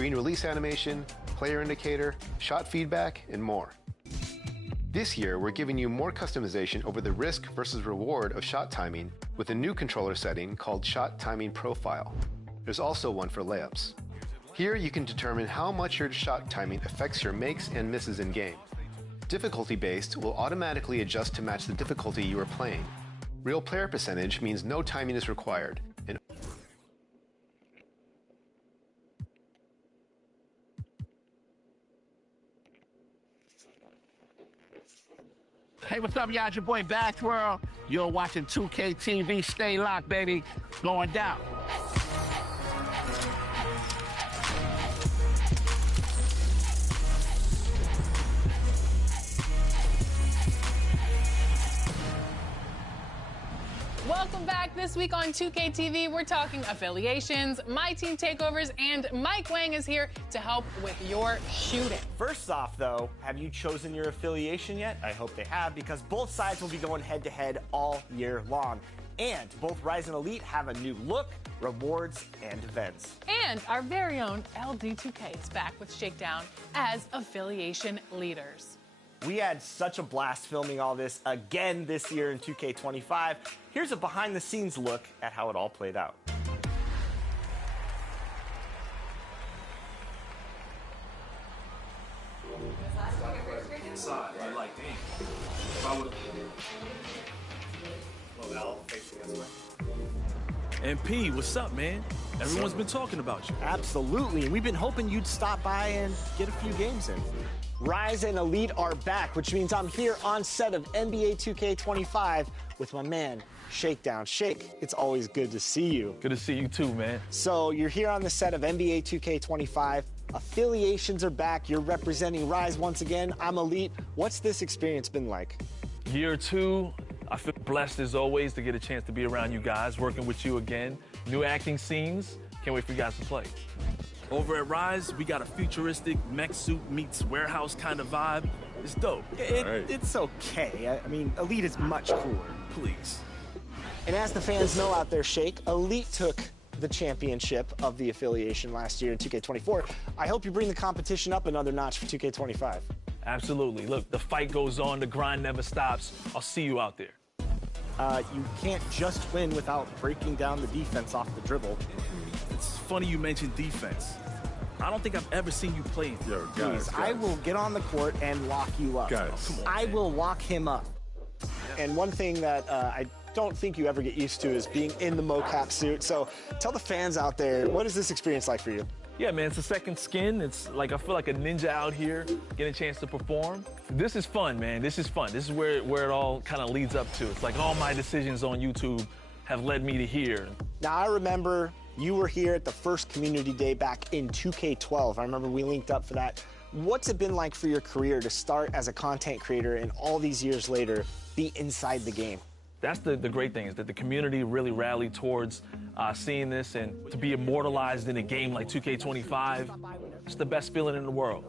screen release animation, player indicator, shot feedback, and more. This year, we're giving you more customization over the risk versus reward of shot timing with a new controller setting called Shot Timing Profile. There's also one for layups. Here, you can determine how much your shot timing affects your makes and misses in game. Difficulty-based will automatically adjust to match the difficulty you are playing. Real player percentage means no timing is required. Hey, what's up, y'all? It's your boy Bathworld. You're watching 2K TV. Stay locked, baby. Going down. Welcome back. This week on 2K TV, we're talking affiliations, my team takeovers, and Mike Wang is here to help with your shooting. First off, though, have you chosen your affiliation yet? I hope they have, because both sides will be going head-to-head all year long. And both Rise and Elite have a new look, rewards, and events. And our very own LD2K is back with Shakedown as affiliation leaders. We had such a blast filming all this again this year in 2K25. Here's a behind-the-scenes look at how it all played out. Inside, I like, dang. If I would've... Well, Al, facing this way. And P, what's up, man? Everyone's been talking about you. Absolutely, and we've been hoping you'd stop by and get a few games in. Rise and Elite are back, which means I'm here on set of NBA 2K25 with my man, Shakedown. Shake, it's always good to see you. Good to see you too, man. So you're here on the set of NBA 2K25. Affiliations are back. You're representing Rise once again. I'm Elite. What's this experience been like? Year two, I feel blessed as always to get a chance to be around you guys, working with you again. New acting scenes. Can't wait for you guys to play. Over at Rise, we got a futuristic mech suit meets warehouse kind of vibe. It's dope. It's okay. I mean, Elite is much cooler. Please. And as the fans know out there, Shake, Elite took the championship of the affiliation last year in 2K24. I hope you bring the competition up another notch for 2K25. Absolutely. Look, the fight goes on. The grind never stops. I'll see you out there. You can't just win without breaking down the defense off the dribble. It's funny you mentioned defense. I don't think I've ever seen you play. Yo, guys, I will get on the court and lock you up. Guys. Come on, I man. will lock him up. And one thing that I don't think you ever get used to is being in the mocap suit. So tell the fans out there, what is this experience like for you? Yeah, man, it's a second skin. It's like I feel like a ninja out here getting a chance to perform. This is fun, man. This is fun. This is where it all kind of leads up to. It's like all my decisions on YouTube have led me to here. Now, I remember you were here at the first community day back in 2K12. I remember we linked up for that. What's it been like for your career to start as a content creator and all these years later be inside the game? That's the great thing, is that the community really rallied towards seeing this, and to be immortalized in a game like 2K25, it's the best feeling in the world.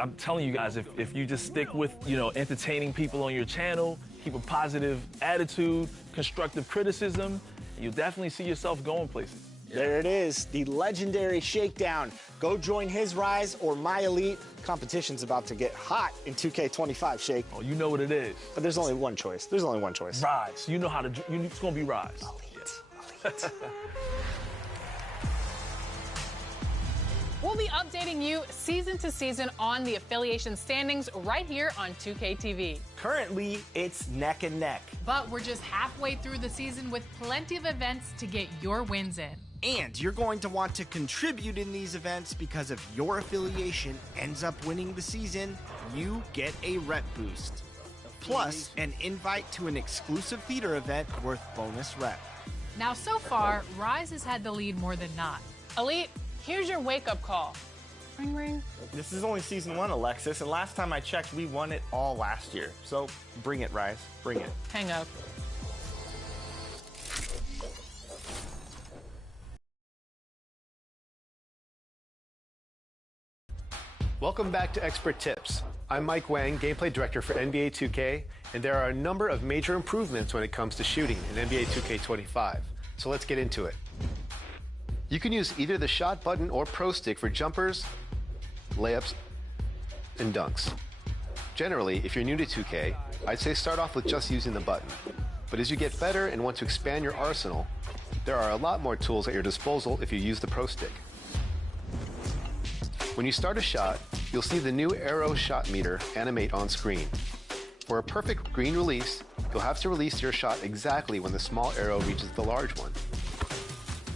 I'm telling you guys, if you just stick with, entertaining people on your channel, keep a positive attitude, constructive criticism, you'll definitely see yourself going places. There it is, the legendary Shakedown. Go join his Rise or my Elite. Competition's about to get hot in 2K25, Shake. Oh, you know what it is. But there's only one choice. There's only one choice. Rise. You know how to, it's gonna be Rise. Elite. We'll be updating you season to season on the affiliation standings right here on 2K TV. Currently, it's neck and neck. But we're just halfway through the season with plenty of events to get your wins in. And you're going to want to contribute in these events because if your affiliation ends up winning the season, you get a rep boost. Plus, an invite to an exclusive theater event worth bonus rep. Now, so far, Rise has had the lead more than not. Elite, here's your wake-up call. Ring, ring. This is only season 1, Alexis, and last time I checked, we won it all last year. So bring it, Rise. Bring it. Hang up. Welcome back to Expert Tips. I'm Mike Wang, Gameplay Director for NBA 2K, and there are a number of major improvements when it comes to shooting in NBA 2K25. So let's get into it. You can use either the shot button or pro stick for jumpers, layups, and dunks. Generally, if you're new to 2K, I'd say start off with just using the button. But as you get better and want to expand your arsenal, there are a lot more tools at your disposal if you use the pro stick. When you start a shot, you'll see the new arrow shot meter animate on screen. For a perfect green release, you'll have to release your shot exactly when the small arrow reaches the large one.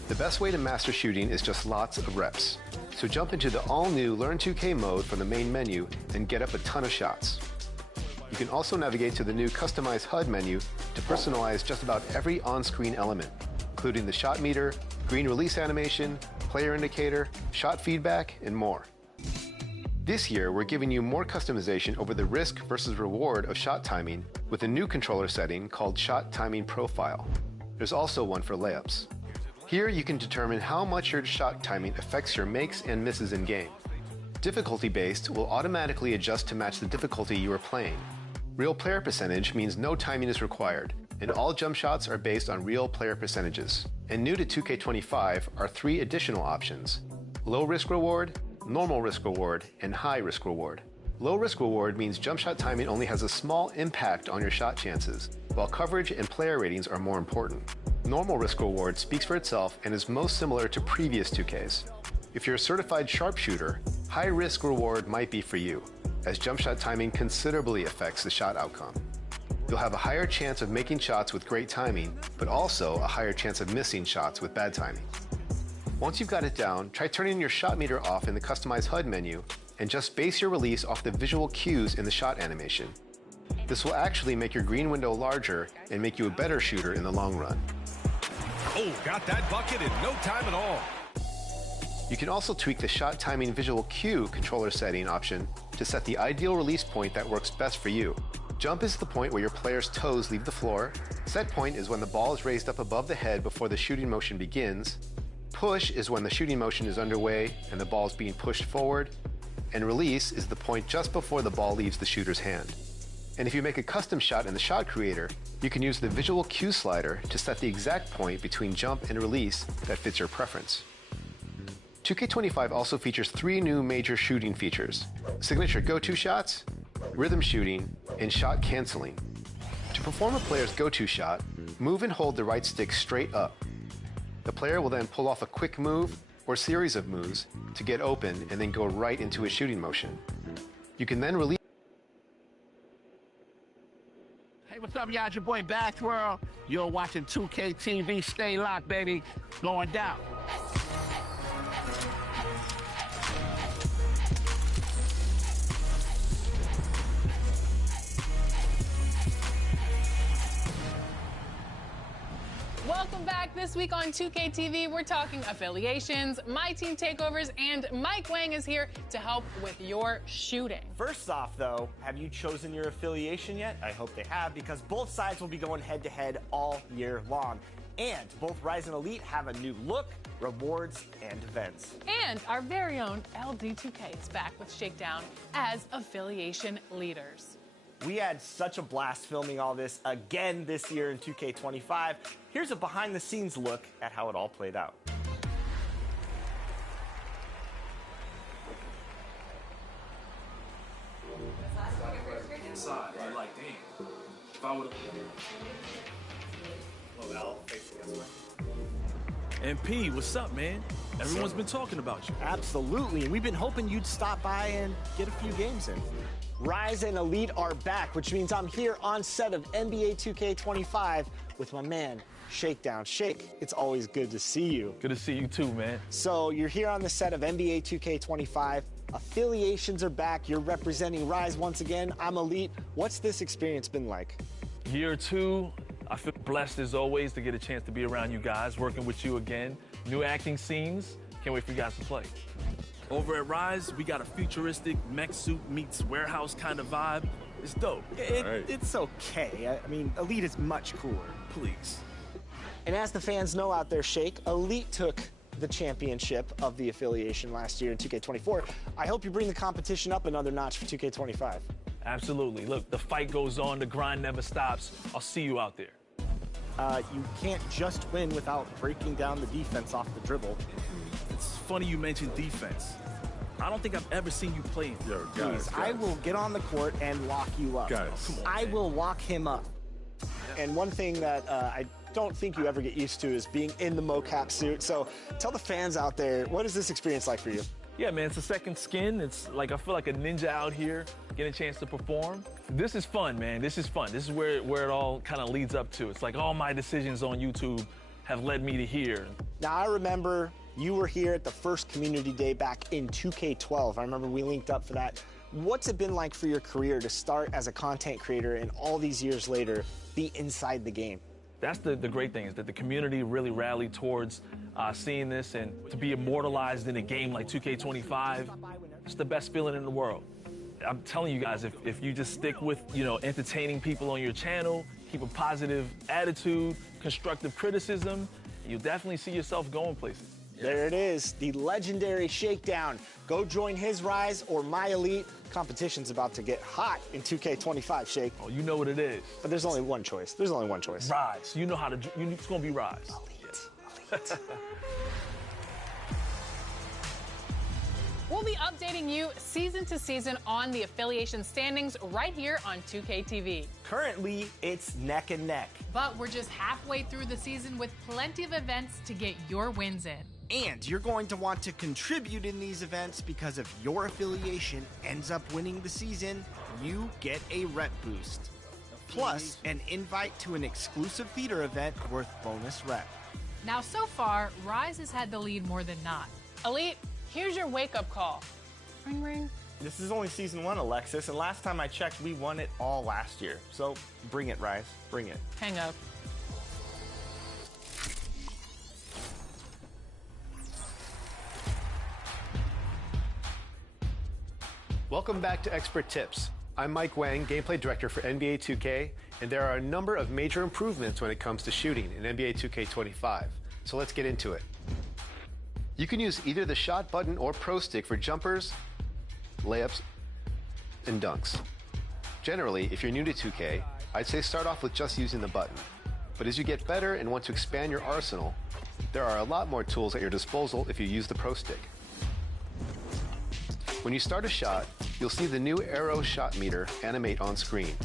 The best way to master shooting is just lots of reps. So jump into the all-new Learn 2K mode from the main menu and get up a ton of shots. You can also navigate to the new Customize HUD menu to personalize just about every on-screen element, including the shot meter, green release animation, player indicator, shot feedback, and more. This year, we're giving you more customization over the risk versus reward of shot timing with a new controller setting called Shot Timing Profile. There's also one for layups. Here, you can determine how much your shot timing affects your makes and misses in game. Difficulty-based will automatically adjust to match the difficulty you are playing. Real player percentage means no timing is required, and all jump shots are based on real player percentages. And new to 2K25 are 3 additional options: low risk reward, normal risk reward, and high risk reward. Low risk reward means jump shot timing only has a small impact on your shot chances, while coverage and player ratings are more important. Normal risk reward speaks for itself and is most similar to previous 2Ks. If you're a certified sharpshooter, high risk reward might be for you, as jump shot timing considerably affects the shot outcome. You'll have a higher chance of making shots with great timing, but also a higher chance of missing shots with bad timing. Once you've got it down, try turning your shot meter off in the Customize HUD menu and just base your release off the visual cues in the shot animation. This will actually make your green window larger and make you a better shooter in the long run. Oh, got that bucket in no time at all. You can also tweak the shot timing visual cue controller setting option to set the ideal release point that works best for you. Jump is the point where your player's toes leave the floor. Set point is when the ball is raised up above the head before the shooting motion begins. Push is when the shooting motion is underway and the ball is being pushed forward. And release is the point just before the ball leaves the shooter's hand. And if you make a custom shot in the shot creator, you can use the visual cue slider to set the exact point between jump and release that fits your preference. 2K25 also features 3 new major shooting features: signature go-to shots, rhythm shooting, and shot canceling. To perform a player's go-to shot, move and hold the right stick straight up. The player will then pull off a quick move or series of moves to get open and then go right into a shooting motion. You can then release. Hey, what's up, y'all? It's your boy Bathworld. You're watching 2K TV. Stay locked, baby. Going down. Welcome back. This week on 2K TV, we're talking affiliations, my team takeovers, and Mike Wang is here to help with your shooting. First off, though, have you chosen your affiliation yet? I hope they have, because both sides will be going head-to-head all year long. And both Rise and Elite have a new look, rewards, and events. And our very own LD2K is back with Shakedown as affiliation leaders. We had such a blast filming all this again this year in 2K25. Here's a behind-the-scenes look at how it all played out. Inside, you're like, damn, if I would And P, what's up, man? Everyone's been talking about you. Absolutely, and we've been hoping you'd stop by and get a few games in. Rise and Elite are back, which means I'm here on set of NBA 2K25 with my man, Shakedown. Shake, it's always good to see you. Good to see you too, man. So you're here on the set of NBA 2K25. Affiliations are back. You're representing Rise once again. I'm Elite. What's this experience been like? Year 2, I feel blessed as always to get a chance to be around you guys, working with you again. New acting scenes. Can't wait for you guys to play. Over at Rise, we got a futuristic mech suit meets warehouse kind of vibe. It's dope. It's okay. I mean, Elite is much cooler. Please. And as the fans know out there, Shake, Elite took the championship of the affiliation last year in 2K24. I hope you bring the competition up another notch for 2K25. Absolutely. Look, the fight goes on, the grind never stops. I'll see you out there. you can't just win without breaking down the defense off the dribble. It's funny you mentioned defense. I don't think I've ever seen you play. Please, I will get on the court and lock you up. I will lock him up. And one thing that I don't think you ever get used to is being in the mocap suit. So tell the fans out there, what is this experience like for you? Yeah, man, it's a second skin. It's like I feel like a ninja out here, getting a chance to perform. This is fun, man. This is fun. This is where it all kind of leads up to. It's like all my decisions on YouTube have led me to here. Now, I remember you were here at the first community day back in 2K12. I remember we linked up for that. What's it been like for your career to start as a content creator and all these years later be inside the game? That's the great thing, is that the community really rallied towards seeing this, and to be immortalized in a game like 2K25, it's the best feeling in the world. I'm telling you guys, if you just stick with, entertaining people on your channel, keep a positive attitude, constructive criticism, you'll definitely see yourself going places. There it is, the legendary Shakedown. Go join his Rise or My Elite. Competition's about to get hot in 2K25, Shake. Oh, you know what it is. But there's only one choice. There's only one choice. Rise. You know how to, it's going to be Rise. Elite. We'll be updating you season to season on the affiliation standings right here on 2K TV. Currently, it's neck and neck. But we're just halfway through the season with plenty of events to get your wins in. And you're going to want to contribute in these events because if your affiliation ends up winning the season, you get a rep boost. Plus, an invite to an exclusive theater event worth bonus rep. Now, so far, Rise has had the lead more than not. Elite, here's your wake-up call. Ring, ring. This is only season 1, Alexis, and last time I checked, we won it all last year. So bring it, Rise. Bring it. Hang up. Welcome back to Expert Tips. I'm Mike Wang, Gameplay Director for NBA 2K, and there are a number of major improvements when it comes to shooting in NBA 2K25. So let's get into it. You can use either the shot button or pro stick for jumpers, layups, and dunks. Generally, if you're new to 2K, I'd say start off with just using the button. But as you get better and want to expand your arsenal, there are a lot more tools at your disposal if you use the pro stick. When you start a shot, you'll see the new arrow shot meter animate on screen.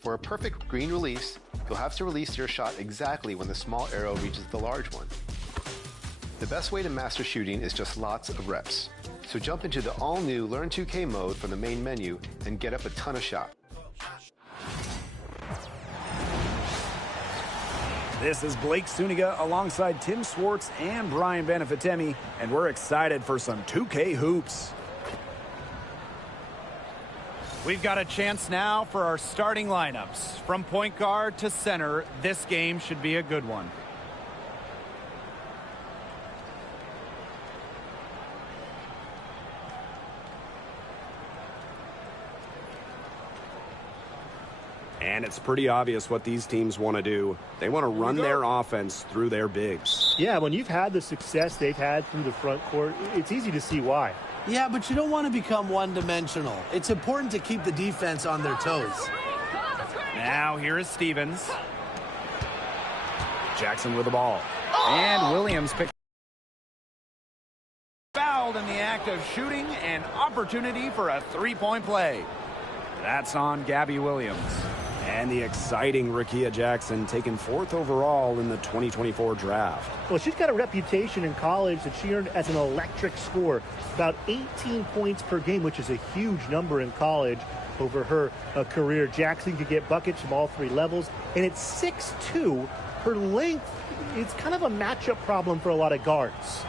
For a perfect green release, you'll have to release your shot exactly when the small arrow reaches the large one. The best way to master shooting is just lots of reps. So jump into the all-new Learn 2K mode from the main menu and get up a ton of shots. This is Blake Suniga alongside Tim Swartz and Brian Banafitemi, and we're excited for some 2K hoops. We've got a chance now for our starting lineups. From point guard to center, this game should be a good one. And it's pretty obvious what these teams want to do. They want to run their offense through their bigs. Yeah, when you've had the success they've had through the front court, it's easy to see why. Yeah, but you don't want to become one-dimensional. It's important to keep the defense on their toes. Now here is Stevens. Jackson with the ball. And Williams picked. Fouled in the act of shooting, an opportunity for a three-point play. That's on Gabby Williams. And the exciting Rickea Jackson taken 4th overall in the 2024 draft. Well, she's got a reputation in college that she earned as an electric scorer, about 18 points per game, which is a huge number in college over her career. Jackson could get buckets from all 3 levels, and it's 6'2". Her length, it's kind of a matchup problem for a lot of guards.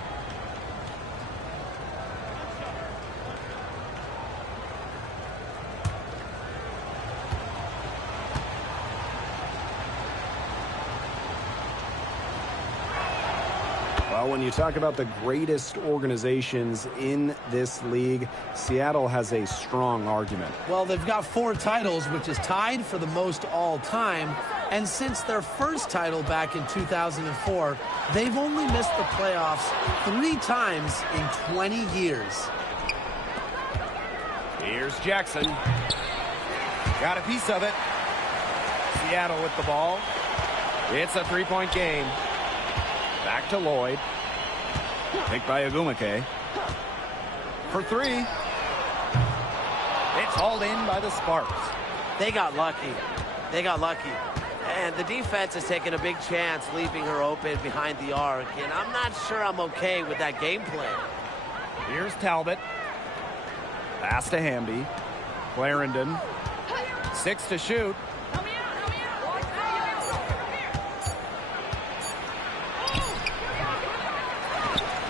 Well, when you talk about the greatest organizations in this league, Seattle has a strong argument. Well, they've got 4 titles, which is tied for the most all time. And since their first title back in 2004, they've only missed the playoffs 3 times in 20 years. Here's Jackson. Got a piece of it. Seattle with the ball. It's a three-point game. Back to Lloyd. Picked by Ogwumike. For three. It's hauled in by the Sparks. They got lucky. They got lucky. And the defense has taken a big chance leaving her open behind the arc. And I'm not sure I'm okay with that game plan. Here's Talbot. Pass to Hamby. Clarendon. 6 to shoot.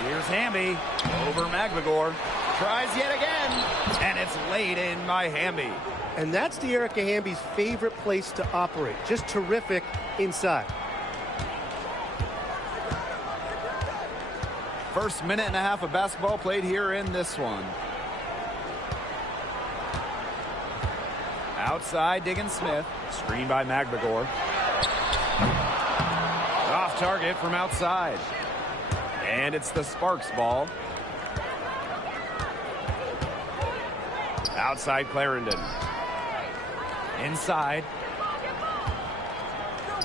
Here's Hamby. Over McMagor. Tries yet again. And it's laid in by Hamby. And that's Dearica Hamby's favorite place to operate. Just terrific inside. First minute and a half of basketball played here in this one. Outside, Diggins Smith. Screen by McMagor. Off target from outside. And it's the Sparks ball. Outside, Clarendon. Inside.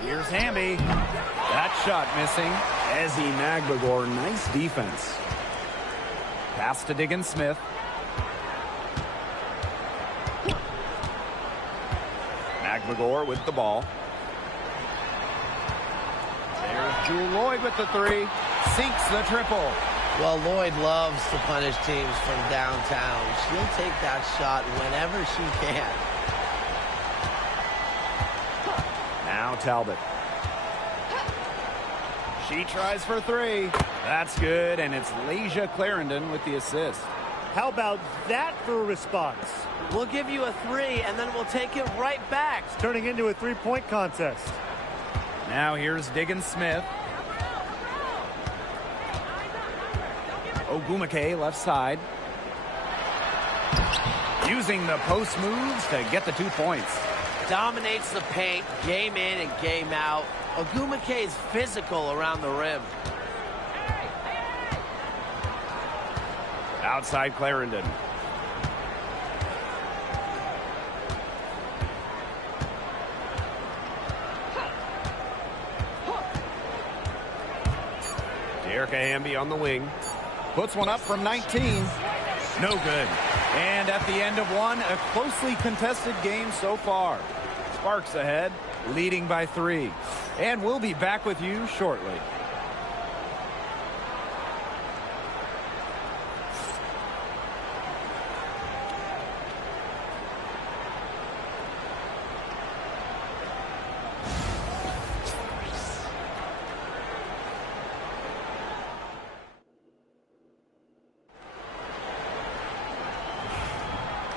Here's Hamby. That shot missing. Ezzy McMagor, nice defense. Pass to Diggins Smith. McMagor with the ball. There's Jewel Lloyd with the three. Sinks the triple. Well, Lloyd loves to punish teams from downtown. She'll take that shot whenever she can. Now Talbot. She tries for three. That's good, and it's Layshia Clarendon with the assist. How about that for a response? We'll give you a three, and then we'll take it right back. It's turning into a three-point contest. Now here's Diggins Smith. Ogwumike left side. Using the post moves to get the 2 points. Dominates the paint, game in and game out. Ogwumike is physical around the rim. Outside Clarendon. Dearica Hamby on the wing. Puts one up from 19. No good. And at the end of one, a closely contested game so far. Sparks ahead, leading by 3. And we'll be back with you shortly.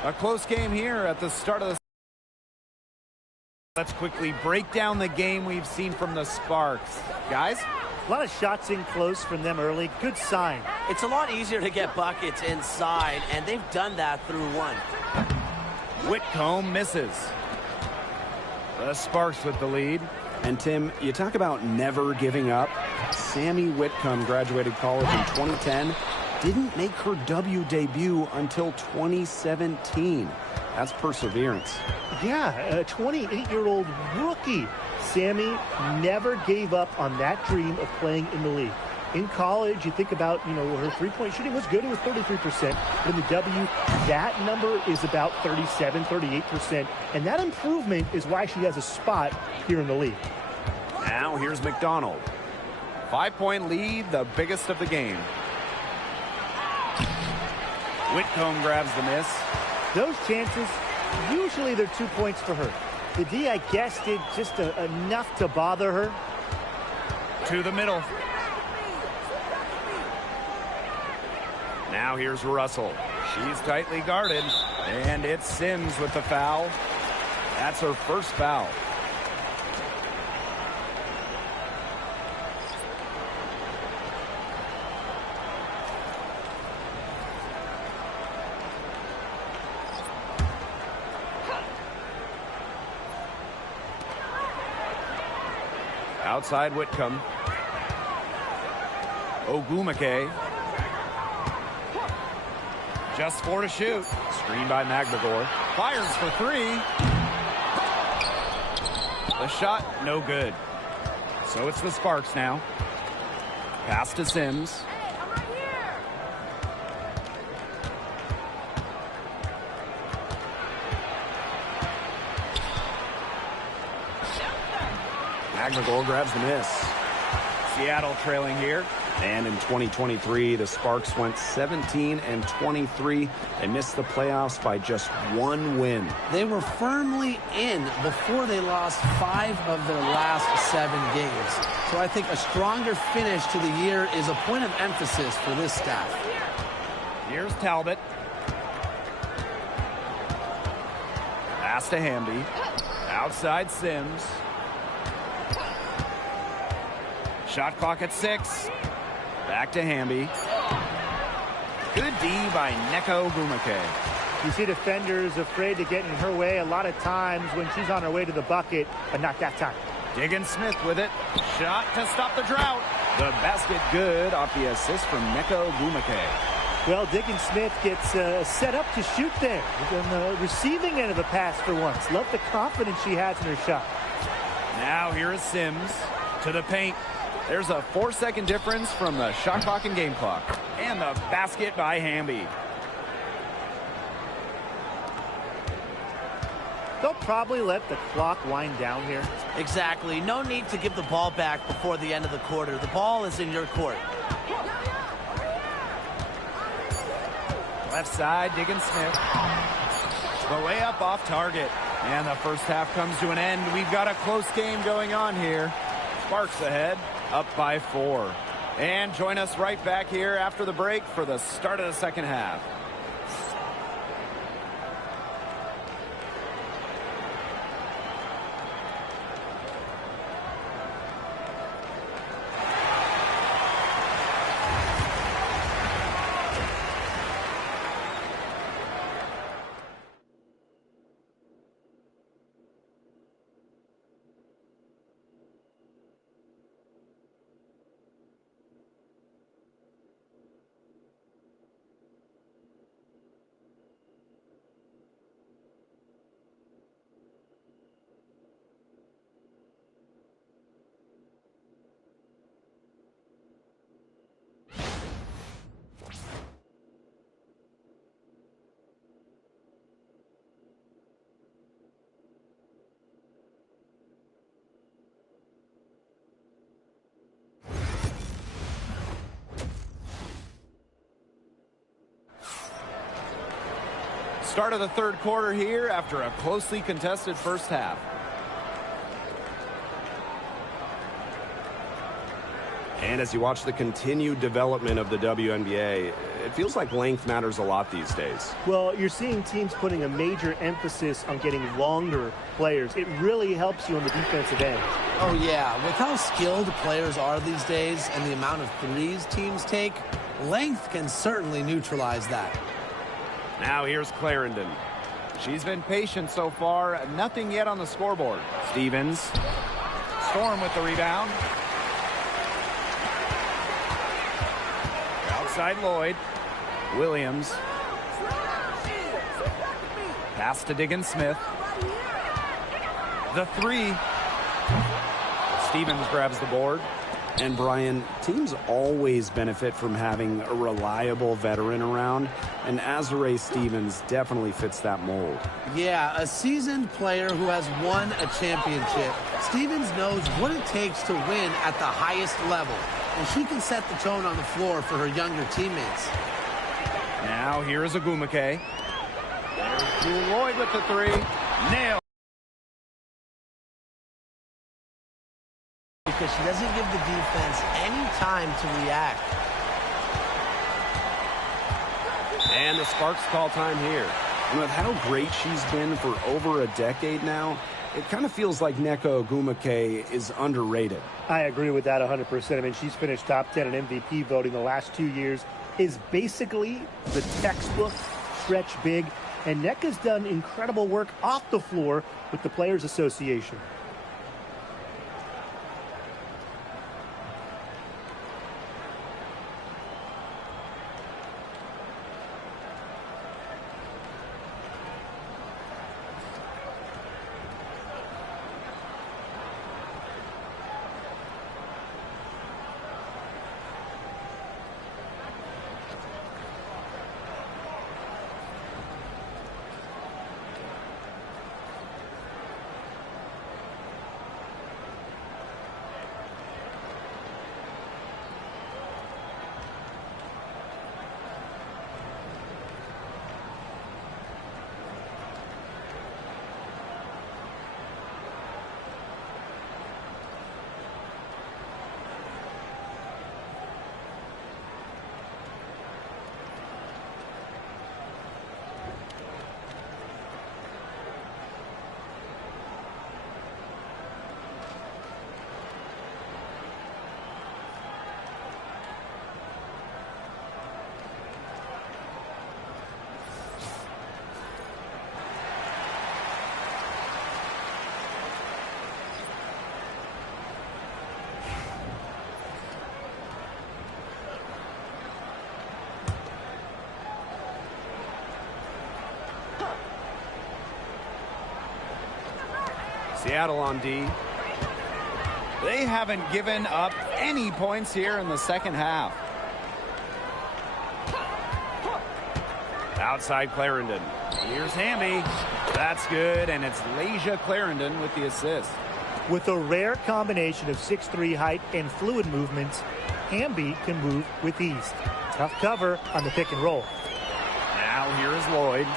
A close game here at the start of the... Let's quickly break down the game we've seen from the Sparks. Guys? A lot of shots in close from them early. Good sign. It's a lot easier to get buckets inside, and they've done that through one. Whitcomb misses. The Sparks with the lead. And Tim, you talk about never giving up. Sammy Whitcomb graduated college in 2010. Didn't make her W debut until 2017. That's perseverance. Yeah, a 28-year-old rookie. Sammy never gave up on that dream of playing in the league. In college, you think about, her three-point shooting was good. It was 33%. But in the W, that number is about 37, 38%. And that improvement is why she has a spot here in the league. Now here's McDonald. 5-point lead, the biggest of the game. Whitcomb grabs the miss. Those chances, usually they're 2 points for her. The D, I guess, did just enough to bother her. To the middle. Now here's Russell. She's tightly guarded. And it's Sims with the foul. That's her first foul. Outside Whitcomb. Ogwumike. Just 4 to shoot. Screen by McMagor. Fires for 3. The shot, no good. So it's the Sparks now. Pass to Sims. McGregor grabs the miss. Seattle trailing here. And in 2023, the Sparks went 17-23. They missed the playoffs by just one win. They were firmly in before they lost 5 of their last 7 games. So I think a stronger finish to the year is a point of emphasis for this staff. Here's Talbot. Pass to Hamby. Outside Sims. Shot clock at 6. Back to Hamby. Good D by Neko Gumake. You see defenders afraid to get in her way a lot of times when she's on her way to the bucket, but not that time. Diggins Smith with it. Shot to stop the drought. The basket good off the assist from Neko Gumake. Well, Diggins Smith gets set up to shoot there. On the receiving end of the pass for once. Love the confidence she has in her shot. Now here is Sims to the paint. There's a 4-second difference from the shot clock and game clock. And the basket by Hamby. They'll probably let the clock wind down here. Exactly. No need to give the ball back before the end of the quarter. The ball is in your court. Left side, Diggins Smith. The layup off target. And the first half comes to an end. We've got a close game going on here. Sparks ahead, up by 4. And join us right back here after the break for the start of the second half. Start of the third quarter here after a closely contested first half. And as you watch the continued development of the WNBA, it feels like length matters a lot these days. Well, you're seeing teams putting a major emphasis on getting longer players. It really helps you on the defensive end. Oh, yeah. With how skilled players are these days and the amount of threes teams take, length can certainly neutralize that. Now here's Clarendon. She's been patient so far. Nothing yet on the scoreboard. Stevens. Storm with the rebound. Outside Lloyd. Williams. Pass to Diggins Smith. The 3. Stevens grabs the board. And Brian, teams always benefit from having a reliable veteran around, and Azurá Stevens definitely fits that mold. Yeah, a seasoned player who has won a championship. Stevens knows what it takes to win at the highest level, and she can set the tone on the floor for her younger teammates. Now here is Agumake. There's Lloyd with the 3. Nailed. Because she doesn't give the defense any time to react. And the Sparks call time here. And with how great she's been for over a decade now, it kind of feels like Neko Gumake is underrated. I agree with that 100%. I mean, she's finished top 10 in MVP voting the last 2 years, is basically the textbook stretch big, and Neka's done incredible work off the floor with the Players Association. Seattle on D. They haven't given up any points here in the second half. Outside Clarendon. Here's Hamby. That's good, and it's Lasia Clarendon with the assist. With a rare combination of 6'3" height and fluid movements, Hamby can move with ease. Tough cover on the pick and roll. Now here is Lloyd.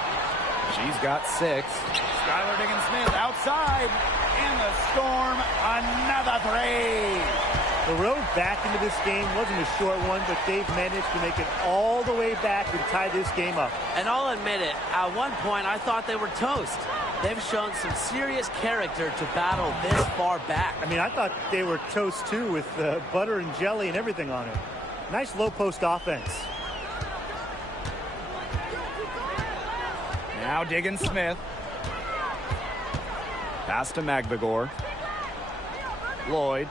She's got 6. Skylar Diggins-Smith outside. And the Storm, another 3. The road back into this game wasn't a short one, but they've managed to make it all the way back and tie this game up. And I'll admit it, at one point I thought they were toast. They've shown some serious character to battle this far back. I mean, I thought they were toast too, with butter and jelly and everything on it. Nice low post offense. Now Diggins-Smith. Pass to Magbegor. Lloyd.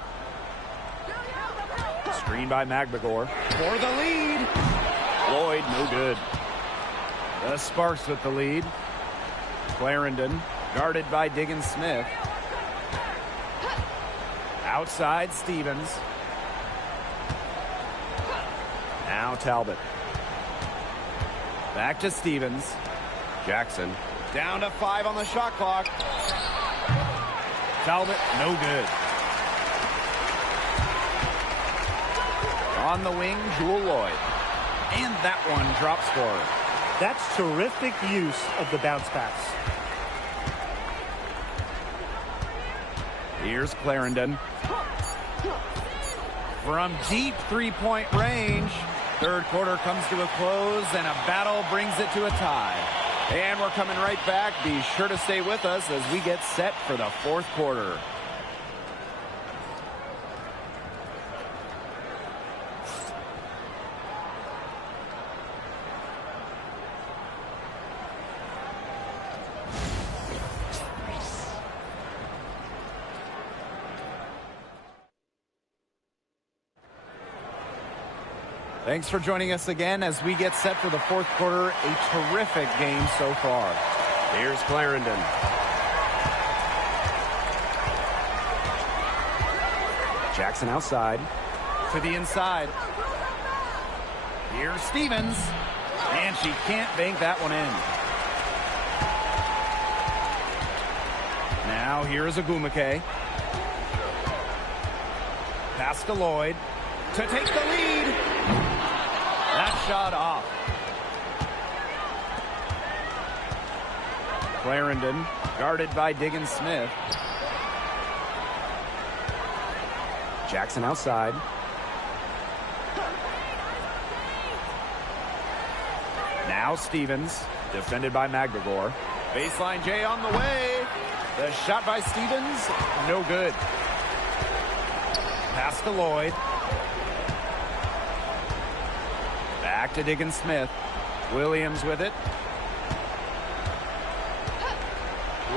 Screen by Magbegor. For the lead. Lloyd, no good. The Sparks with the lead. Clarendon, guarded by Diggins-Smith. Outside, Stevens. Now Talbot. Back to Stevens. Jackson. Down to 5 on the shot clock. Talbot, no good. On the wing, Jewel Lloyd. And that one drops for her. That's terrific use of the bounce pass. Here's Clarendon. From deep three-point range. Third quarter comes to a close, and a battle brings it to a tie. And we're coming right back. Be sure to stay with us as we get set for the fourth quarter. Thanks for joining us again as we get set for the fourth quarter. A terrific game so far. Here's Clarendon. Jackson outside. To the inside. Here's Stevens. And she can't bank that one in. Now here's Agumake. Pass to Lloyd. To take the lead. That shot off. Clarendon, guarded by Diggins-Smith. Jackson outside. Now Stevens, defended by Magbegor. Baseline J on the way. The shot by Stevens, no good. Pass to Lloyd. Back to Diggins-Smith. Williams with it.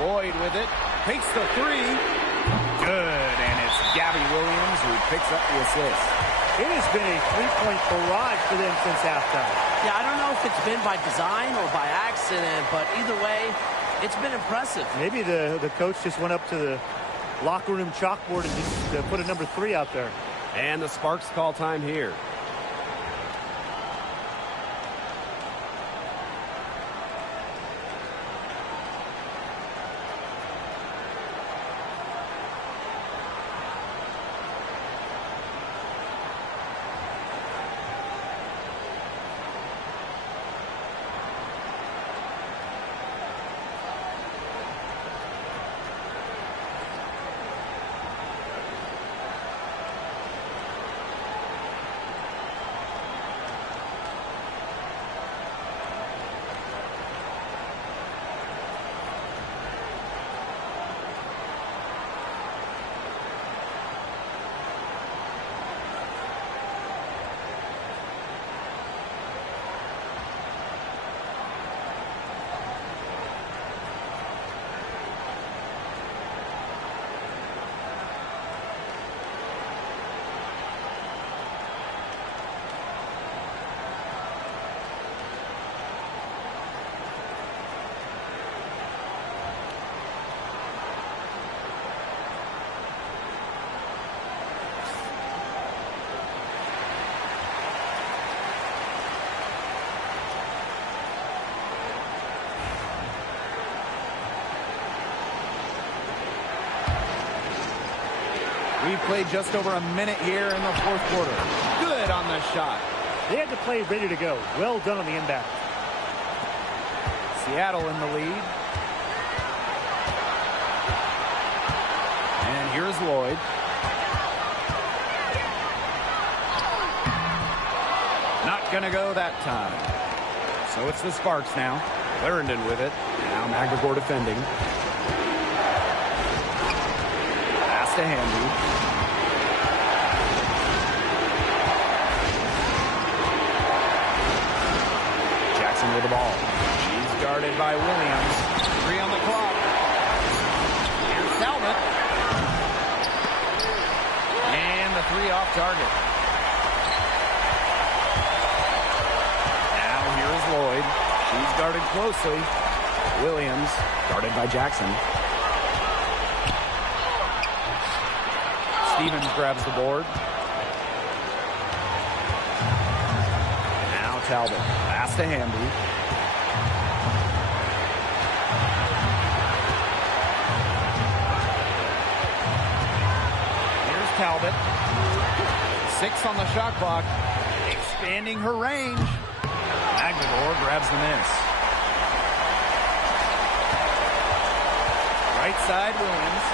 Lloyd with it. Takes the 3. Good, and it's Gabby Williams who picks up the assist. It has been a three-point barrage for them since halftime. Yeah, I don't know if it's been by design or by accident, but either way, it's been impressive. Maybe the coach just went up to the locker room chalkboard and just put a number 3 out there. And the Sparks call time here. We've played just over a minute here in the fourth quarter. Good on the shot. They had the play ready to go. Well done on the inbound. Seattle in the lead. And here's Lloyd. Not going to go that time. So it's the Sparks now. Clarendon with it. Now Magdeburg defending. Pass to Hamby. Jackson with the ball. She's guarded by Williams. 3 on the clock. Here's Talbot. And the 3 off target. Now here's Lloyd. She's guarded closely. Williams guarded by Jackson. Stevens grabs the board. Now Talbot. Pass to Hamby. Here's Talbot. 6 on the shot clock. Expanding her range. Magdeburg grabs the miss. Right side, Williams.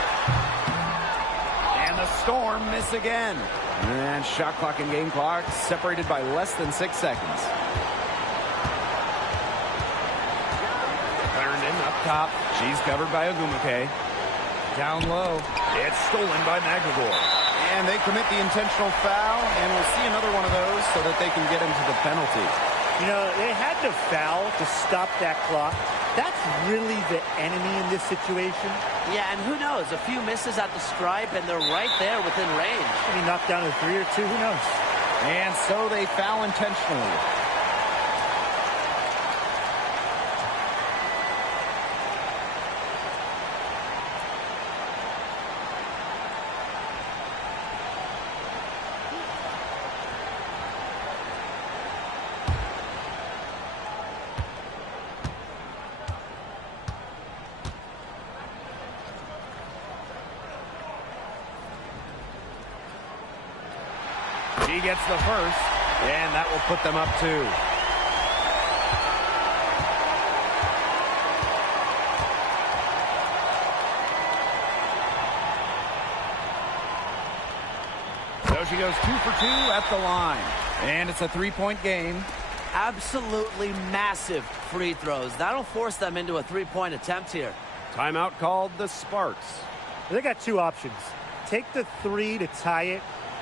And the Storm miss again. And shot clock and game clock separated by less than 6 seconds. Clarendon up top. She's covered by Ogumake. Down low. It's stolen by Magdeburg. And they commit the intentional foul, and we'll see another one of those so that they can get into the penalty. You know, they had to foul to stop that clock. That's really the enemy in this situation. Yeah, and who knows? A few misses at the stripe, and they're right there within range. And he knocked down a 3 or 2, who knows? And so they foul intentionally. He gets the first, and that will put them up 2. So she goes 2 for 2 at the line. And it's a 3-point game. Absolutely massive free throws. That'll force them into a 3-point attempt here. Timeout called the Sparks. They got 2 options. Take the 3 to tie it,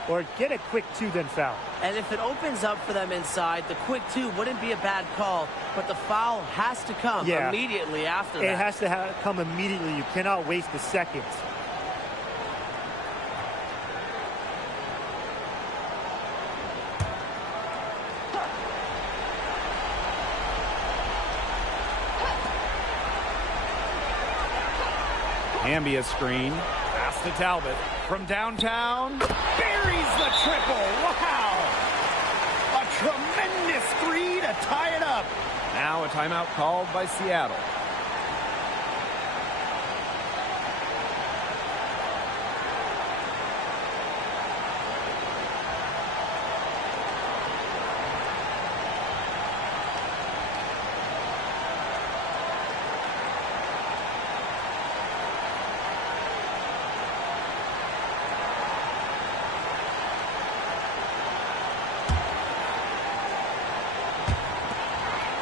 or get a quick 2, then foul. And if it opens up for them inside, the quick 2 wouldn't be a bad call, but the foul has to come immediately after that. It has to come immediately. You cannot waste a second. Hamby a screen. Pass to Talbot. From downtown. Buries the triple. Wow. A tremendous 3 to tie it up. Now a timeout called by Seattle.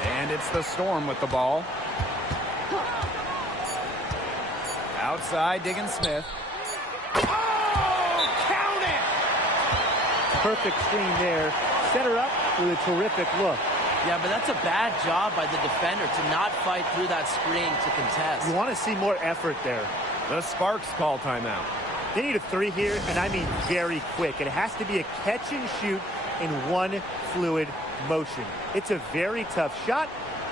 And it's the Storm with the ball. Outside, Diggins Smith. Oh, count it! Perfect screen there. Set her up with a terrific look. Yeah, but that's a bad job by the defender to not fight through that screen to contest. You want to see more effort there. The Sparks call timeout. They need a 3 here, and I mean very quick. It has to be a catch and shoot in one fluid motion. It's a very tough shot,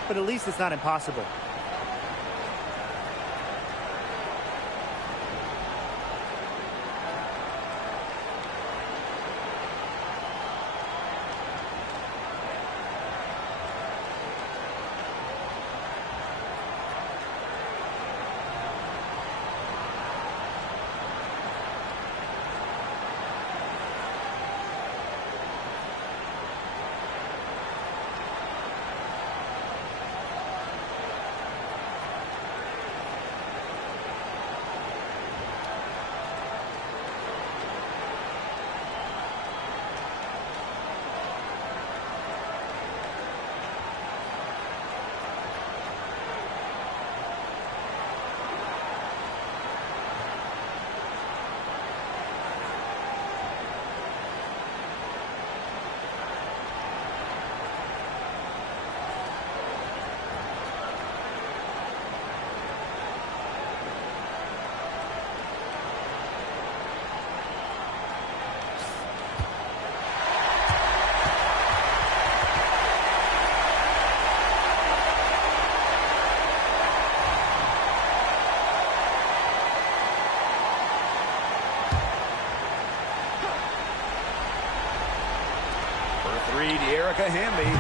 but at least it's not impossible. three to Erica Hamby.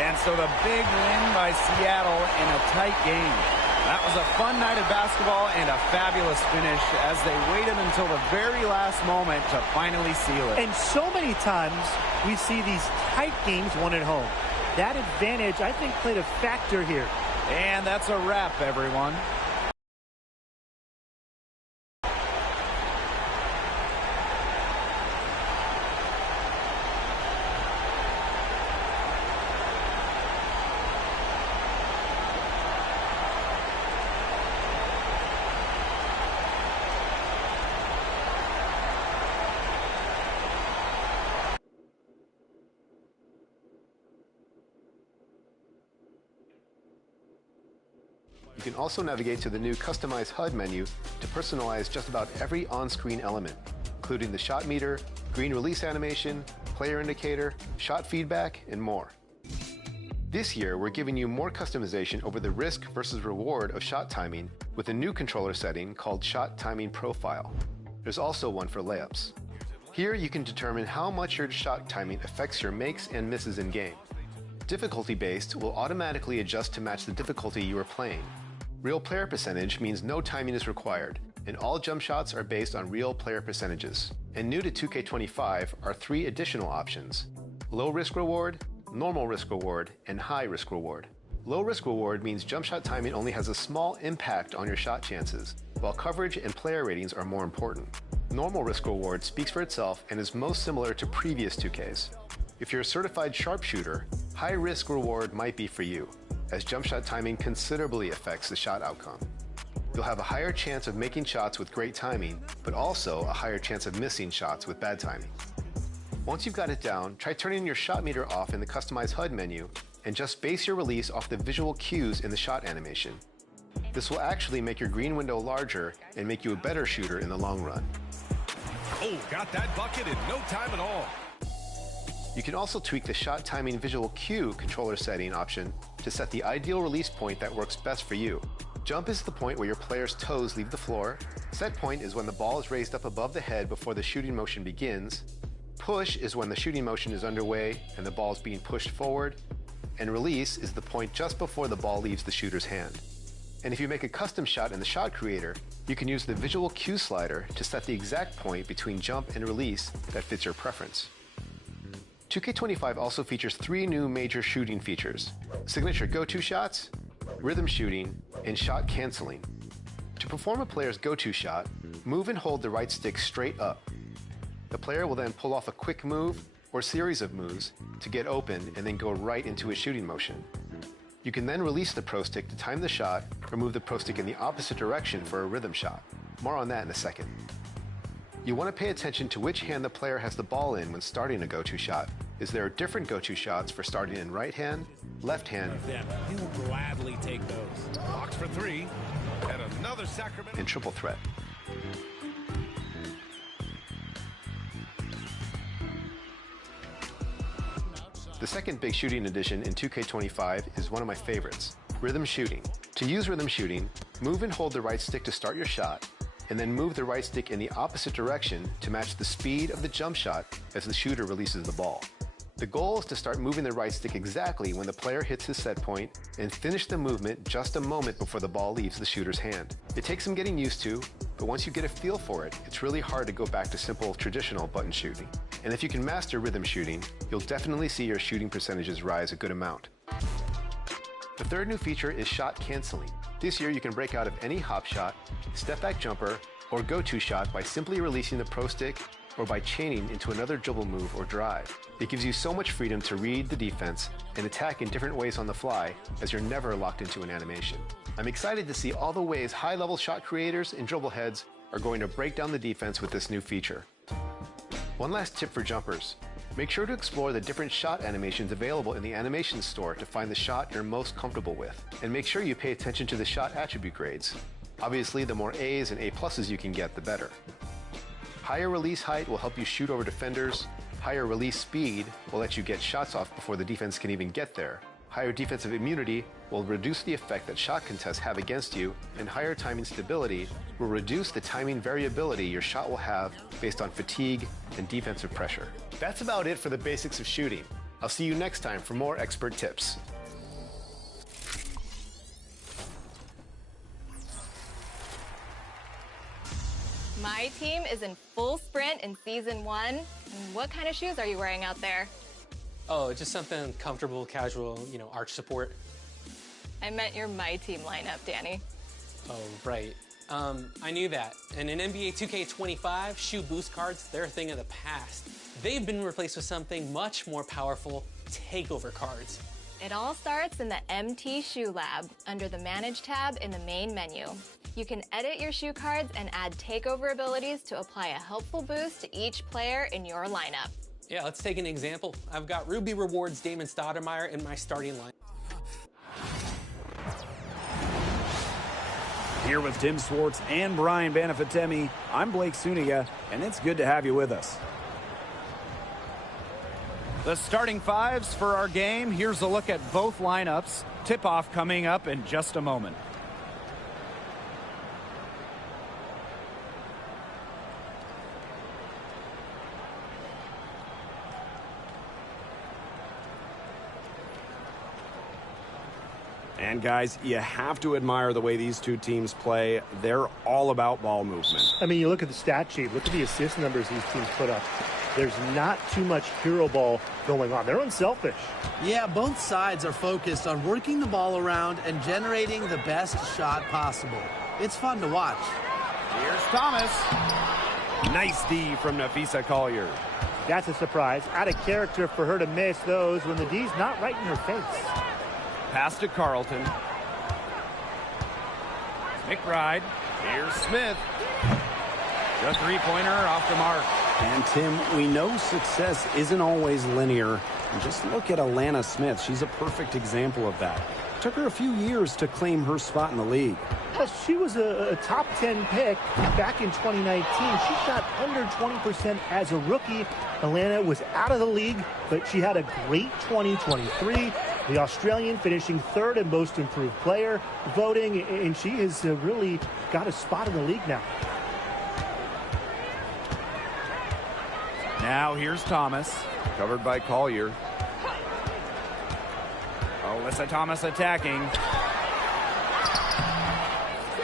And so the big win by Seattle in a tight game. That was a fun night of basketball and a fabulous finish as they waited until the very last moment to finally seal it. And so many times we see these tight games won at home. That advantage, I think, played a factor here. And that's a wrap, everyone. You can also navigate to the new Customize HUD menu to personalize just about every on-screen element, including the shot meter, green release animation, player indicator, shot feedback, and more. This year, we're giving you more customization over the risk versus reward of shot timing with a new controller setting called Shot Timing Profile. There's also one for layups. Here, you can determine how much your shot timing affects your makes and misses in game. Difficulty-based will automatically adjust to match the difficulty you are playing. Real player percentage means no timing is required, and all jump shots are based on real player percentages. And new to 2K25 are 3 additional options: low risk reward, normal risk reward, and high risk reward. Low risk reward means jump shot timing only has a small impact on your shot chances, while coverage and player ratings are more important. Normal risk reward speaks for itself and is most similar to previous 2Ks. If you're a certified sharpshooter, high risk reward might be for you, as jump shot timing considerably affects the shot outcome. You'll have a higher chance of making shots with great timing, but also a higher chance of missing shots with bad timing. Once you've got it down, try turning your shot meter off in the Customize HUD menu and just base your release off the visual cues in the shot animation. This will actually make your green window larger and make you a better shooter in the long run. Oh, got that bucket in no time at all. You can also tweak the shot timing visual cue controller setting option to set the ideal release point that works best for you. Jump is the point where your player's toes leave the floor. Set point is when the ball is raised up above the head before the shooting motion begins. Push is when the shooting motion is underway and the ball is being pushed forward. And release is the point just before the ball leaves the shooter's hand. And if you make a custom shot in the shot creator, you can use the visual cue slider to set the exact point between jump and release that fits your preference. 2K25 also features 3 new major shooting features: signature go-to shots, rhythm shooting, and shot canceling. To perform a player's go-to shot, move and hold the right stick straight up. The player will then pull off a quick move or series of moves to get open and then go right into a shooting motion. You can then release the pro stick to time the shot or move the pro stick in the opposite direction for a rhythm shot. More on that in a second. You want to pay attention to which hand the player has the ball in when starting a go-to shot, as there are different go-to shots for starting in right hand, left hand, He'll gladly take those. Box for 3, and another Sacramento. and triple threat. The second big shooting addition in 2K25 is one of my favorites: rhythm shooting. To use rhythm shooting, move and hold the right stick to start your shot, and then move the right stick in the opposite direction to match the speed of the jump shot as the shooter releases the ball. The goal is to start moving the right stick exactly when the player hits his set point and finish the movement just a moment before the ball leaves the shooter's hand. It takes some getting used to, but once you get a feel for it, it's really hard to go back to simple traditional button shooting. And if you can master rhythm shooting, you'll definitely see your shooting percentages rise a good amount. The third new feature is shot canceling. This year you can break out of any hop shot, step back jumper, or go-to shot by simply releasing the pro stick or by chaining into another dribble move or drive. It gives you so much freedom to read the defense and attack in different ways on the fly, as you're never locked into an animation. I'm excited to see all the ways high-level shot creators and dribble heads are going to break down the defense with this new feature. One last tip for jumpers: make sure to explore the different shot animations available in the animation store to find the shot you're most comfortable with. And make sure you pay attention to the shot attribute grades. Obviously, the more A's and A+ you can get, the better. Higher release height will help you shoot over defenders. Higher release speed will let you get shots off before the defense can even get there. Higher defensive immunity will reduce the effect that shot contests have against you, and higher timing stability will reduce the timing variability your shot will have based on fatigue and defensive pressure. That's about it for the basics of shooting. I'll see you next time for more expert tips. My team is in full sprint in season 1. What kind of shoes are you wearing out there? Oh, just something comfortable, casual, arch support. I meant your My Team lineup, Danny. Oh, right. I knew that. And in NBA 2K25, shoe boost cards, they're a thing of the past. They've been replaced with something much more powerful, takeover cards. It all starts in the MT Shoe Lab under the Manage tab in the main menu. You can edit your shoe cards and add takeover abilities to apply a helpful boost to each player in your lineup. Yeah, let's take an example. I've got Ruby Rewards Damon Stoudemire in my starting line. Here with Tim Swartz and Brian Banafitemi, I'm Blake Suniga, and it's good to have you with us. The starting fives for our game. Here's a look at both lineups. Tip-off coming up in just a moment. And guys, you have to admire the way these two teams play. They're all about ball movement. I mean, you look at the stat sheet, look at the assist numbers these teams put up. There's not too much hero ball going on. They're unselfish. Yeah, both sides are focused on working the ball around and generating the best shot possible. It's fun to watch. Here's Thomas. Nice D from Napheesa Collier. That's a surprise. Out of character for her to miss those when the D's not right in her face. Pass to Carlton. McBride. Here's Smith. The three-pointer off the mark. And Tim, we know success isn't always linear. And just look at Alana Smith. She's a perfect example of that. Took her a few years to claim her spot in the league. She was a top 10 pick back in 2019. She shot under 20% as a rookie. Alana was out of the league, but she had a great 2023. The Australian finishing third in most improved player voting, and she has really got a spot in the league now. Now here's Thomas, covered by Collier. Alyssa Thomas attacking.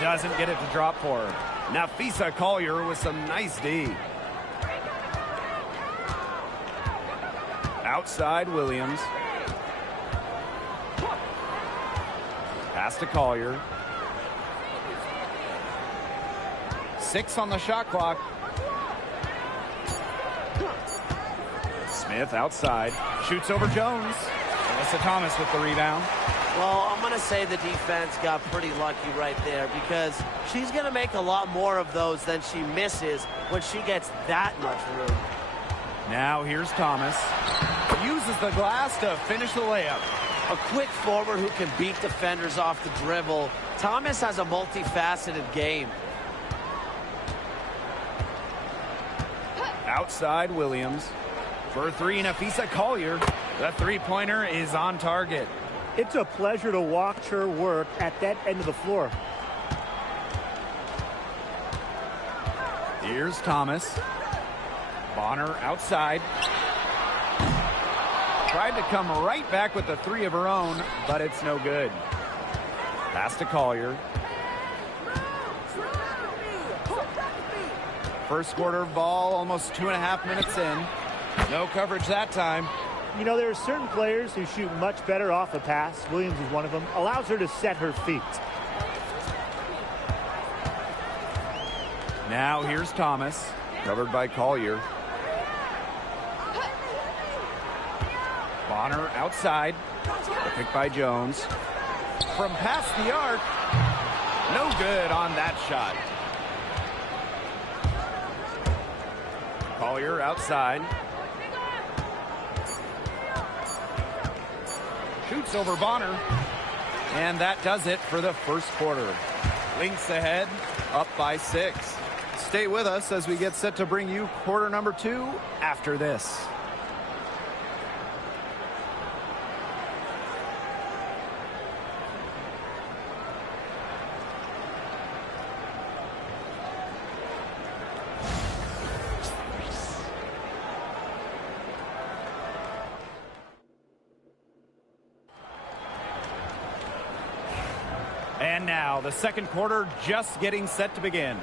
Doesn't get it to drop for her. Napheesa Collier with some nice D. Outside Williams. Pass to Collier. 6 on the shot clock. Smith outside. Shoots over Jones. Alyssa Thomas with the rebound. Well, I'm going to say the defense got pretty lucky right there because she's going to make a lot more of those than she misses when she gets that much room. Now here's Thomas. Uses the glass to finish the layup. A quick forward who can beat defenders off the dribble. Thomas has a multifaceted game. Outside Williams. For three, Napheesa Collier. The three-pointer is on target. It's a pleasure to watch her work at that end of the floor. Here's Thomas. Bonner outside. Tried to come right back with the three of her own, but it's no good. Pass to Collier. First quarter ball, almost 2.5 minutes in. No coverage that time. You know, there are certain players who shoot much better off a pass. Williams is one of them. Allows her to set her feet. Now here's Thomas, covered by Collier. Bonner outside. The pick by Jones. From past the arc. No good on that shot. Collier outside. Shoots over Bonner. And that does it for the first quarter. Lynx ahead, up by 6. Stay with us as we get set to bring you quarter number 2 after this. And now the second quarter just getting set to begin.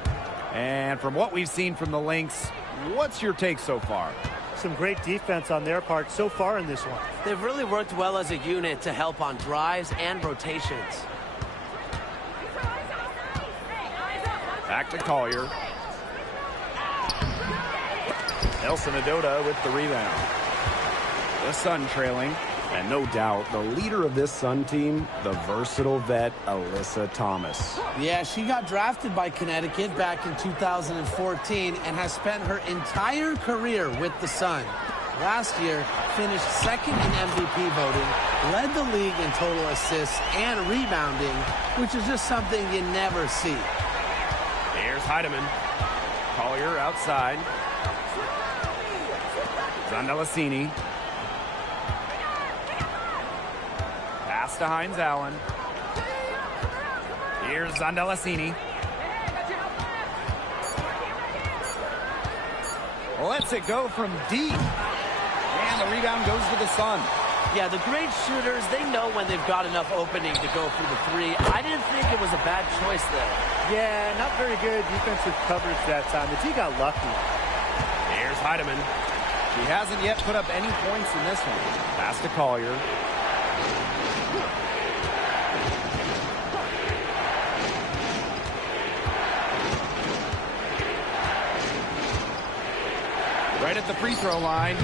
And from what we've seen from the Lynx, what's your take so far? Some great defense on their part so far in this one. They've really worked well as a unit to help on drives and rotations. Back to Collier. Nelson Adota with the rebound. The Sun trailing. And no doubt, the leader of this Sun team, the versatile vet, Alyssa Thomas. Yeah, she got drafted by Connecticut back in 2014 and has spent her entire career with the Sun. Last year, finished second in MVP voting, led the league in total assists and rebounding, which is just something you never see. Here's Heidemann. Collier outside. Zandalasini. Pass to Hines Allen. Here's Zandalasini. Lets it go from deep. And the rebound goes to the Sun. Yeah, the great shooters, they know when they've got enough opening to go for the three. I didn't think it was a bad choice there. Yeah, not very good defensive coverage that time. The T got lucky. Here's Heidemann. She hasn't yet put up any points in this one. Pass to Collier. Right at the free throw line.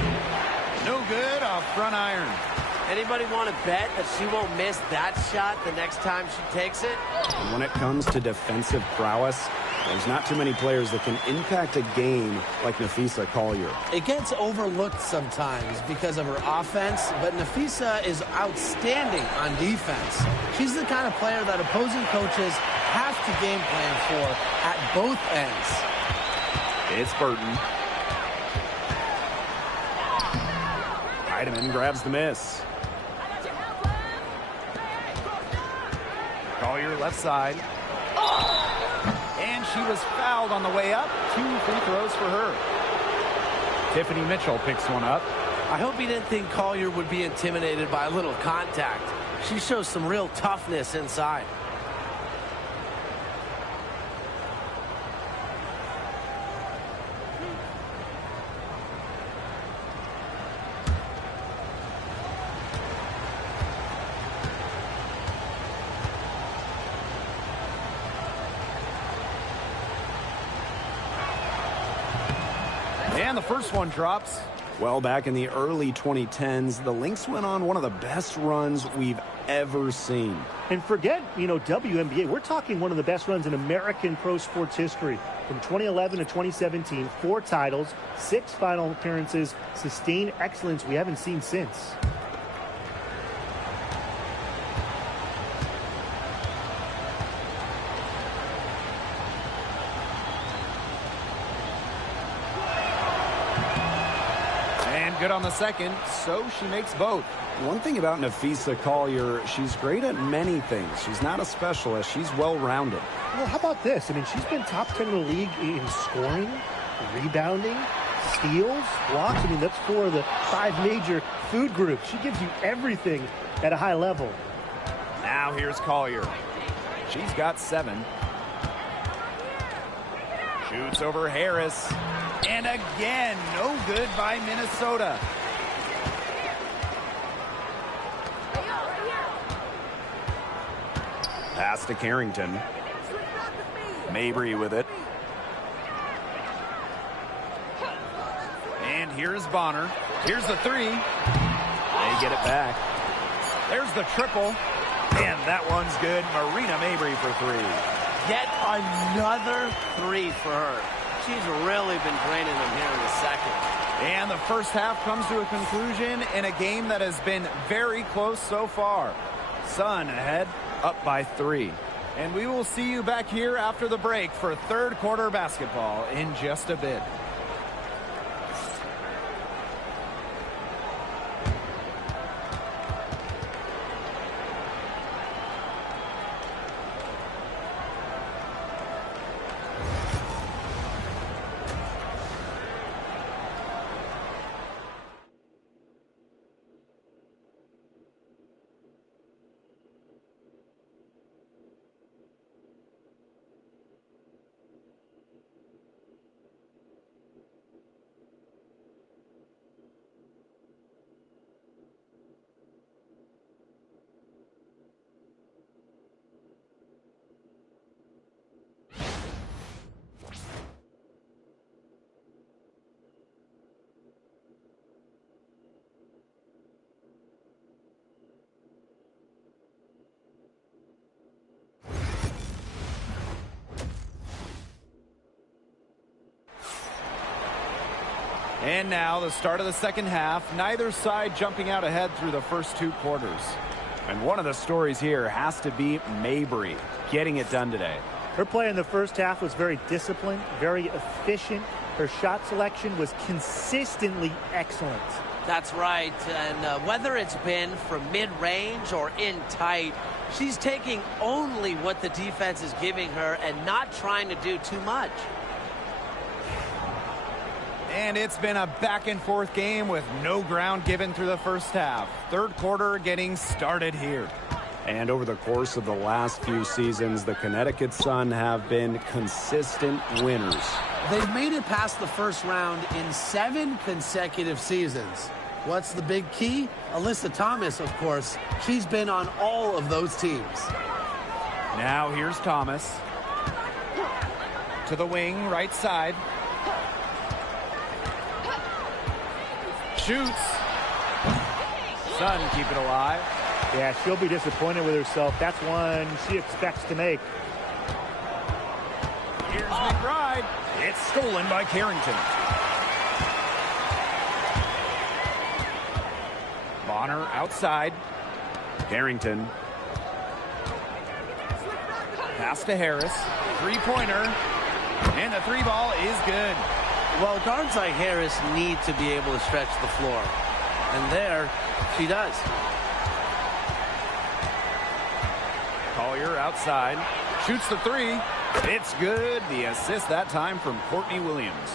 No good off front iron. Anybody want to bet that she won't miss that shot the next time she takes it? And when it comes to defensive prowess, there's not too many players that can impact a game like Napheesa Collier. It gets overlooked sometimes because of her offense, but Napheesa is outstanding on defense. She's the kind of player that opposing coaches have to game plan for at both ends. It's Burton. Heidemann grabs the miss. Collier left side. And she was fouled on the way up. 2 free throws for her. Tiffany Mitchell picks one up. I hope he didn't think Collier would be intimidated by a little contact. She shows some real toughness inside. And the first one drops. Well, back in the early 2010s, the Lynx went on one of the best runs we've ever seen. And forget, WNBA. We're talking one of the best runs in American pro sports history. From 2011 to 2017, 4 titles, 6 final appearances, sustained excellence we haven't seen since. Good on the second, so she makes both. One thing about Napheesa Collier, she's great at many things. She's not a specialist. She's well-rounded. Well, how about this? She's been top 10 in the league in scoring, rebounding, steals, blocks. That's 4 of the 5 major food groups. She gives you everything at a high level. Now here's Collier. She's got 7. Shoots over Harris. And again, no good by Minnesota. Pass to Carrington. Mabry with it. And here's Bonner. Here's the 3. They get it back. There's the triple. And that one's good. Marina Mabry for 3. Yet another 3 for her. She's really been draining them here in the second. And the first half comes to a conclusion in a game that has been very close so far. Sun ahead, up by 3. And we will see you back here after the break for third quarter basketball in just a bit. And now the start of the second half. Neither side jumping out ahead through the first 2 quarters. And one of the stories here has to be Mabrey getting it done today. Her play in the first half was very disciplined, very efficient. Her shot selection was consistently excellent. That's right. And whether it's been from mid-range or in tight, she's taking only what the defense is giving her and not trying to do too much. And it's been a back-and-forth game with no ground given through the first half. Third quarter getting started here. And over the course of the last few seasons, the Connecticut Sun have been consistent winners. They've made it past the first round in 7 consecutive seasons. What's the big key? Alyssa Thomas, of course. She's been on all of those teams. Now here's Thomas. To the wing, right side. Shoots. Sun keep it alive. Yeah, she'll be disappointed with herself. That's one she expects to make. Here's McBride. It's stolen by Carrington. Bonner outside. Carrington. Pass to Harris. Three-pointer. And the 3 ball is good. Well, guards like Harris need to be able to stretch the floor. And there, she does. Collier outside. Shoots the 3. It's good. The assist that time from Courtney Williams.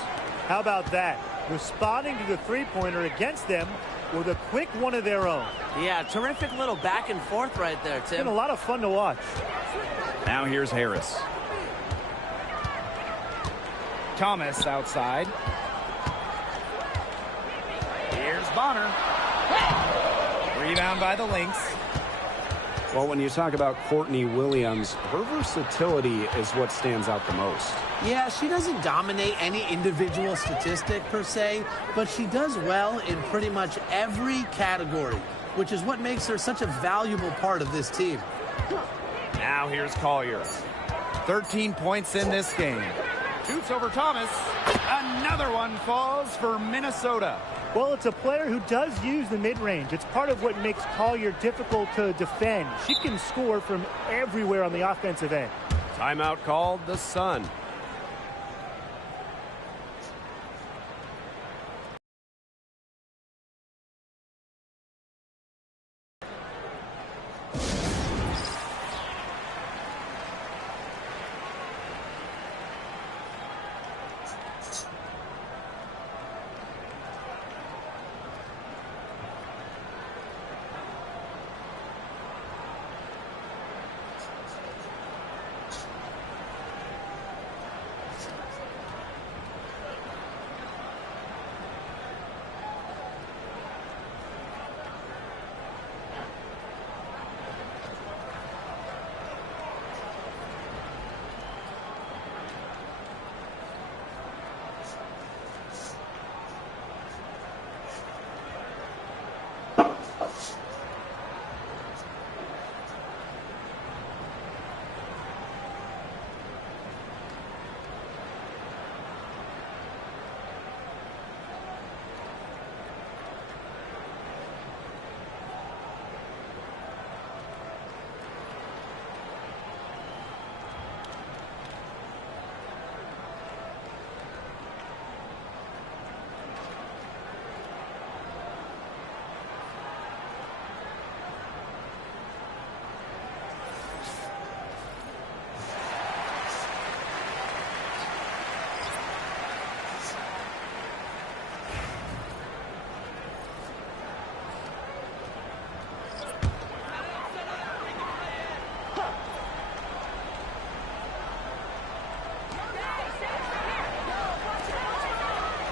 How about that? Responding to the three-pointer against them with a quick one of their own. Yeah, terrific little back and forth right there, Tim. It's been a lot of fun to watch. Now here's Harris. Thomas outside. Here's Bonner. Rebound by the Lynx. Well, when you talk about Courtney Williams, her versatility is what stands out the most. Yeah, she doesn't dominate any individual statistic per se, but she does well in pretty much every category, which is what makes her such a valuable part of this team. Now here's Collier. 13 points in this game. Shoots over Thomas. Another one falls for Minnesota. Well, it's a player who does use the mid-range. It's part of what makes Collier difficult to defend. She can score from everywhere on the offensive end. Timeout called the Sun.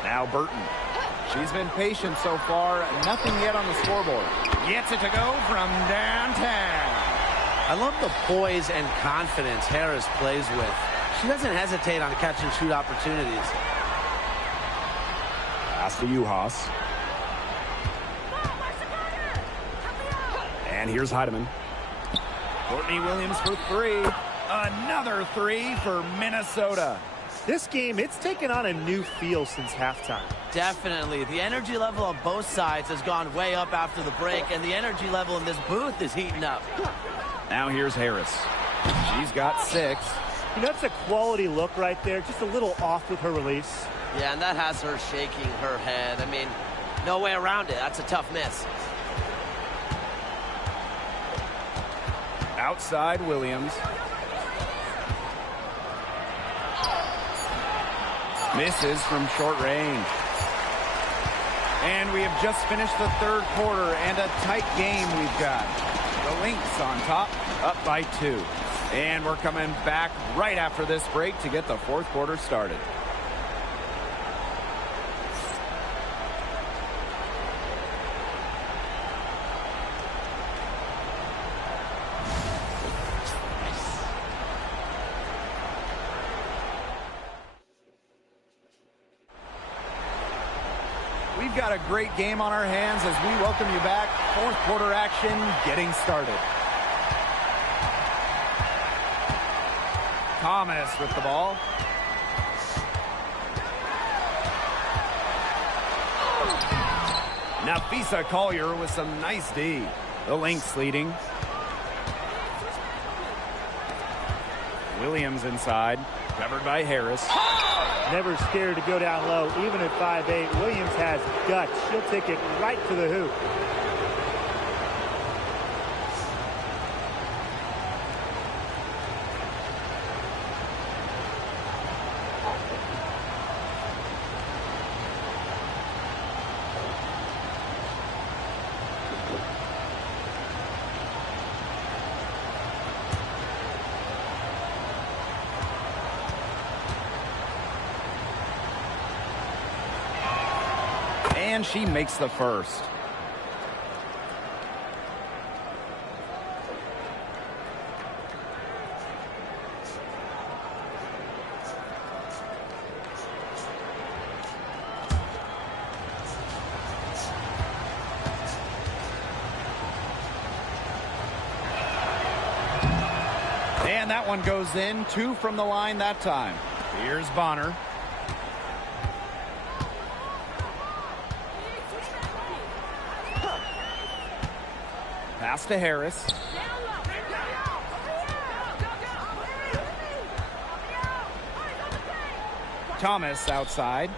Now Burton. She's been patient so far. Nothing yet on the scoreboard. Gets it to go from downtown. I love the poise and confidence Harris plays with. She doesn't hesitate on catch and shoot opportunities. Pass to Uhas. And here's Heidemann. Courtney Williams for 3. Another 3 for Minnesota. This game, it's taken on a new feel since halftime. Definitely. The energy level on both sides has gone way up after the break, and the energy level in this booth is heating up. Now here's Harris. She's got 6. You know, that's a quality look right there. Just a little off with her release. Yeah, and that has her shaking her head. I mean, no way around it. That's a tough miss. Outside Williams. Misses from short range. And we have just finished the third quarter, and a tight game we've got. The Lynx on top, up by 2. And we're coming back right after this break to get the fourth quarter started. We've got a great game on our hands as we welcome you back. Fourth quarter action getting started. Thomas with the ball. Nafisa Collier with some nice D. The Lynx leading. Williams inside, covered by Harris. Never scared to go down low, even at 5'8". Williams has guts. She'll take it right to the hoop. And she makes the first. And that one goes in. 2 from the line that time. Here's Bonner. Pass to Harris. Thomas outside.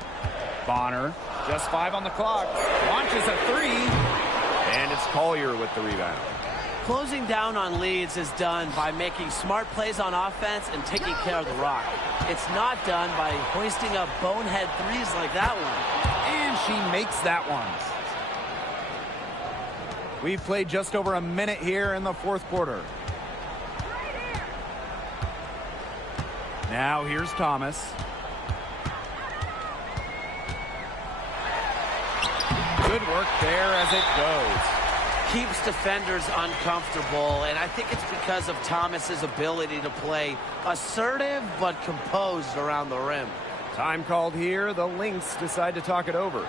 Bonner, just 5 on the clock. Launches a 3. And it's Collier with the rebound. Closing down on leads is done by making smart plays on offense and taking care of the rock. It's not done by hoisting up bonehead threes like that one. And she makes that one. We've played just over a minute here in the fourth quarter. Now here's Thomas. Good work there as it goes. Keeps defenders uncomfortable, and I think it's because of Thomas's ability to play assertive but composed around the rim. Time called here. The Lynx decide to talk it over.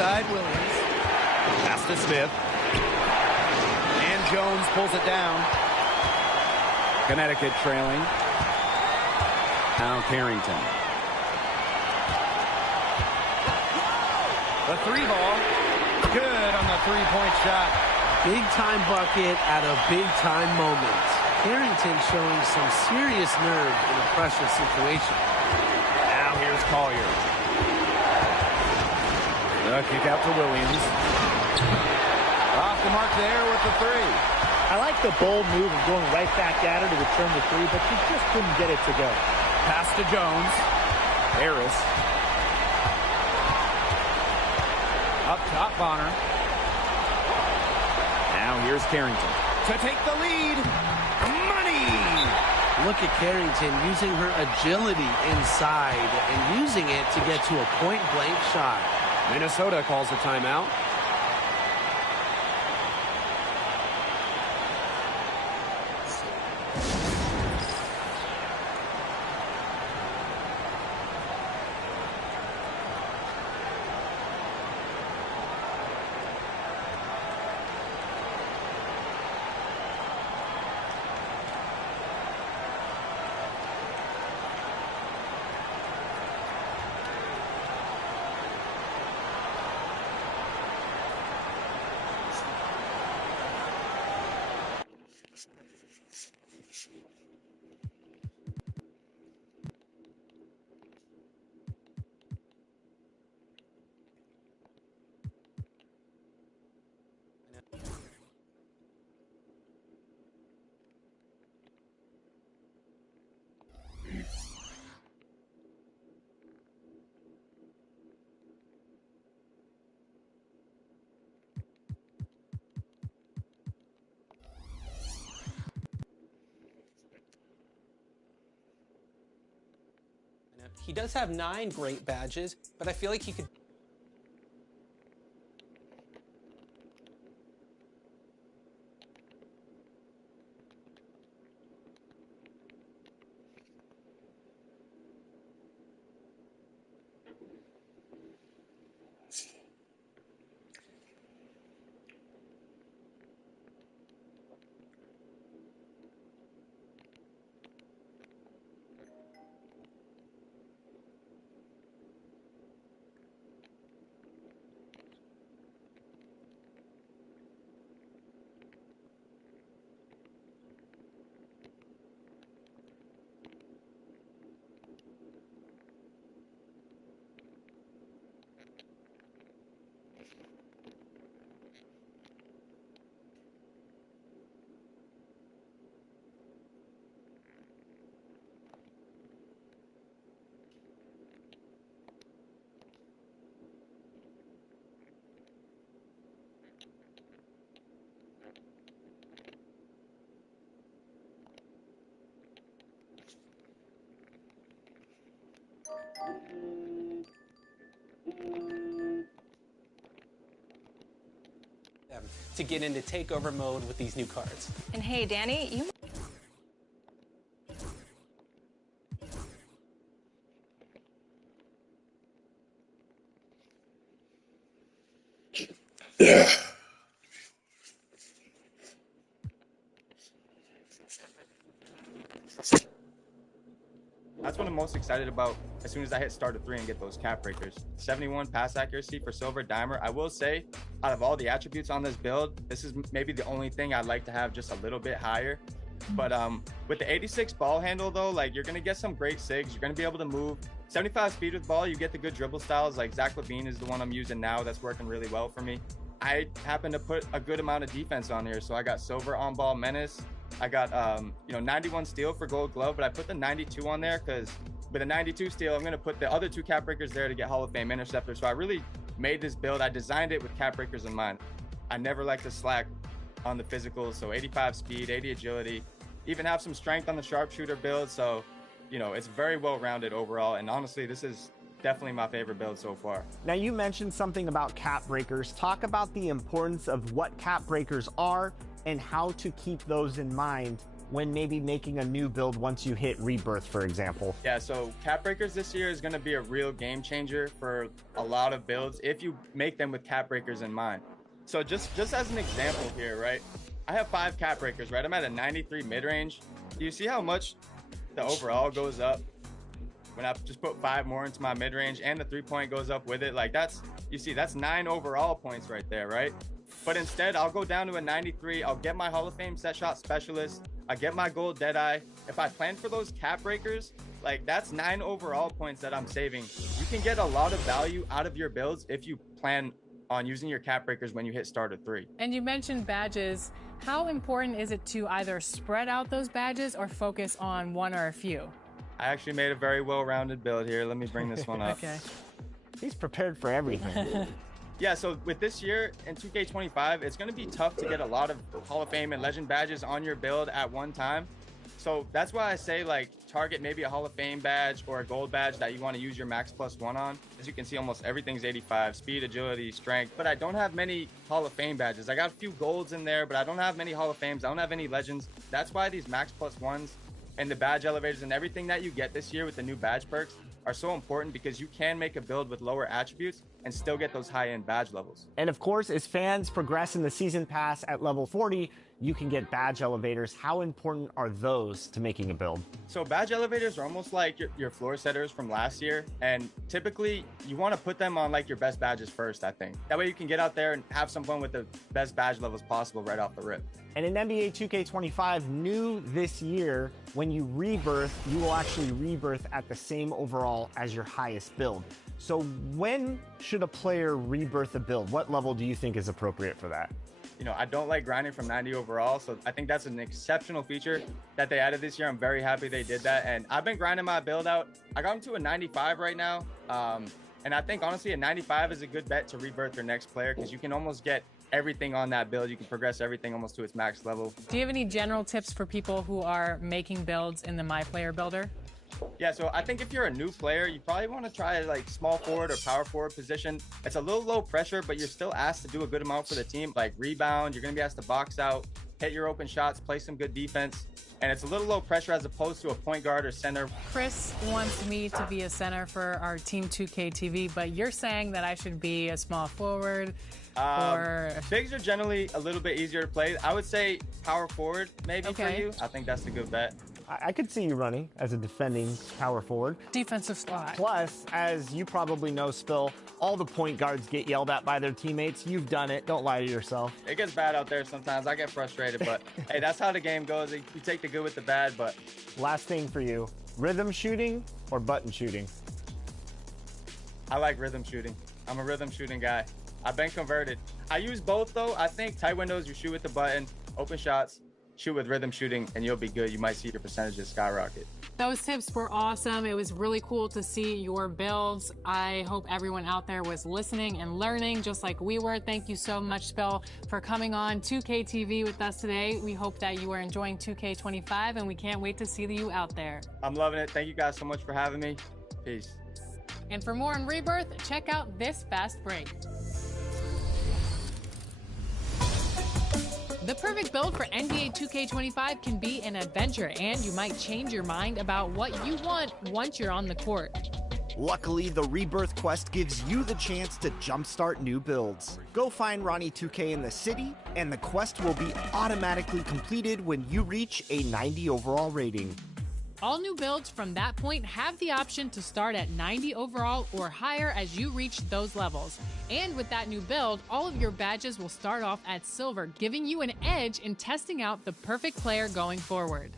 side, Williams. Pass to Smith. And Jones pulls it down. Connecticut trailing. Now Carrington. The three ball. Good on the three-point shot. Big time bucket at a big time moment. Carrington showing some serious nerve in a pressure situation. Now here's Collier. The kick out to Williams. Off the mark there with the three. I like the bold move of going right back at her to return the three, but she just couldn't get it to go. Pass to Jones. Harris. Up top on her. Now here's Carrington to take the lead. Money! Look at Carrington using her agility inside and using it to get to a point-blank shot. Minnesota calls a timeout. He does have 9 great badges, but I feel like he could... to get into takeover mode with these new cards. And hey, Danny, you... Yeah. That's what I'm most excited about as soon as I hit start of 3 and get those cap breakers. 71 pass accuracy for Silver Dimer. I will say, out of all the attributes on this build, this is maybe the only thing I'd like to have just a little bit higher. But with the 86 ball handle, though, like, you're going to get some great sigs. You're going to be able to move 75 speed with ball. You get the good dribble styles. Like, Zach LaVine is the one I'm using now. That's working really well for me. I happen to put a good amount of defense on here. So I got Silver on ball menace. I got, 91 steal for Gold Glove, but I put the 92 on there because with a 92 steal, I'm going to put the other 2 cap breakers there to get Hall of Fame interceptor. So I really made this build. I designed it with cap breakers in mind. I never like to slack on the physicals. So 85 speed, 80 agility, even have some strength on the sharpshooter build. So, it's very well-rounded overall. And honestly, this is definitely my favorite build so far. Now, you mentioned something about cap breakers. Talk about the importance of what cap breakers are and how to keep those in mind when maybe making a new build once you hit Rebirth, for example? Yeah, so Cap Breakers this year is going to be a real game changer for a lot of builds if you make them with Cap Breakers in mind. So just as an example here, right? I have 5 Cap Breakers, right? I'm at a 93 mid-range. Do you see how much the overall goes up when I just put 5 more into my mid-range, and the 3-point goes up with it? Like, that's, you see, that's 9 overall points right there, right? But instead, I'll go down to a 93. I'll get my Hall of Fame set shot specialist. I get my gold Deadeye. If I plan for those Cap Breakers, like, that's 9 overall points that I'm saving. You can get a lot of value out of your builds if you plan on using your Cap Breakers when you hit starter 3. And you mentioned badges. How important is it to either spread out those badges or focus on one or a few? I actually made a very well-rounded build here. Let me bring this one up. Okay. He's prepared for everything. Yeah, so with this year in 2K25, it's going to be tough to get a lot of Hall of Fame and Legend badges on your build at one time. So that's why I say, like, target maybe a Hall of Fame badge or a gold badge that you want to use your max +1 on. As you can see, almost everything's 85, speed, agility, strength. But I don't have many Hall of Fame badges. I got a few golds in there, but I don't have many Hall of Fames. I don't have any legends. That's why these max +1s and the badge elevators and everything that you get this year with the new badge perks are so important, because you can make a build with lower attributes and still get those high-end badge levels. And of course, as fans progress in the season pass at level 40, you can get badge elevators. How important are those to making a build? So badge elevators are almost like your floor setters from last year, and typically you want to put them on like your best badges first, I think. That way you can get out there and have some fun with the best badge levels possible right off the rip. And in NBA 2K25, new this year, when you rebirth, you will actually rebirth at the same overall as your highest build. So when should a player rebirth a build? What level do you think is appropriate for that? You know, I don't like grinding from 90 overall, so I think that's an exceptional feature that they added this year. I'm very happy they did that, and I've been grinding my build out. I got into a 95 right now, and I think honestly a 95 is a good bet to rebirth your next player, because you can almost get everything on that build. You can progress everything almost to its max level. Do you have any general tips for people who are making builds in the My Player Builder? Yeah, so I think if you're a new player, you probably want to try like small forward or power forward position. It's a little low pressure, but you're still asked to do a good amount for the team, like rebound. You're going to be asked to box out, hit your open shots, play some good defense. And it's a little low pressure as opposed to a point guard or center. Chris wants me to be a center for our Team 2K TV, but you're saying that I should be a small forward or... Bigs are generally a little bit easier to play. I would say power forward maybe for you. I think that's a good bet. I could see you running as a defending power forward. Defensive slot. Plus, as you probably know, Spill, all the point guards get yelled at by their teammates. You've done it. Don't lie to yourself. It gets bad out there sometimes. I get frustrated, but hey, that's how the game goes. You take the good with the bad, but... Last thing for you, rhythm shooting or button shooting? I like rhythm shooting. I'm a rhythm shooting guy. I've been converted. I use both, though. I think tight windows, you shoot with the button, open shots, shoot with rhythm shooting, and you'll be good. You might see your percentages skyrocket. Those tips were awesome. It was really cool to see your builds. I hope everyone out there was listening and learning just like we were. Thank you so much, Spill, for coming on 2K TV with us today. We hope that you are enjoying 2K25, and we can't wait to see you out there. I'm loving it. Thank you guys so much for having me. Peace. And for more on Rebirth, check out this fast break. The perfect build for NBA 2K25 can be an adventure, and you might change your mind about what you want once you're on the court. Luckily, the Rebirth Quest gives you the chance to jumpstart new builds. Go find Ronnie 2K in the city, and the quest will be automatically completed when you reach a 90 overall rating. All new builds from that point have the option to start at 90 overall or higher as you reach those levels. And with that new build, all of your badges will start off at silver, giving you an edge in testing out the perfect player going forward.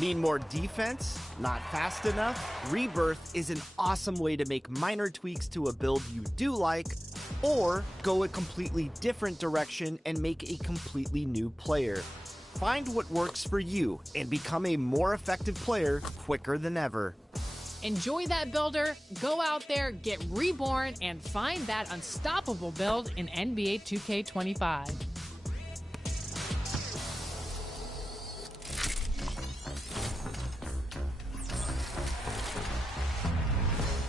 Need more defense? Not fast enough? Rebirth is an awesome way to make minor tweaks to a build you do like, or go a completely different direction and make a completely new player. Find what works for you and become a more effective player quicker than ever. Enjoy that builder, go out there, get reborn, and find that unstoppable build in NBA 2K25.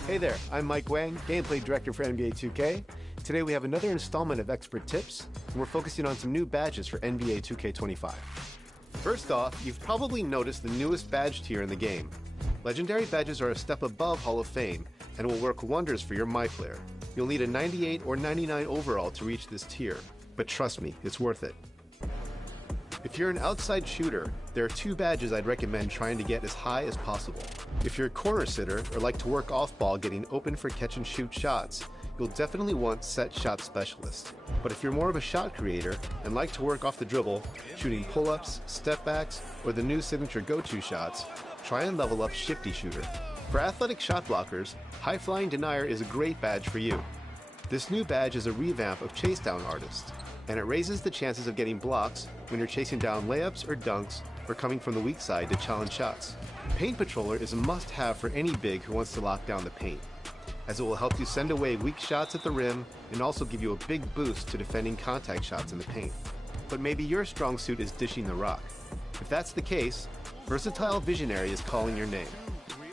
Hey there, I'm Mike Wang, Gameplay Director for NBA 2K. Today we have another installment of Expert Tips, and we're focusing on some new badges for NBA 2K25. First off, you've probably noticed the newest badge tier in the game. Legendary badges are a step above Hall of Fame and will work wonders for your MyPlayer. You'll need a 98 or 99 overall to reach this tier, but trust me, it's worth it. If you're an outside shooter, there are 2 badges I'd recommend trying to get as high as possible. If you're a corner sitter or like to work off ball getting open for catch and shoot shots, you'll definitely want Set Shot Specialist. But if you're more of a shot creator and like to work off the dribble, shooting pull-ups, step backs, or the new signature go-to shots, try and level up Shifty Shooter. For athletic shot blockers, High Flying Denier is a great badge for you. This new badge is a revamp of Chase Down Artist, and it raises the chances of getting blocks when you're chasing down layups or dunks or coming from the weak side to challenge shots. Paint Patroller is a must-have for any big who wants to lock down the paint, as it will help you send away weak shots at the rim and also give you a big boost to defending contact shots in the paint. But maybe your strong suit is dishing the rock. If that's the case, Versatile Visionary is calling your name.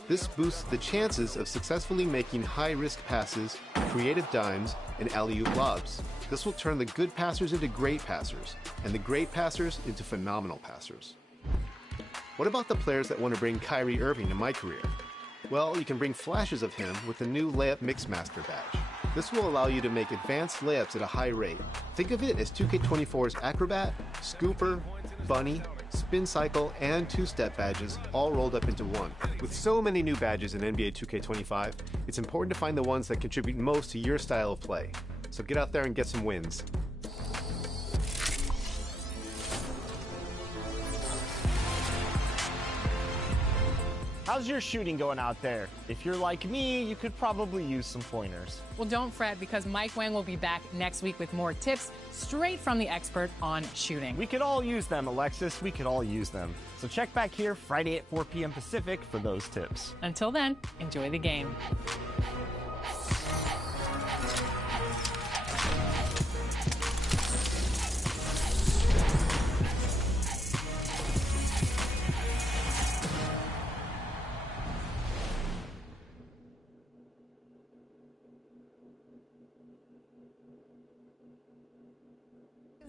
This boosts the chances of successfully making high-risk passes, creative dimes, and alley-oop lobs. This will turn the good passers into great passers, and the great passers into phenomenal passers. What about the players that want to bring Kyrie Irving to my career? Well, you can bring flashes of him with the new Layup Mixmaster badge. This will allow you to make advanced layups at a high rate. Think of it as 2K24's Acrobat, Scooper, Bunny, Spin Cycle, and Two-Step badges all rolled up into one. With so many new badges in NBA 2K25, it's important to find the ones that contribute most to your style of play. So get out there and get some wins. How's your shooting going out there? If you're like me, you could probably use some pointers. Well, don't fret, because Mike Wang will be back next week with more tips straight from the expert on shooting. We could all use them, Alexis. We could all use them. So check back here Friday at 4 p.m. Pacific for those tips. Until then, enjoy the game.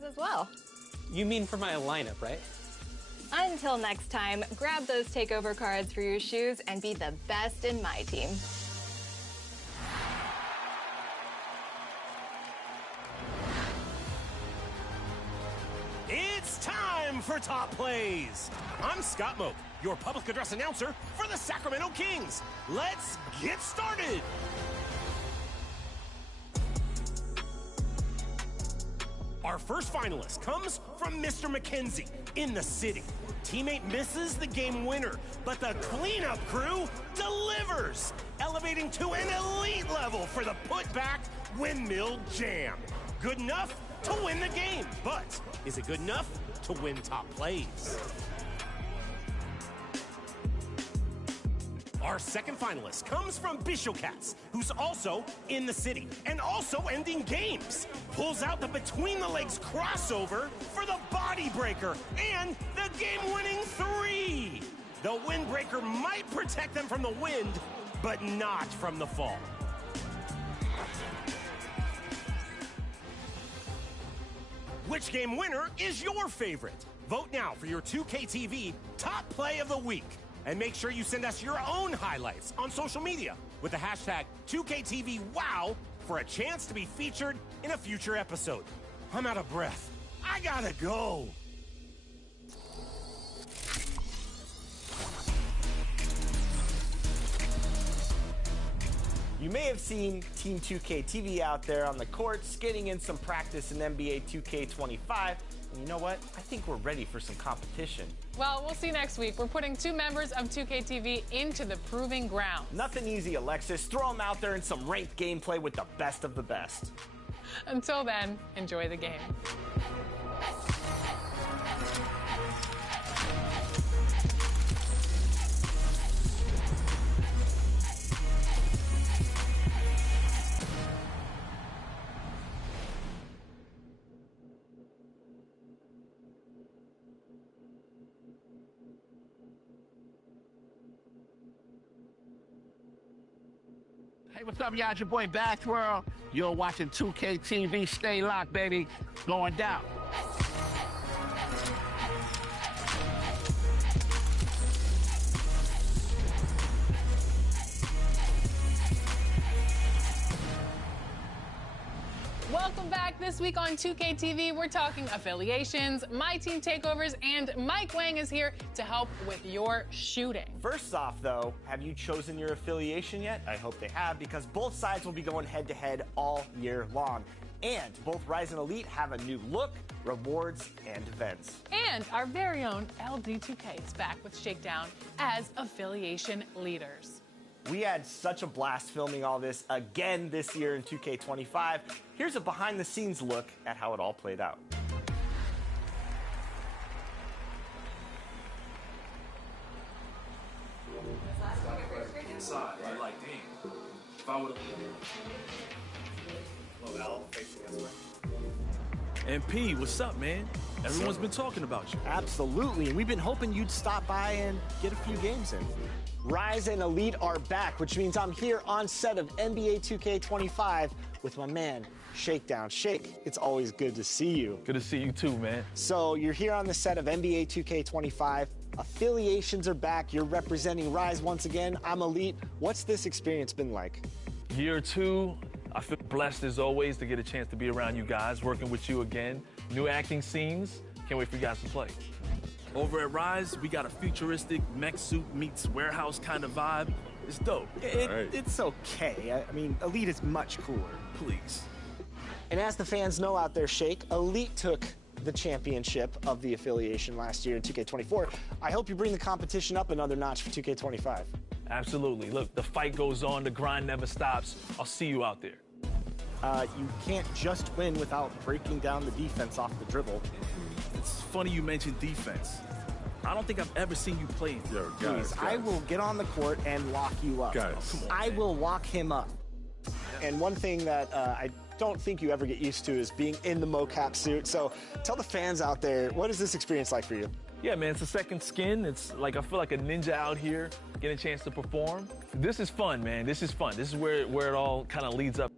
As well. You mean for my lineup, right? Until next time, grab those takeover cards for your shoes and be the best in my team. It's time for Top Plays. I'm Scott Moak, your public address announcer for the Sacramento Kings. Let's get started. Our first finalist comes from Mr. McKenzie in the city. Teammate misses the game winner, but the cleanup crew delivers, elevating to an elite level for the putback windmill jam. Good enough to win the game, but is it good enough to win Top Plays? Our second finalist comes from Bishocats, who's also in the city and also ending games. Pulls out the between-the-legs crossover for the body breaker and the game-winning 3. The windbreaker might protect them from the wind, but not from the fall. Which game winner is your favorite? Vote now for your 2KTV Top Play of the Week. And make sure you send us your own highlights on social media with the hashtag 2KTVWOW for a chance to be featured in a future episode. I'm out of breath. I gotta go. You may have seen Team 2K TV out there on the courts getting in some practice in NBA 2K25. And you know what? I think we're ready for some competition. Well, we'll see next week. We're putting 2 members of 2K TV into the proving ground. Nothing easy, Alexis. Throw them out there in some ranked gameplay with the best of the best. Until then, enjoy the game. Hey, what's up, y'all? It's your boy Bathworld. You're watching 2K TV. Stay locked, baby. Going down. this week on 2K TV, we're talking affiliations, My Team takeovers, and Mike Wang is here to help with your shooting. First off, though, have you chosen your affiliation yet? I hope they have, because both sides will be going head-to-head all year long. And both Rise and Elite have a new look, rewards, and events. And our very own LD2K is back with Shakedown as affiliation leaders. We had such a blast filming all this again this year in 2K25. Here's a behind-the-scenes look at how it all played out. Inside, you're like, dang, if I would have... And P, what's up, man? Everyone's been talking about you. Absolutely, and we've been hoping you'd stop by and get a few games in. Rise and Elite are back, which means I'm here on set of NBA 2K25 with my man, Shakedown. Shake, it's always good to see you. Good to see you too, man. So you're here on the set of NBA 2K25. Affiliations are back. You're representing Rise once again. I'm Elite. What's this experience been like? Year 2, I feel blessed as always to get a chance to be around you guys, working with you again. New acting scenes. Can't wait for you guys to play. Over at Rise, we got a futuristic mech suit meets warehouse kind of vibe. It's dope. It's okay. I mean, Elite is much cooler. Please. And as the fans know out there, Shake, Elite took the championship of the affiliation last year in 2K24. I hope you bring the competition up another notch for 2K25. Absolutely. Look, the fight goes on, the grind never stops. I'll see you out there. You can't just win without breaking down the defense off the dribble. It's funny you mentioned defense. I don't think I've ever seen you play. Yo, guys, I will get on the court and lock you up. I will lock him up. And one thing that I don't think you ever get used to is being in the mocap suit. So tell the fans out there, what is this experience like for you? Yeah, man, it's a second skin. It's like I feel like a ninja out here getting a chance to perform. This is fun, man. This is fun. This is where it all kind of leads up.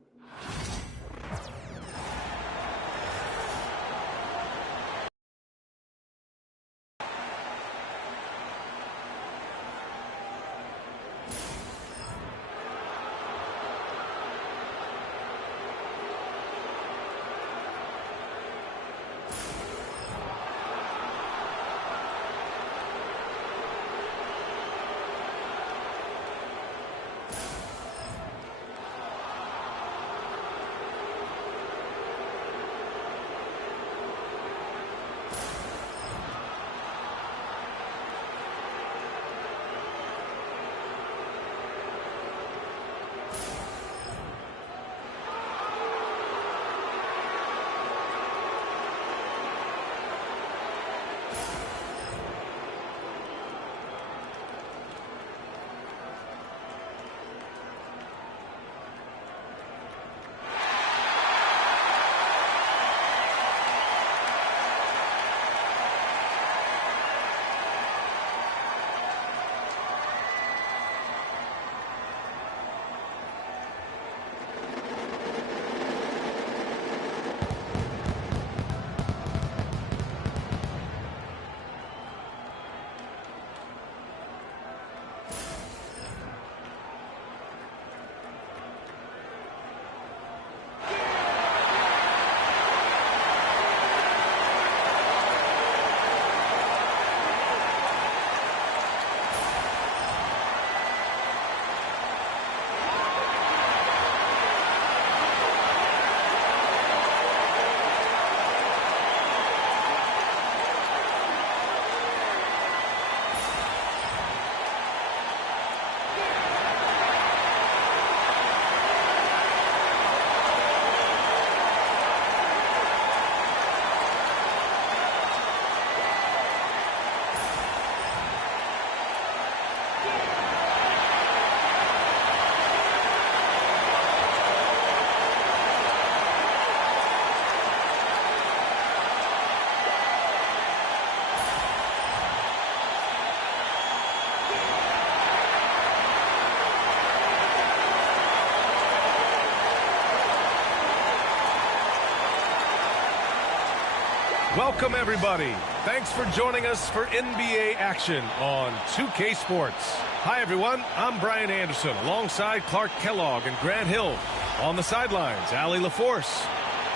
Welcome, everybody. Thanks for joining us for NBA action on 2K Sports. Hi, everyone. I'm Brian Anderson alongside Clark Kellogg and Grant Hill. On the sidelines, Allie LaForce.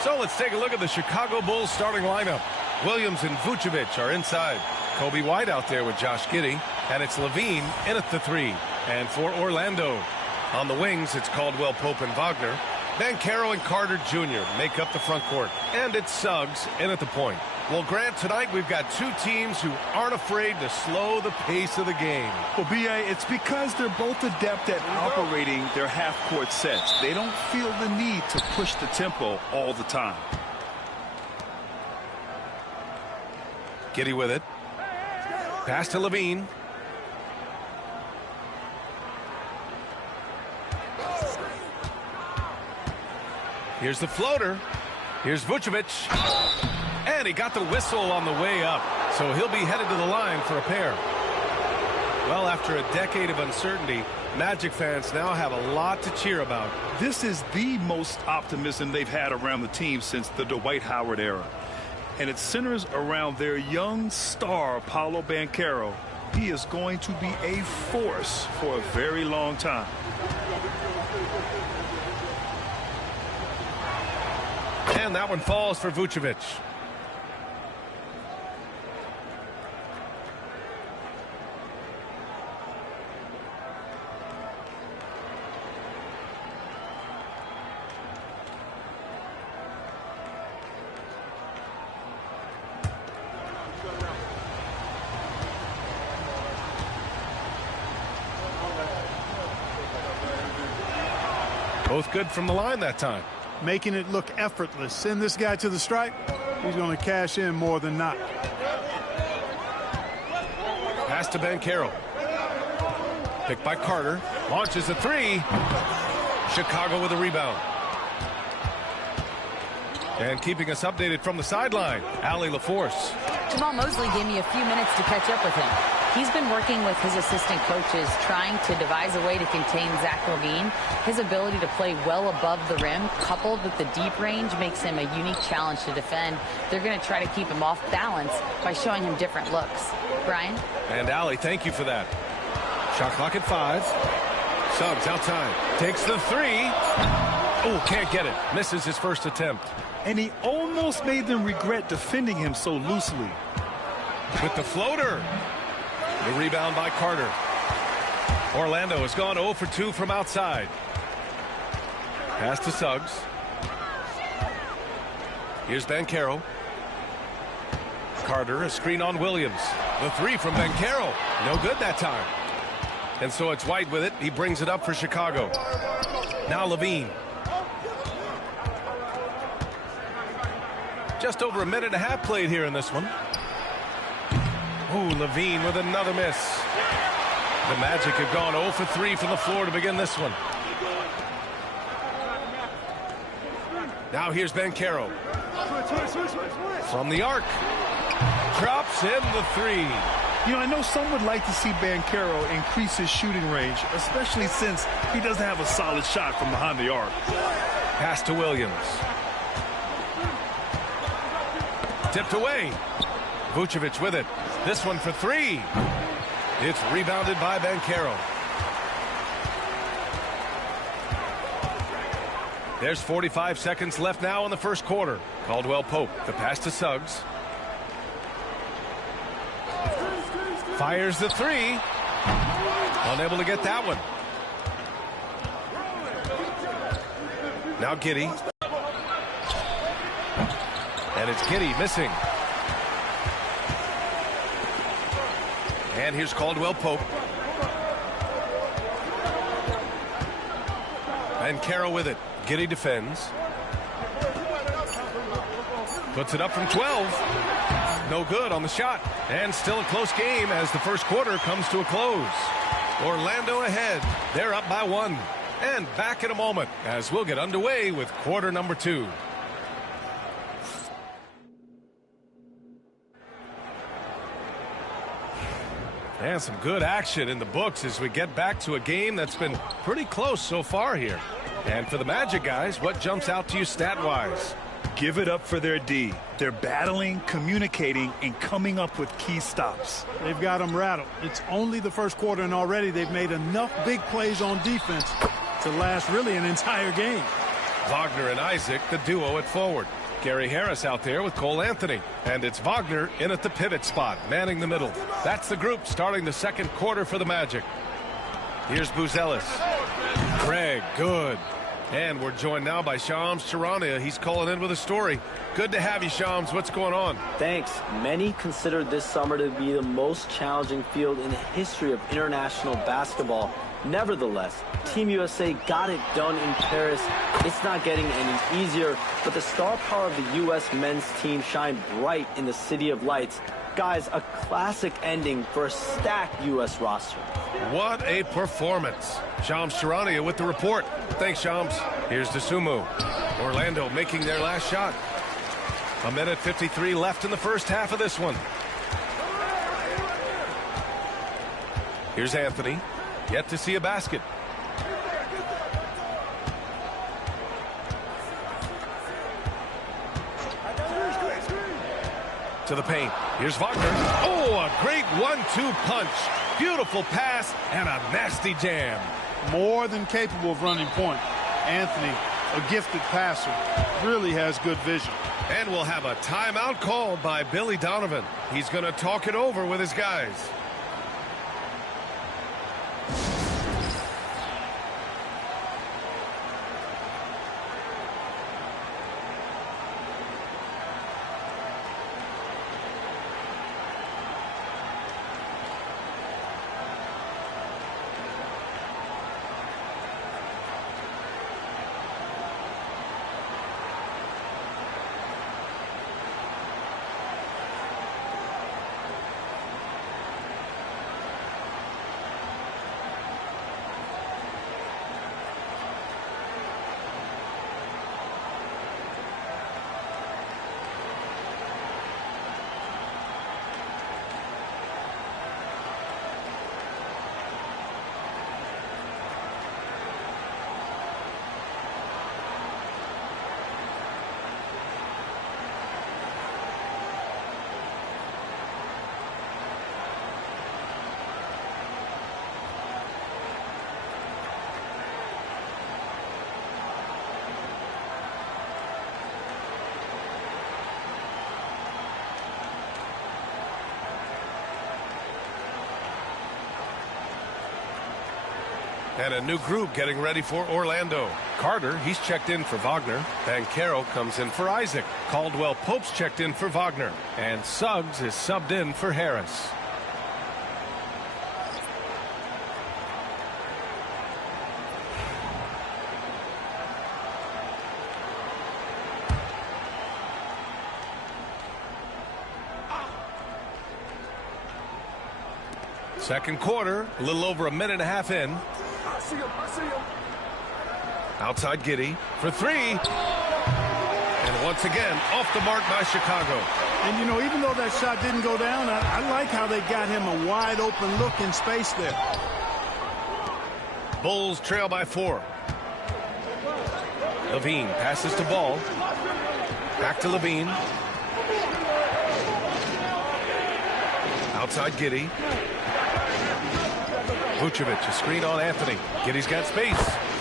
So let's take a look at the Chicago Bulls starting lineup. Williams and Vucevic are inside. Kobe White out there with Josh Giddey. And it's Levine in at the 3. And for Orlando, on the wings, it's Caldwell Pope and Wagner. Banchero and Carter Jr. make up the front court. And it's Suggs in at the point. Well, Grant, tonight we've got two teams who aren't afraid to slow the pace of the game. Well, B.A., it's because they're both adept at operating their half-court sets. They don't feel the need to push the tempo all the time. Giddey with it. Pass to Levine. Here's the floater. Here's Vucevic. And he got the whistle on the way up. So he'll be headed to the line for a pair. Well, after a decade of uncertainty, Magic fans now have a lot to cheer about. This is the most optimism they've had around the team since the Dwight Howard era. And it centers around their young star, Paolo Banchero. He is going to be a force for a very long time. And that one falls for Vucevic. Both good from the line that time. Making it look effortless. Send this guy to the stripe. He's going to cash in more than not. Pass to Banchero. Picked by Carter. Launches a 3. Chicago with a rebound. And keeping us updated from the sideline, Allie LaForce. Jamal Mosley gave me a few minutes to catch up with him. He's been working with his assistant coaches, trying to devise a way to contain Zach LaVine. His ability to play well above the rim, coupled with the deep range, makes him a unique challenge to defend. They're going to try to keep him off balance by showing him different looks. Brian? And Allie, thank you for that. Shot clock at 5. Suggs outside. Takes the 3. Oh, can't get it. Misses his first attempt. And he almost made them regret defending him so loosely. With the floater. The rebound by Carter. Orlando has gone 0 for 2 from outside. Pass to Suggs. Here's Banchero. Carter, a screen on Williams. The 3 from Banchero. No good that time. And so it's White with it. He brings it up for Chicago. Now Levine. Just over a minute and a half played here in this one. Ooh, Levine with another miss. The Magic have gone 0 for 3 from the floor to begin this one. Now here's Banchero. From the arc. Drops in the 3. You know, I know some would like to see Banchero increase his shooting range, especially since he doesn't have a solid shot from behind the arc. Pass to Williams. Tipped away. Vucevic with it. This one for 3. It's rebounded by Banchero. There's 45 seconds left now in the first quarter. Caldwell Pope, the pass to Suggs. Fires the 3. Unable to get that one. Now Giddey. And it's Giddey missing. And here's Caldwell Pope. And Banchero with it. Giddey defends. Puts it up from 12. No good on the shot. And still a close game as the first quarter comes to a close. Orlando ahead. They're up by 1. And back in a moment as we'll get underway with quarter number 2. And some good action in the books as we get back to a game that's been pretty close so far here. And for the Magic guys, what jumps out to you stat-wise? Give it up for their D. They're battling, communicating, and coming up with key stops. They've got them rattled. It's only the first quarter, and already they've made enough big plays on defense to last really an entire game. Wagner and Isaac, the duo at forward. Gary Harris out there with Cole Anthony. And it's Wagner in at the pivot spot, manning the middle. That's the group starting the second quarter for the Magic. Here's Buzelis. Craig, good. And we're joined now by Shams Charania. He's calling in with a story. Good to have you, Shams. What's going on? Thanks. Many consider this summer to be the most challenging field in the history of international basketball. Nevertheless, Team USA got it done in Paris. It's not getting any easier, but the star power of the U.S. men's team shined bright in the City of Lights. Guys, a classic ending for a stacked U.S. roster. What a performance. Shams Charania with the report. Thanks, Shams. Here's Dosunmu. Orlando making their last shot. 1:53 left in the first half of this one. Here's Anthony. Yet to see a basket. To the paint. Here's Wagner. Oh, a great 1-2 punch. Beautiful pass and a nasty jam. More than capable of running point. Anthony, a gifted passer, really has good vision. And we'll have a timeout called by Billy Donovan. He's going to talk it over with his guys. And a new group getting ready for Orlando. Carter, he's checked in for Wagner. Banchero comes in for Isaac. Caldwell Pope's checked in for Wagner. And Suggs is subbed in for Harris. Second quarter, a little over a minute and a half in. I see him. Outside Giddey for three. And once again, off the mark by Chicago. And, you know, even though that shot didn't go down, I like how they got him a wide open look in space there. Bulls trail by 4. Levine passes to Ball. Back to Levine. Outside Giddey. Vucevic, a screen on Anthony. Giddey's got space.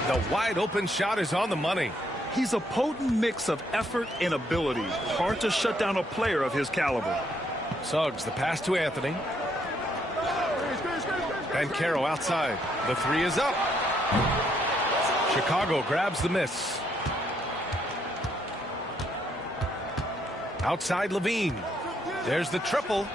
The wide open shot is on the money. He's a potent mix of effort and ability. Hard to shut down a player of his caliber. Suggs, the pass to Anthony. Banchero outside. The three is up. Chicago grabs the miss. Outside Levine. There's the triple.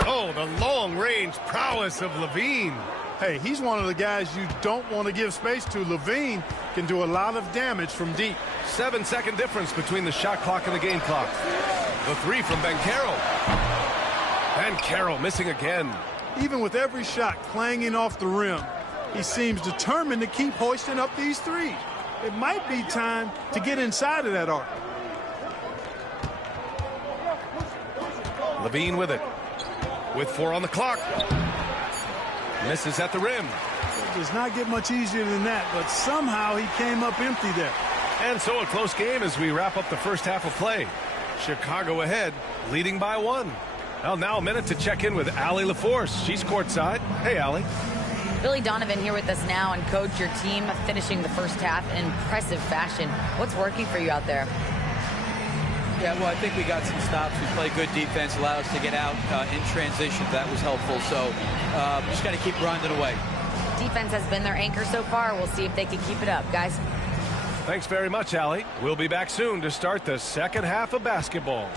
Oh, the long-range prowess of Levine. Hey, he's one of the guys you don't want to give space to. Levine can do a lot of damage from deep. 7-second difference between the shot clock and the game clock. The three from Banchero. Banchero missing again. Even with every shot clanging off the rim, he seems determined to keep hoisting up these threes. It might be time to get inside of that arc. Levine with it. With 4 on the clock. Misses at the rim. It does not get much easier than that, but somehow he came up empty there. And so a close game as we wrap up the first half of play. Chicago ahead, leading by 1. Well, now a minute to check in with Allie LaForce. She's courtside. Hey, Allie. Billy Donovan here with us now, and Coach, your team finishing the first half in impressive fashion. What's working for you out there? Yeah, well, I think we got some stops. We played good defense, allowed us to get out in transition. That was helpful. So just got to keep grinding away. Defense has been their anchor so far. We'll see if they can keep it up, guys. Thanks very much, Allie. We'll be back soon to start the second half of basketball.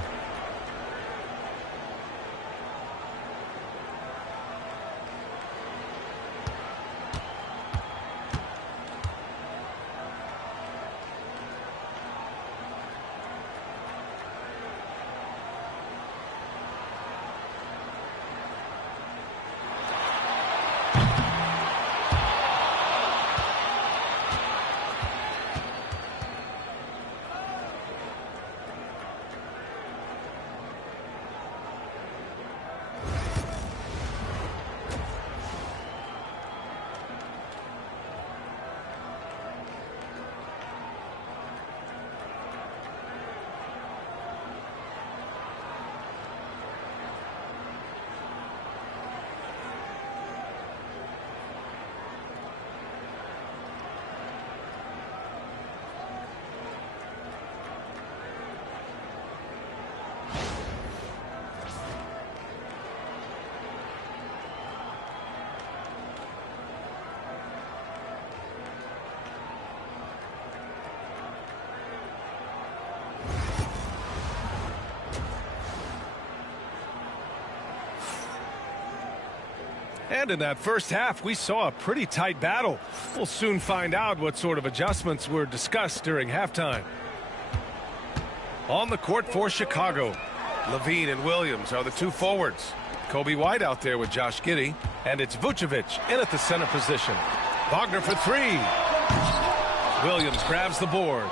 And in that first half, we saw a pretty tight battle. We'll soon find out what sort of adjustments were discussed during halftime. On the court for Chicago, Levine and Williams are the two forwards. Kobe White out there with Josh Giddey, and it's Vucevic in at the center position. Wagner for three. Williams grabs the board.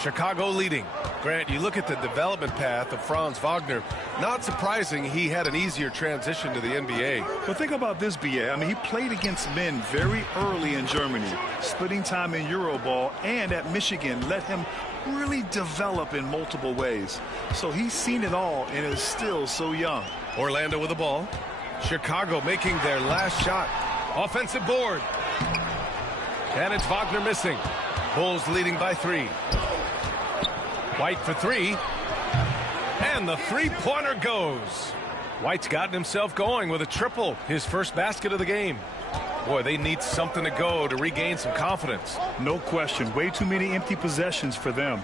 Chicago leading. Grant, you look at the development path of Franz Wagner. Not surprising he had an easier transition to the NBA. Well, think about this, B.A. I mean, he played against men very early in Germany, splitting time in Euroball, and at Michigan let him really develop in multiple ways. So he's seen it all and is still so young. Orlando with the ball. Chicago making their last shot. Offensive board. And it's Wagner missing. Bulls leading by 3. White for 3. And the three-pointer goes. White's gotten himself going with a triple, his first basket of the game. Boy, they need something to go to regain some confidence. No question. Way too many empty possessions for them.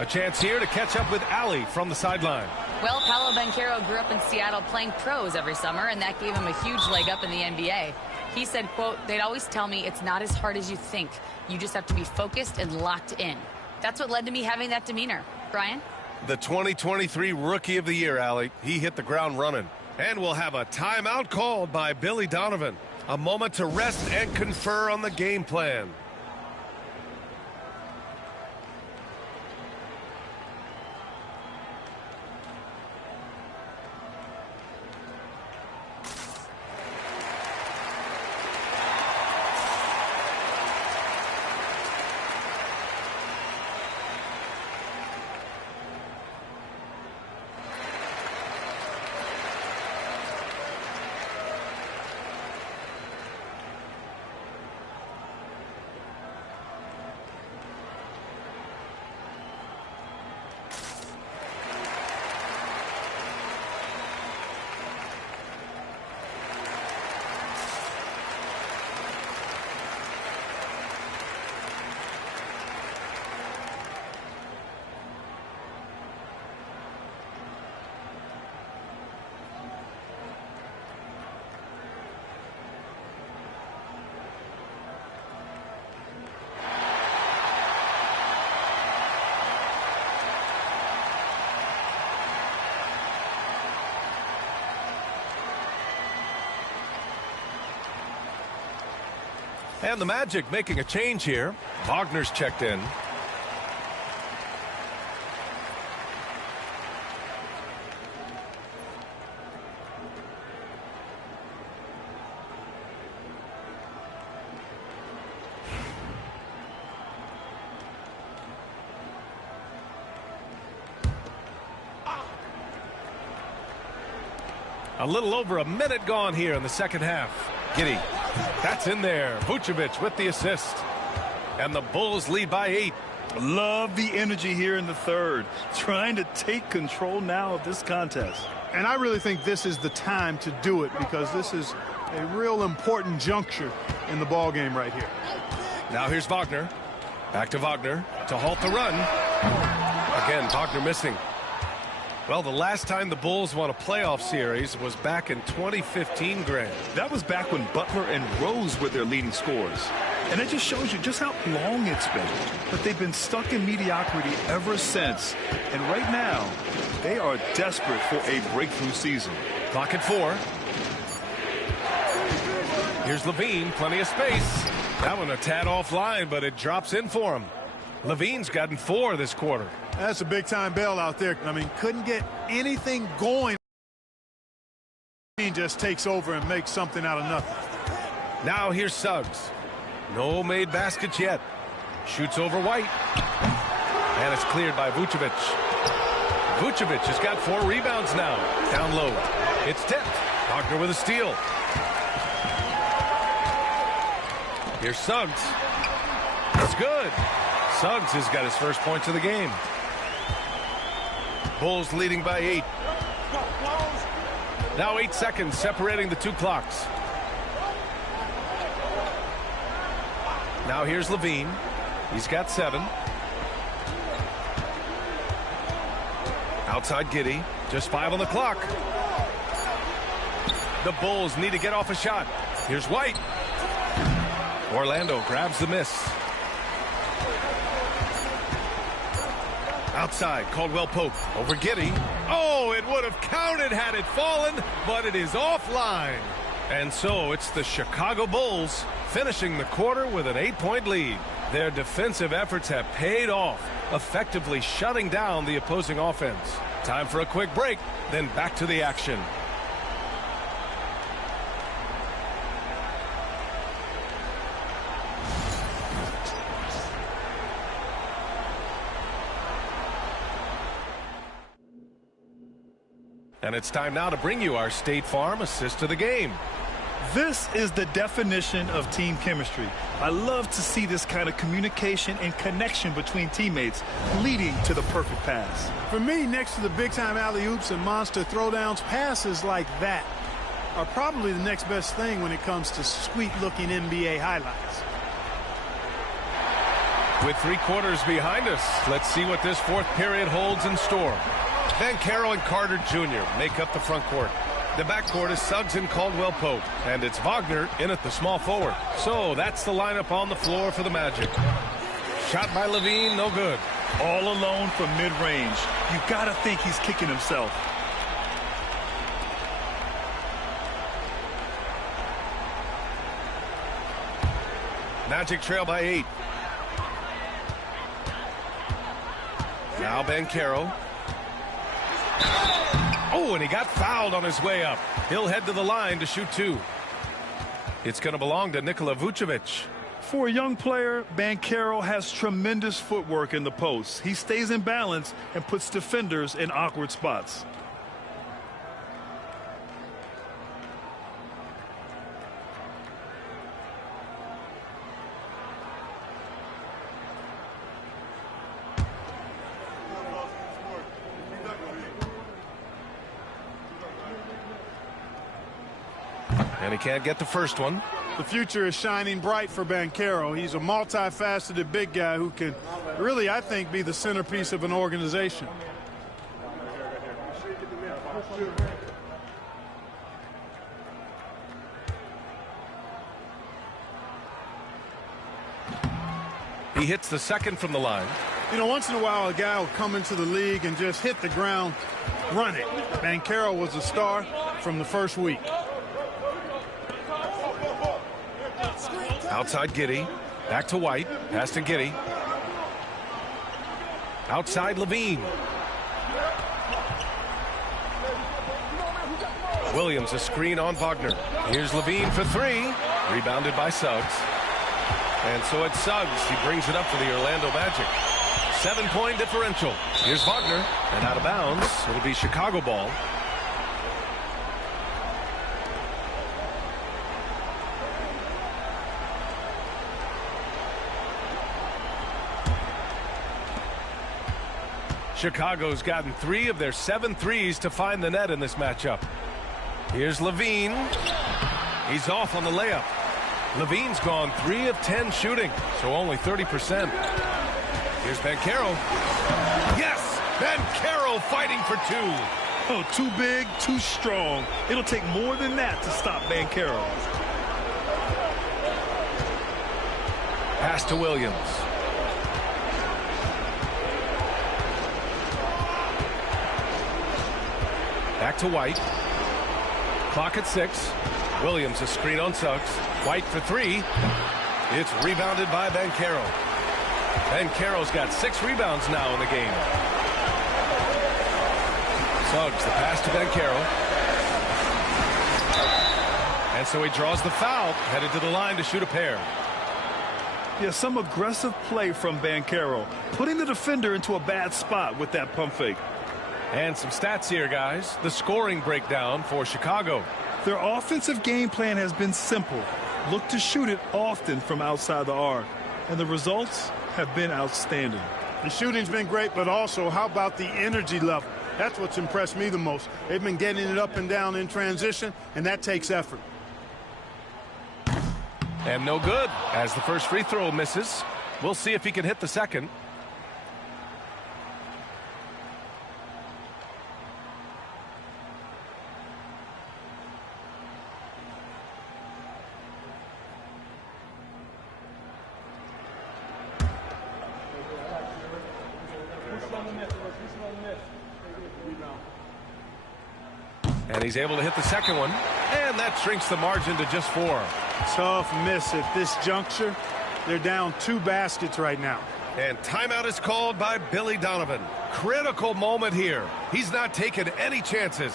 A chance here to catch up with Allie from the sideline. Well, Paolo Banchero grew up in Seattle playing pros every summer, and that gave him a huge leg up in the NBA. He said, quote, "They'd always tell me it's not as hard as you think. You just have to be focused and locked in." That's what led to me having that demeanor. Brian? The 2023 Rookie of the Year, Allie. He hit the ground running. And we'll have a timeout called by Billy Donovan. A moment to rest and confer on the game plan. And the Magic making a change here. Wagner's checked in. A little over a minute gone here in the second half. Giddey That's in there. Vucevic with the assist. And the Bulls lead by 8. Love the energy here in the third. Trying to take control now of this contest. And I really think this is the time to do it because this is a real important juncture in the ball game right here. Now here's Wagner. Back to Wagner to halt the run. Again, Wagner missing. Well, the last time the Bulls won a playoff series was back in 2015, Grant. That was back when Butler and Rose were their leading scorers. And it just shows you just how long it's been. But they've been stuck in mediocrity ever since. And right now, they are desperate for a breakthrough season. Clock at 4. Here's Levine, plenty of space. That one a tad offline, but it drops in for him. Levine's gotten 4 this quarter. That's a big-time bail out there. I mean, couldn't get anything going. He just takes over and makes something out of nothing. Now here's Suggs. No made baskets yet. Shoots over White. And it's cleared by Vucevic. Vucevic has got 4 rebounds now. Down low. It's tipped. Wagner with a steal. Here's Suggs. It's good. Suggs has got his first points of the game. Bulls leading by 8. Now 8 seconds separating the 2 clocks. Now here's Levine. He's got 7. Outside Giddey. Just 5 on the clock. The Bulls need to get off a shot. Here's White. Orlando grabs the miss. Outside, Caldwell Pope over Giddey. Oh, it would have counted had it fallen, but it is offline. And so it's the Chicago Bulls finishing the quarter with an 8-point lead. Their defensive efforts have paid off, effectively shutting down the opposing offense. Time for a quick break, then back to the action. And it's time now to bring you our State Farm assist of the game. This is the definition of team chemistry. I love to see this kind of communication and connection between teammates leading to the perfect pass. For me, next to the big-time alley-oops and monster throwdowns, passes like that are probably the next best thing when it comes to sweet-looking NBA highlights. With 3 quarters behind us, let's see what this 4th period holds in store. Banchero and Carter Jr. make up the front court. The backcourt is Suggs and Caldwell Pope, and it's Wagner in at the small forward. So that's the lineup on the floor for the Magic. Shot by Levine, no good. All alone from mid-range. You gotta think he's kicking himself. Magic trail by 8. Now Banchero. Oh, and he got fouled on his way up. He'll head to the line to shoot 2. It's going to belong to Nikola Vucevic. For a young player, Banchero has tremendous footwork in the post. He stays in balance and puts defenders in awkward spots. And he can't get the first one. The future is shining bright for Banchero. He's a multifaceted big guy who can really, I think, be the centerpiece of an organization. He hits the second from the line. You know, once in a while, a guy will come into the league and just hit the ground running. Banchero was a star from the first week. Outside Giddey. Back to White. Pass to Giddey. Outside Levine. Williams a screen on Wagner. Here's Levine for 3. Rebounded by Suggs. And so it's Suggs. He brings it up for the Orlando Magic. 7-point differential. Here's Wagner. And out of bounds. It'll be Chicago ball. Chicago's gotten 3 of their 7 threes to find the net in this matchup. Here's Levine. He's off on the layup. Levine's gone 3 of 10 shooting, so only 30%. Here's Banchero. Yes! Banchero fighting for 2. Oh, too big, too strong. It'll take more than that to stop Banchero. Pass to Williams. Back to White. Clock at 6. Williams a screen on Suggs. White for 3. It's rebounded by Banchero. Banchero's got 6 rebounds now in the game. Suggs the pass to Banchero. And so he draws the foul, headed to the line to shoot a pair. Yeah, some aggressive play from Banchero, putting the defender into a bad spot with that pump fake. And some stats here, guys. The scoring breakdown for Chicago. Their offensive game plan has been simple. Look to shoot it often from outside the arc. And the results have been outstanding. The shooting's been great, but also how about the energy level? That's what's impressed me the most. They've been getting it up and down in transition, and that takes effort. And no good, as the first free throw misses. We'll see if he can hit the second. And he's able to hit the second one, and that shrinks the margin to just 4. Tough miss at this juncture. They're down 2 baskets right now. And timeout is called by Billy Donovan. Critical moment here. He's not taking any chances.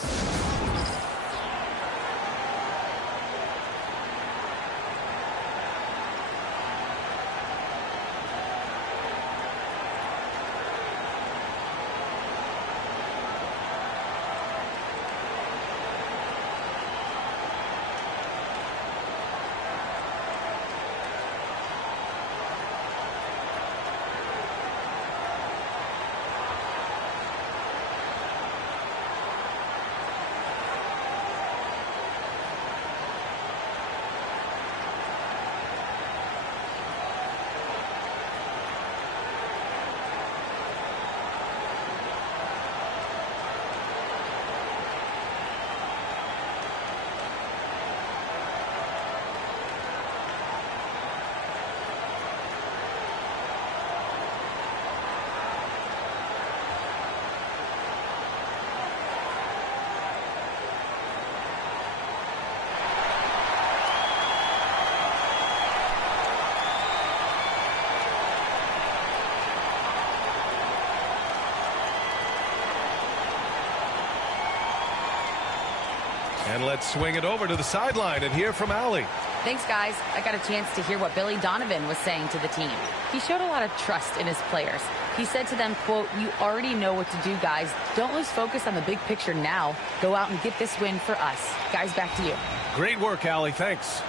And let's swing it over to the sideline and hear from Allie. Thanks, guys. I got a chance to hear what Billy Donovan was saying to the team. He showed a lot of trust in his players. He said to them, quote, "You already know what to do, guys. Don't lose focus on the big picture now. Go out and get this win for us." Guys, back to you. Great work, Allie. Thanks.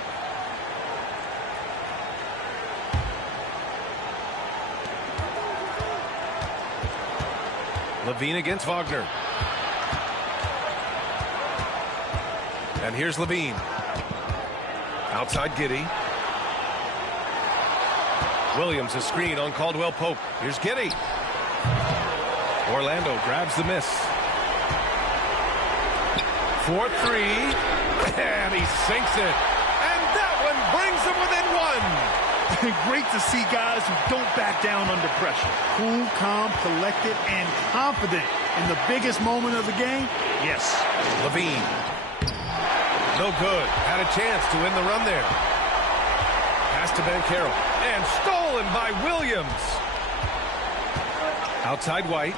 Levine against Wagner. And here's Levine. Outside Giddey. Williams a screen on Caldwell Pope. Here's Giddey. Orlando grabs the miss. 4-3. And he sinks it. And that one brings them within 1. Great to see guys who don't back down under pressure. Cool, calm, collected, and confident in the biggest moment of the game. Yes. Levine. No good. Had a chance to win the run there. Pass to Banchero. And stolen by Williams. Outside White.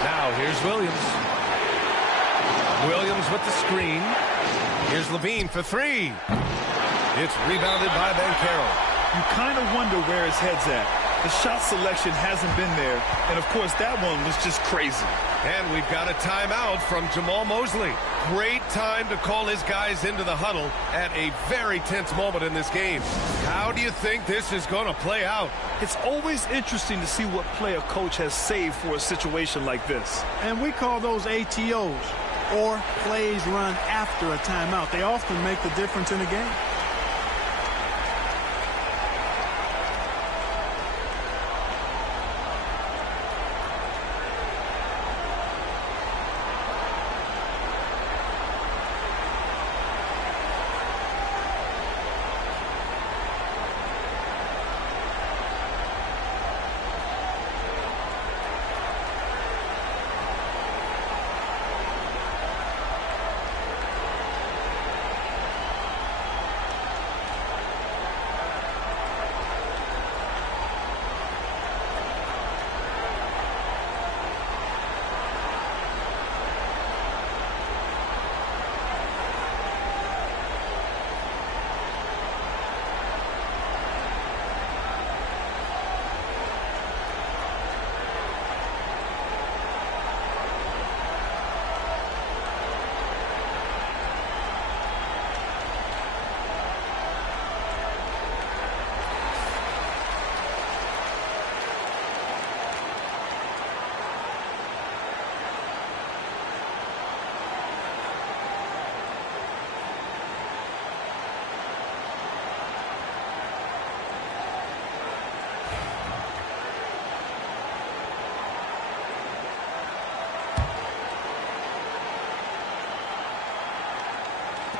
Now here's Williams. Williams with the screen. Here's Levine for 3. It's rebounded by Banchero. You kind of wonder where his head's at. The shot selection hasn't been there, and of course that one was just crazy. And we've got a timeout from Jamal Mosley. Great time to call his guys into the huddle at a very tense moment in this game. How do you think this is going to play out? It's always interesting to see what play a coach has saved for a situation like this. And we call those ATOs, or plays run after a timeout. They often make the difference in a game.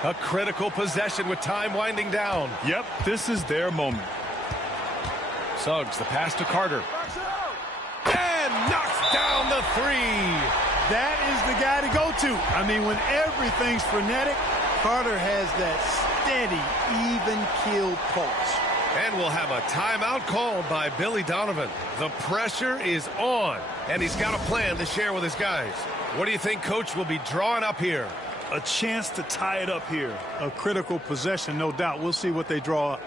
A critical possession with time winding down. Yep, this is their moment. Suggs, the pass to Carter. And knocks down the three. That is the guy to go to. I mean, when everything's frenetic, Carter has that steady, even-keeled pulse. And we'll have a timeout called by Billy Donovan. The pressure is on, and he's got a plan to share with his guys. What do you think Coach will be drawing up here? A chance to tie it up here. A critical possession, no doubt. We'll see what they draw up.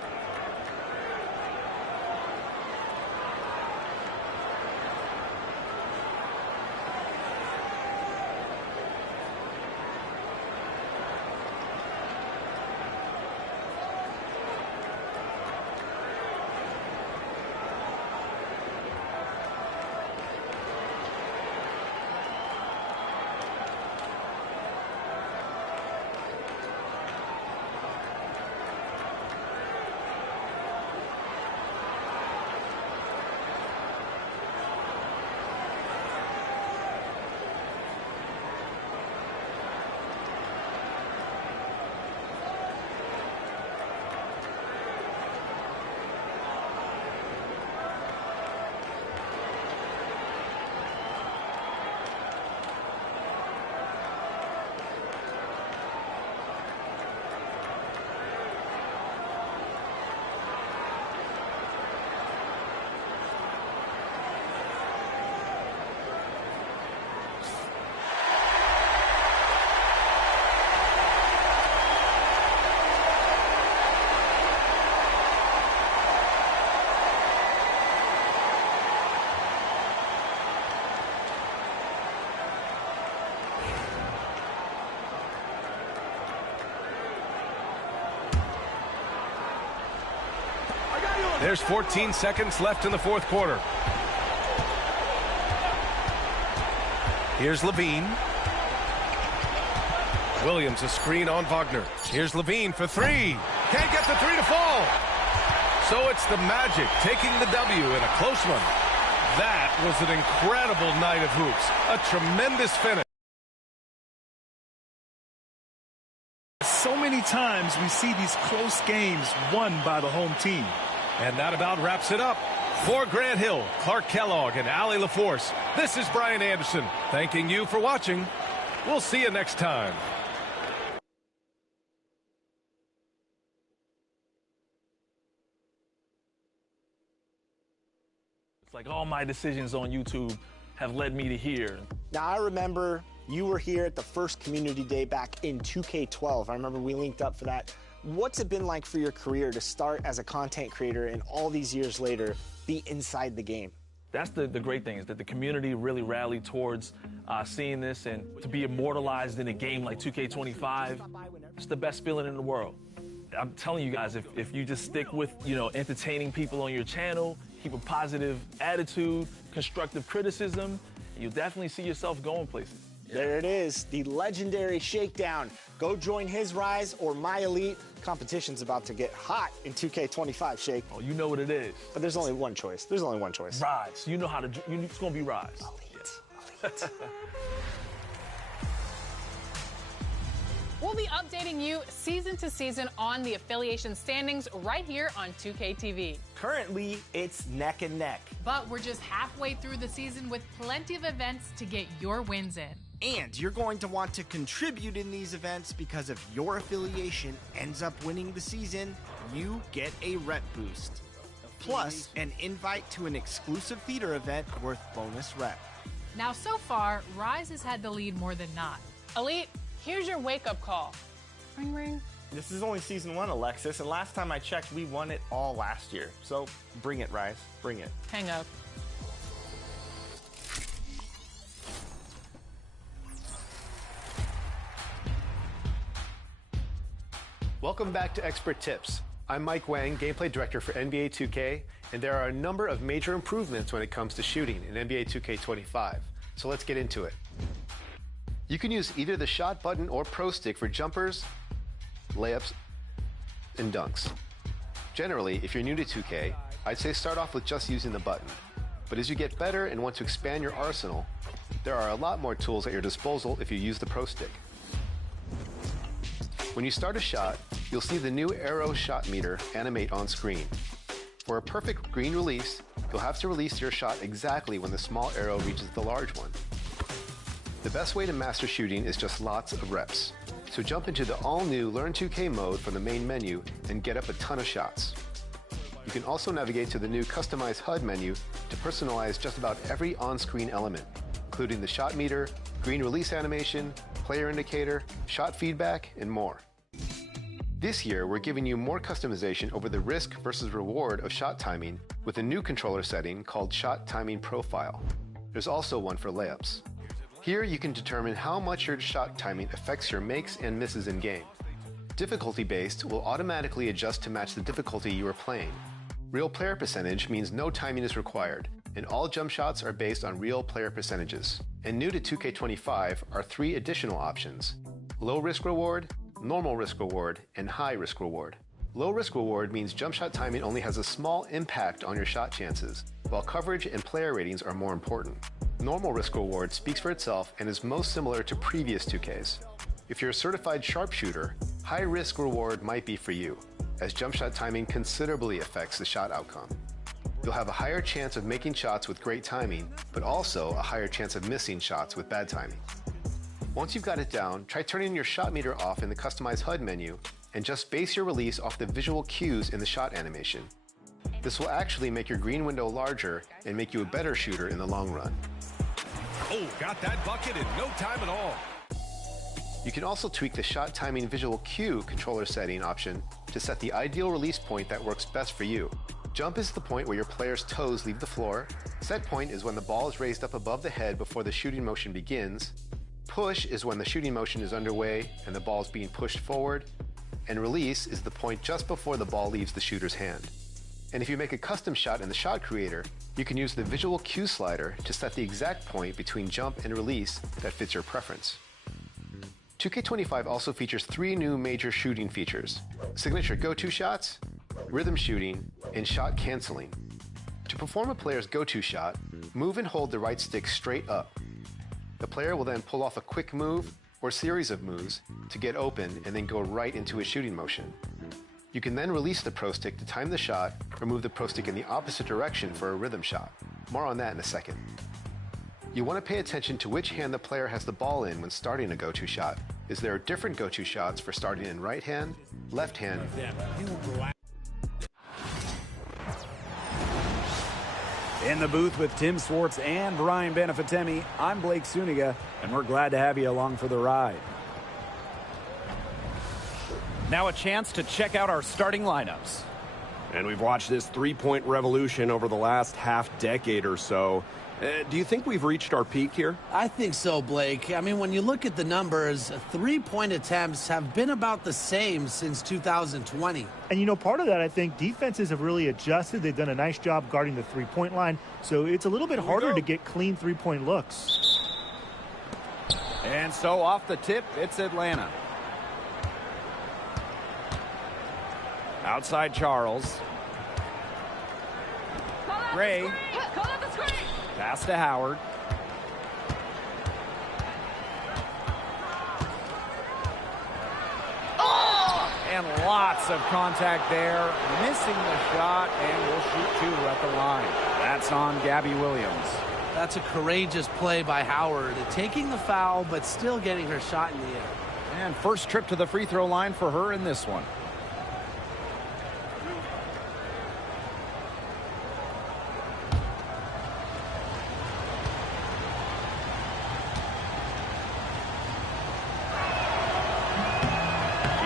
There's 14 seconds left in the fourth quarter. Here's Levine. Williams, a screen on Wagner. Here's Levine for three. Can't get the three to fall. So it's the Magic taking the W in a close one. That was an incredible night of hoops. A tremendous finish. So many times we see these close games won by the home team. And that about wraps it up. For Grant Hill, Clark Kellogg, and Allie LaForce, this is Brian Anderson, thanking you for watching. We'll see you next time. It's like all my decisions on YouTube have led me to here. Now, I remember you were here at the first community day back in 2K12. I remember we linked up for that. What's it been like for your career to start as a content creator and all these years later be inside the game. That's the great thing, is that the community really rallied towards seeing this, and to be immortalized in a game like 2K25, it's the best feeling in the world. I'm telling you guys, if you just stick with, entertaining people on your channel, keep a positive attitude, constructive criticism, you'll definitely see yourself going places. There it is, the legendary Shakedown. Go join his Rise or My Elite. Competition's about to get hot in 2K25, Shake. Oh, you know what it is. But there's only one choice. There's only one choice. Rise. You know how to, it's going to be Rise. Elite. We'll be updating you season to season on the affiliation standings right here on 2K TV. Currently, it's neck and neck. But we're just halfway through the season with plenty of events to get your wins in. And you're going to want to contribute in these events because if your affiliation ends up winning the season, you get a rep boost. Plus, an invite to an exclusive theater event worth bonus rep. Now, so far, Rise has had the lead more than not. Elite, here's your wake-up call. Ring, ring. This is only season 1, Alexis, and last time I checked, we won it all last year. So bring it, Rise. Bring it. Hang up. Welcome back to Expert Tips. I'm Mike Wang, Gameplay Director for NBA 2K, and there are a number of major improvements when it comes to shooting in NBA 2K25. So let's get into it. You can use either the shot button or pro stick for jumpers, layups, and dunks. Generally, if you're new to 2K, I'd say start off with just using the button. But as you get better and want to expand your arsenal, there are a lot more tools at your disposal if you use the pro stick. When you start a shot, you'll see the new arrow shot meter animate on screen. For a perfect green release, you'll have to release your shot exactly when the small arrow reaches the large one. The best way to master shooting is just lots of reps. So jump into the all-new Learn 2K mode from the main menu and get up a ton of shots. You can also navigate to the new Customize HUD menu to personalize just about every on-screen element, including the shot meter, green release animation, player indicator, shot feedback, and more. This year, we're giving you more customization over the risk versus reward of shot timing with a new controller setting called Shot Timing Profile. There's also one for layups. Here, you can determine how much your shot timing affects your makes and misses in game. Difficulty-based will automatically adjust to match the difficulty you are playing. Real player percentage means no timing is required, and all jump shots are based on real player percentages. And new to 2K25 are 3 additional options: low risk reward, normal risk reward, and high risk reward. Low risk reward means jump shot timing only has a small impact on your shot chances, while coverage and player ratings are more important. Normal risk reward speaks for itself and is most similar to previous 2Ks. If you're a certified sharpshooter, high risk reward might be for you, as jump shot timing considerably affects the shot outcome. You'll have a higher chance of making shots with great timing, but also a higher chance of missing shots with bad timing. Once you've got it down, try turning your shot meter off in the Customize HUD menu and just base your release off the visual cues in the shot animation. This will actually make your green window larger and make you a better shooter in the long run. Oh, got that bucket in no time at all. You can also tweak the shot timing visual cue controller setting option to set the ideal release point that works best for you. Jump is the point where your player's toes leave the floor. Set point is when the ball is raised up above the head before the shooting motion begins. Push is when the shooting motion is underway and the ball is being pushed forward. And release is the point just before the ball leaves the shooter's hand. And if you make a custom shot in the shot creator, you can use the visual cue slider to set the exact point between jump and release that fits your preference. 2K25 also features 3 new major shooting features: signature go-to shots, rhythm shooting, and shot canceling. To perform a player's go-to shot, move and hold the right stick straight up. The player will then pull off a quick move or series of moves to get open and then go right into a shooting motion. You can then release the pro stick to time the shot or move the pro stick in the opposite direction for a rhythm shot. More on that in a second. You want to pay attention to which hand the player has the ball in when starting a go-to shot, as there are different go-to shots for starting in right hand, left hand. In the booth with Tim Swartz and Brian Benefatemi, I'm Blake Suniga, and we're glad to have you along for the ride. Now a chance to check out our starting lineups. And we've watched this three-point revolution over the last half-decade or so. Do you think we've reached our peak here? I think so, Blake. I mean, when you look at the numbers, three-point attempts have been about the same since 2020. And, you know, part of that, I think, defenses have really adjusted. They've done a nice job guarding the three-point line. So it's a little bit harder to get clean three-point looks. And so off the tip, it's Atlanta. Outside Charles. Gray. Pass to Howard. Oh! And lots of contact there. Missing the shot, and will shoot two at the line. That's on Gabby Williams. That's a courageous play by Howard, taking the foul, but still getting her shot in the air. And first trip to the free throw line for her in this one.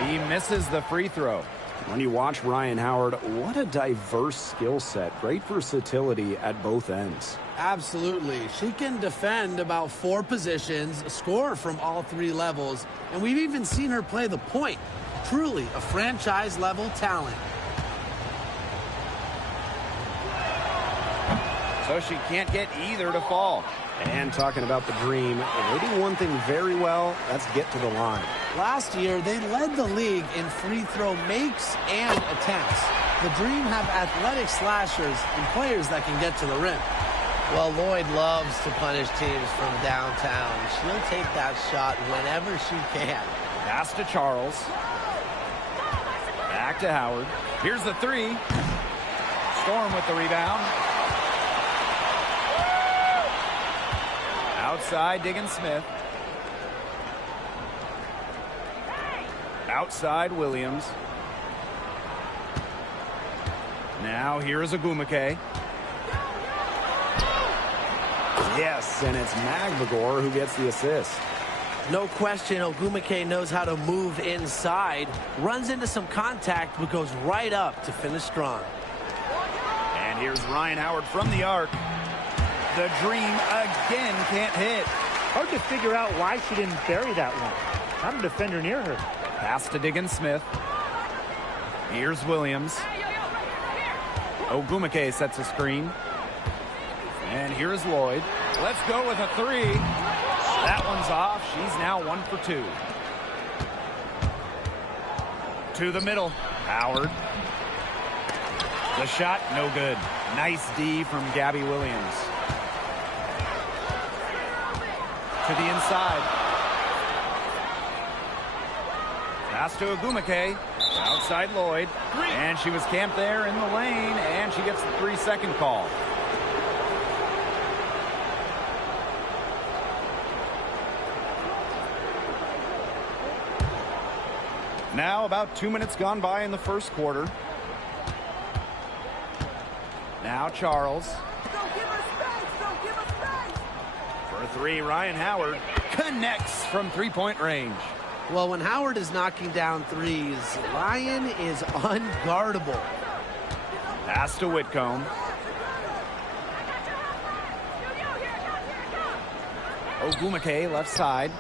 He misses the free throw. When you watch Ryan Howard, what a diverse skill set. Great versatility at both ends. Absolutely. She can defend about 4 positions, score from all 3 levels, and we've even seen her play the point. Truly a franchise-level talent. So she can't get either to fall. And talking about the dream, they do one thing very well, that's get to the line. Last year, they led the league in free throw makes and attempts. The Dream have athletic slashers and players that can get to the rim. Well, Lloyd loves to punish teams from downtown. She'll take that shot whenever she can. Pass to Charles. Back to Howard. Here's the three. Storm with the rebound. Outside, Diggins-Smith. Outside, Williams. Now here's Ogwumike. Yes, and it's Magbagor who gets the assist. No question, Ogwumike knows how to move inside, runs into some contact, but goes right up to finish strong. And here's Ryan Howard from the arc. The Dream again can't hit. Hard to figure out why she didn't bury that one. Not a defender near her. Pass to Diggins-Smith. Here's Williams. Ogwumike sets a screen. And here's Lloyd. Let's go with a three. That one's off. She's now 1 for 2. To the middle. Howard. The shot, no good. Nice D from Gabby Williams. To the inside. Pass to Ogwumike. Outside Lloyd. And she was camped there in the lane, and she gets the 3-second call. Now about 2 minutes gone by in the first quarter. Now Charles. For a three, Ryan Howard connects from three-point range. Well, when Howard is knocking down threes, Ryan is unguardable. Pass to Whitcomb. Ogwumike left side.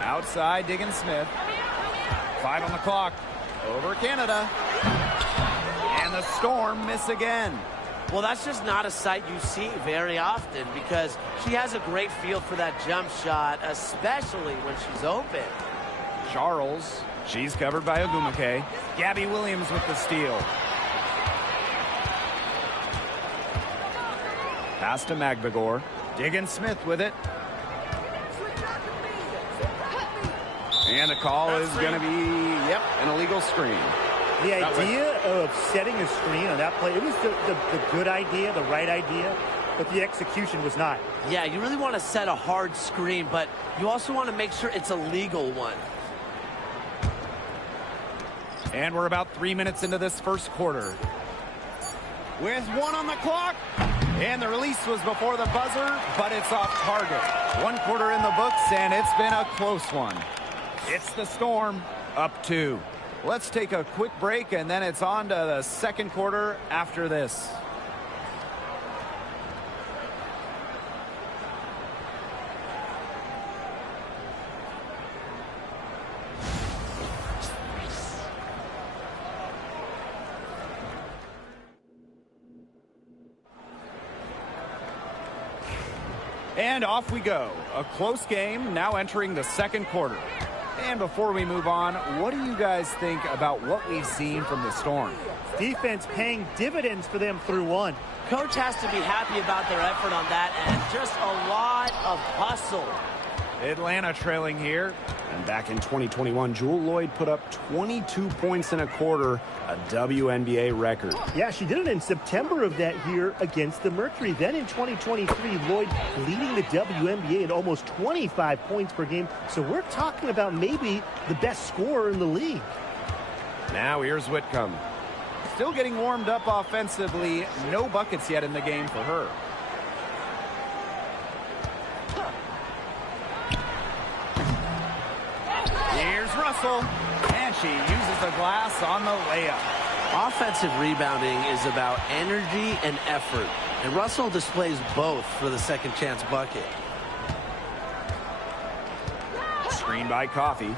Outside, Diggins-Smith. 5 on the clock. Over Canada. And the Storm miss again. Well, that's just not a sight you see very often because she has a great feel for that jump shot, especially when she's open. Charles, she's covered by Ogwumike. Gabby Williams with the steal. Pass to Magbagor. Diggins-Smith with it. And the call is going to be, an illegal screen. The idea of setting a screen on that play, it was the good idea, the right idea, but the execution was not. Yeah, you really want to set a hard screen, but you also want to make sure it's a legal one. And we're about 3 minutes into this first quarter. With 1 on the clock. And the release was before the buzzer, but it's off target. 1 quarter in the books, and it's been a close one. It's the Storm up 2. Let's take a quick break, and then it's on to the second quarter after this. And off we go. A close game now entering the second quarter. And before we move on, what do you guys think about what we've seen from the Storm? Defense paying dividends for them through one. Coach has to be happy about their effort on that end. Just a lot of hustle. Atlanta trailing here. And back in 2021, Jewell Loyd put up 22 points in a quarter, a WNBA record. Yeah, she did it in September of that year against the Mercury. Then in 2023, Loyd leading the WNBA at almost 25 points per game. So we're talking about maybe the best scorer in the league. Now here's Whitcomb. Still getting warmed up offensively. No buckets yet in the game for her. Here's Russell, and she uses the glass on the layup. Offensive rebounding is about energy and effort, and Russell displays both for the second chance bucket. Screen by Coffey.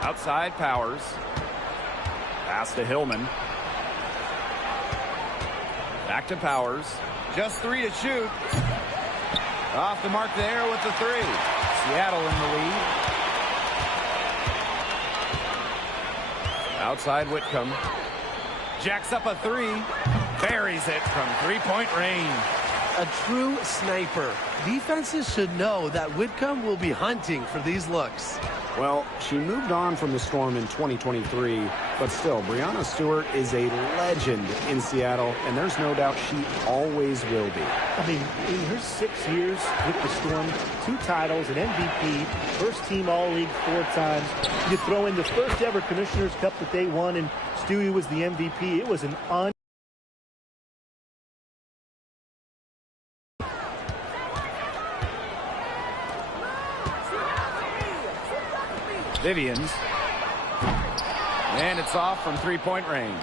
Outside Powers. Pass to Hillman. Back to Powers. Just 3 to shoot. Off the mark there with the 3. Seattle in the lead. Outside Whitcomb. Jacks up a 3. Buries it from 3-point range. A true sniper. Defenses should know that Whitcomb will be hunting for these looks. Well, she moved on from the Storm in 2023, but still, Breanna Stewart is a legend in Seattle, and there's no doubt she always will be. I mean, in her 6 years with the Storm, 2 titles, an MVP, first team All-League 4 times. You throw in the first ever Commissioner's Cup that they won, and Stewie was the MVP. It was an Vivians. And it's off from 3-point range.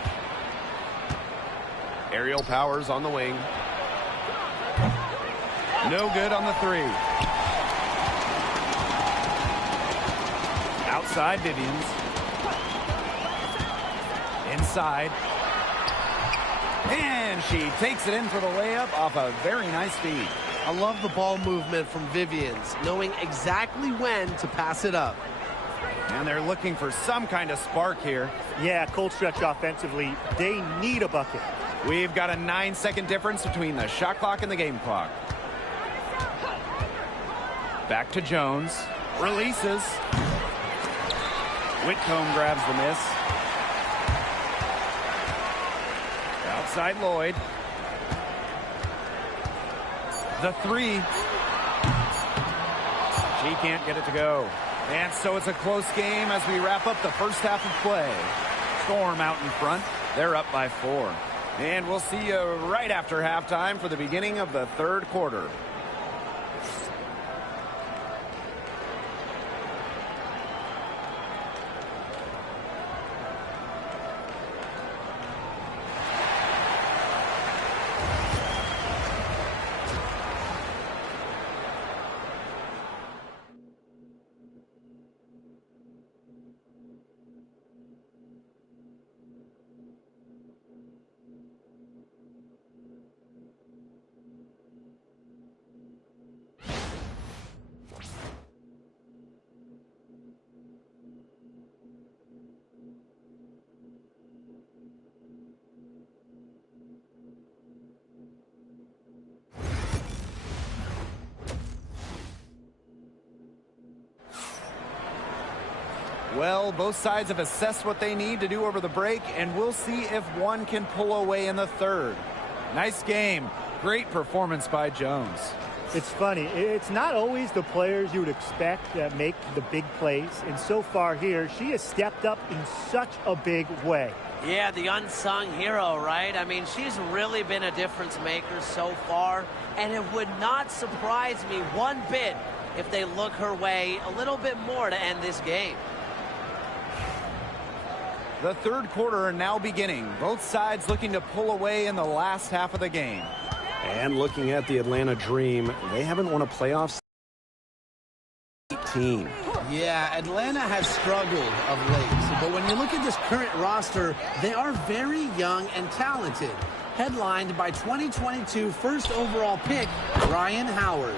Aerial Powers on the wing. No good on the 3. Outside Vivians. Inside. And she takes it in for the layup off a very nice feed. I love the ball movement from Vivians, knowing exactly when to pass it up. And they're looking for some kind of spark here. Yeah, cold stretch offensively. They need a bucket. We've got a 9-second difference between the shot clock and the game clock. Back to Jones. Releases. Whitcomb grabs the miss. Outside Loyd. The 3. She can't get it to go. And so it's a close game as we wrap up the first half of play. Storm out in front. They're up by 4. And we'll see you right after halftime for the beginning of the third quarter. Well, both sides have assessed what they need to do over the break, and we'll see if one can pull away in the third. Nice game. Great performance by Jones. It's funny. It's not always the players you would expect that make the big plays. And so far here, she has stepped up in such a big way. Yeah, the unsung hero, right? I mean, she's really been a difference maker so far, and it would not surprise me one bit if they look her way a little bit more to end this game. The third quarter now beginning. Both sides looking to pull away in the last half of the game. And looking at the Atlanta Dream, they haven't won a playoff 18. Yeah, Atlanta has struggled of late, but when you look at this current roster, they are very young and talented. Headlined by 2022 first overall pick, Ryan Howard.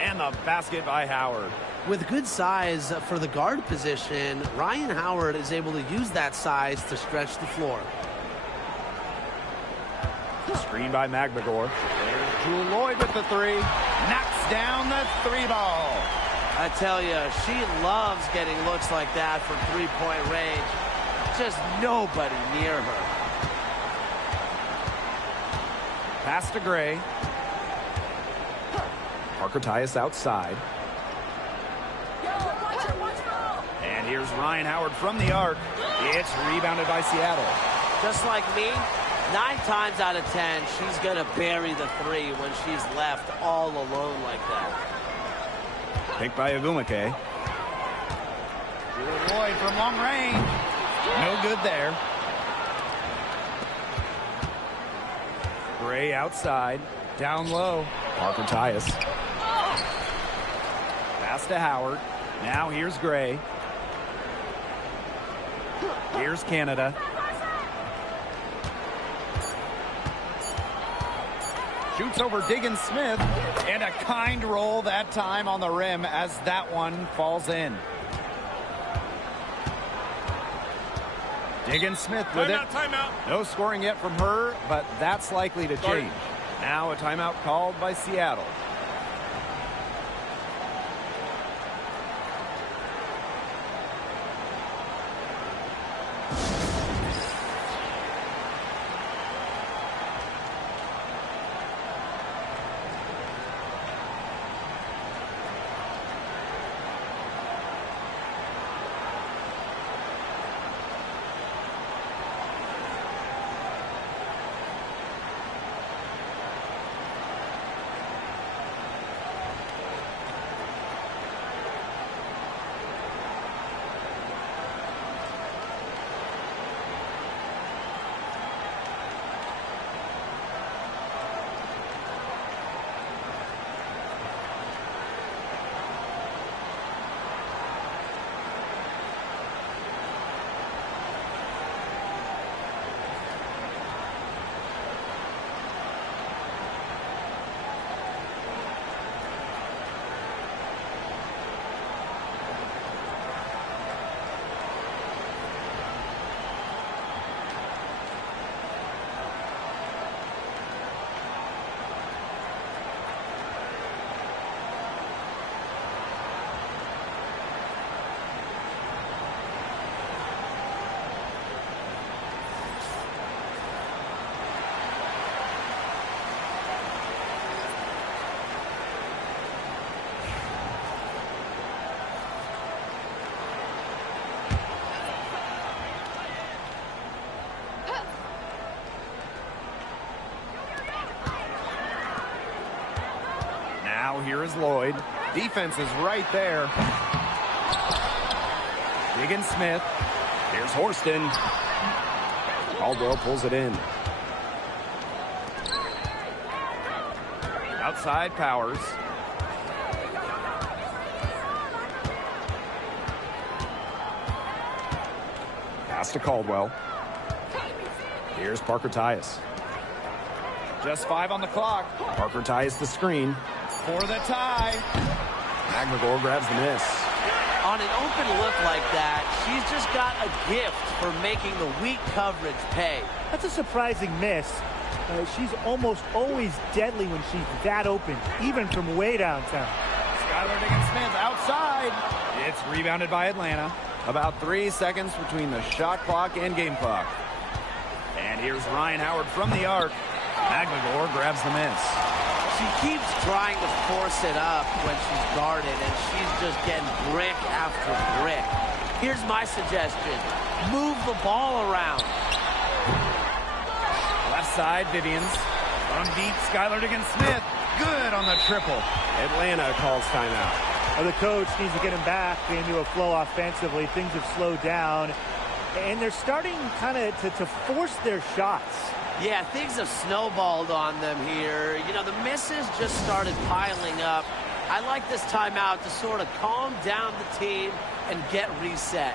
And the basket by Howard. With good size for the guard position, Ryan Howard is able to use that size to stretch the floor. Screen by McMagor. There's Jewel Lloyd with the three. Knocks down the three ball. I tell you, she loves getting looks like that from three-point range. Just nobody near her. Pass to Gray. Parker Tyus outside. And here's Ryan Howard from the arc. It's rebounded by Seattle. Just like me, 9 times out of 10, she's going to bury the three when she's left all alone like that. Picked by Agumake. Lloyd from long range. No good there. Gray outside. Down low. Parker Tyus. Pass to Howard. Now here's Gray. Here's Canada. Shoots over Diggins Smith, and a kind roll that time on the rim as that one falls in. Diggins Smith with it. Timeout. No scoring yet from her, but that's likely to change. Now a timeout called by Seattle. Here is Lloyd. Defense is right there. Diggins Smith. Here's Horston. Caldwell pulls it in. Outside Powers. Pass to Caldwell. Here's Parker Tyus. Just 5 on the clock. Parker Tyus the screen. For the tie. McMagor grabs the miss. On an open look like that, she's just got a gift for making the weak coverage pay. That's a surprising miss. She's almost always deadly when she's that open, even from way downtown. Skylar Diggins-Smith outside. It's rebounded by Atlanta. About 3 seconds between the shot clock and game clock. And here's Ryan Howard from the arc. McMagor grabs the miss. She keeps trying to force it up when she's guarded, and she's just getting brick after brick. Here's my suggestion. Move the ball around. Left side, Vivians. From deep, Skylar Diggins-Smith. Good on the triple. Atlanta calls timeout. The coach needs to get him back into a flow offensively. Things have slowed down, and they're starting kind of to force their shots. Yeah, things have snowballed on them here. You know, the misses just started piling up. I like this timeout to sort of calm down the team and get reset.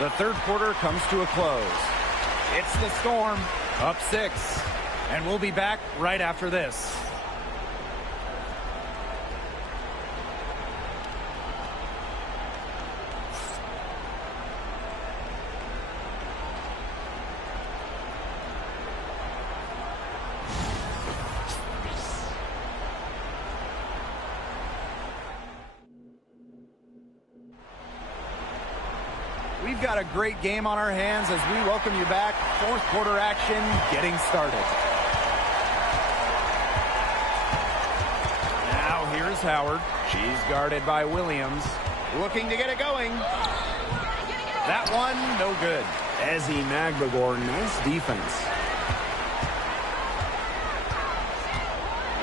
The third quarter comes to a close. It's the Storm up 6, and we'll be back right after this. We've got a great game on our hands as we welcome you back. Fourth quarter action getting started. Now here's Howard. She's guarded by Williams. Looking to get it going. That one, no good. Ezi Magbegor, nice defense.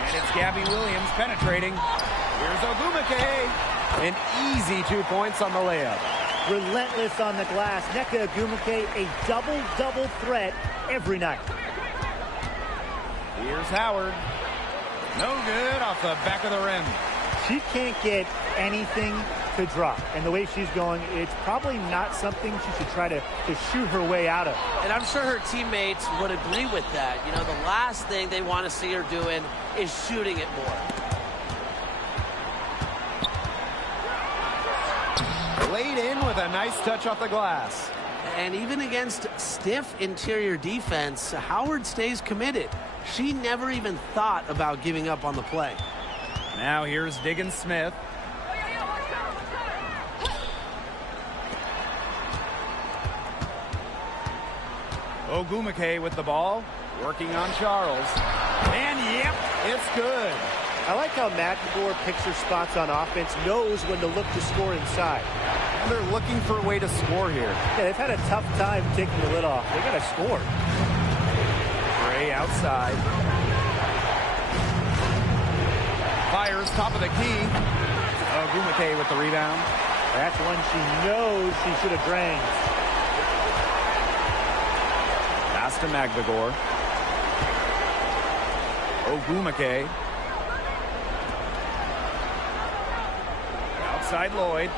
And it's Gabby Williams penetrating. Here's Ogwumike. An easy 2 points on the layup. Relentless on the glass. Nneka Ogwumike, a double-double threat every night. Here's Howard. No good off the back of the rim. She can't get anything to drop. And the way she's going, it's probably not something she should try to shoot her way out of. And I'm sure her teammates would agree with that. You know, the last thing they want to see her doing is shooting it more. Laid in with a nice touch off the glass. And even against stiff interior defense, Howard stays committed. She never even thought about giving up on the play. Now here's Diggins Smith. Ogwumike with the ball, working on Charles. And yep, it's good. I like how Magbegor picks her spots on offense, knows when to look to score inside. And they're looking for a way to score here. Yeah, they've had a tough time taking the lid off. They got to score. Gray outside. Fires top of the key. Ogwumike with the rebound. That's one she knows she should have drained. Pass to Magbegor. Ogwumike. Outside Lloyd.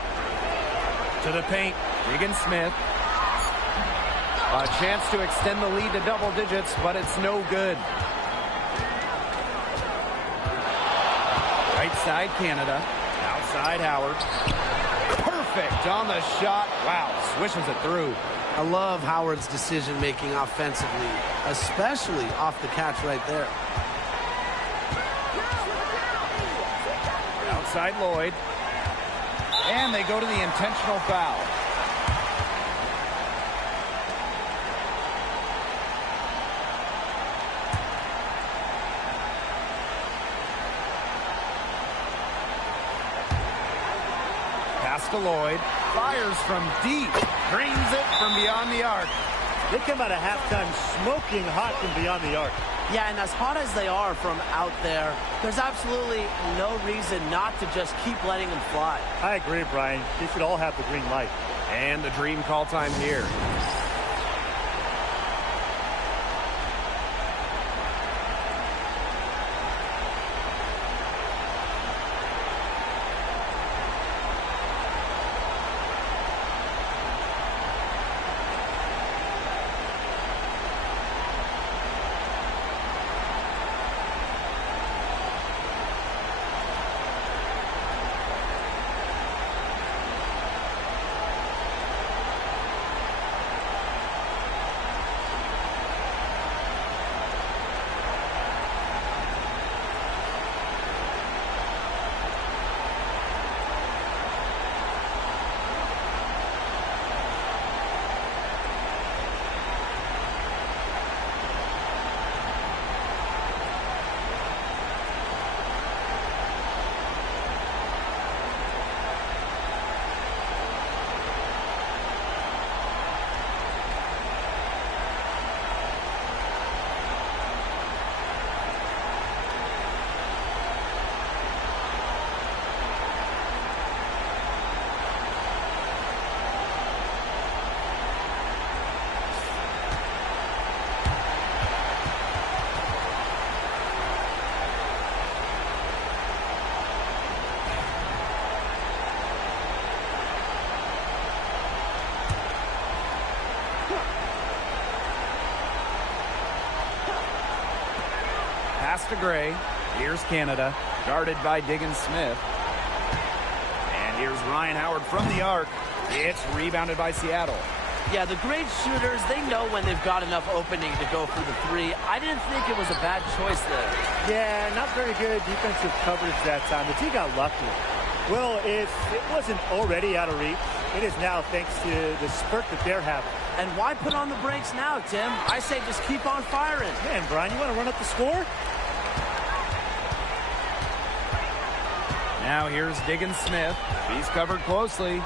To the paint. Diggins Smith. A chance to extend the lead to double digits, but it's no good. Right side Canada. Outside Howard. Perfect on the shot. Wow, swishes it through. I love Howard's decision-making offensively, especially off the catch right there. Outside Lloyd. And they go to the intentional foul. Pass to Lloyd. Fires from deep. Drains it from beyond the arc. They come out of halftime smoking hot from beyond the arc. Yeah, and as hot as they are from out there, there's absolutely no reason not to just keep letting them fly. I agree, Brian. They should all have the green light. And the dream call time here. Pass to Gray. Here's Canada, guarded by Diggins Smith. And here's Ryan Howard from the arc. It's rebounded by Seattle. Yeah, the great shooters, they know when they've got enough opening to go for the three. I didn't think it was a bad choice there. Yeah, not very good defensive coverage that time. The team got lucky. Well, if it wasn't already out of reach, it is now thanks to the spurt that they're having. And why put on the brakes now, Tim? I say just keep on firing. Man, Brian, you want to run up the score? Now here's Diggins Smith. He's covered closely.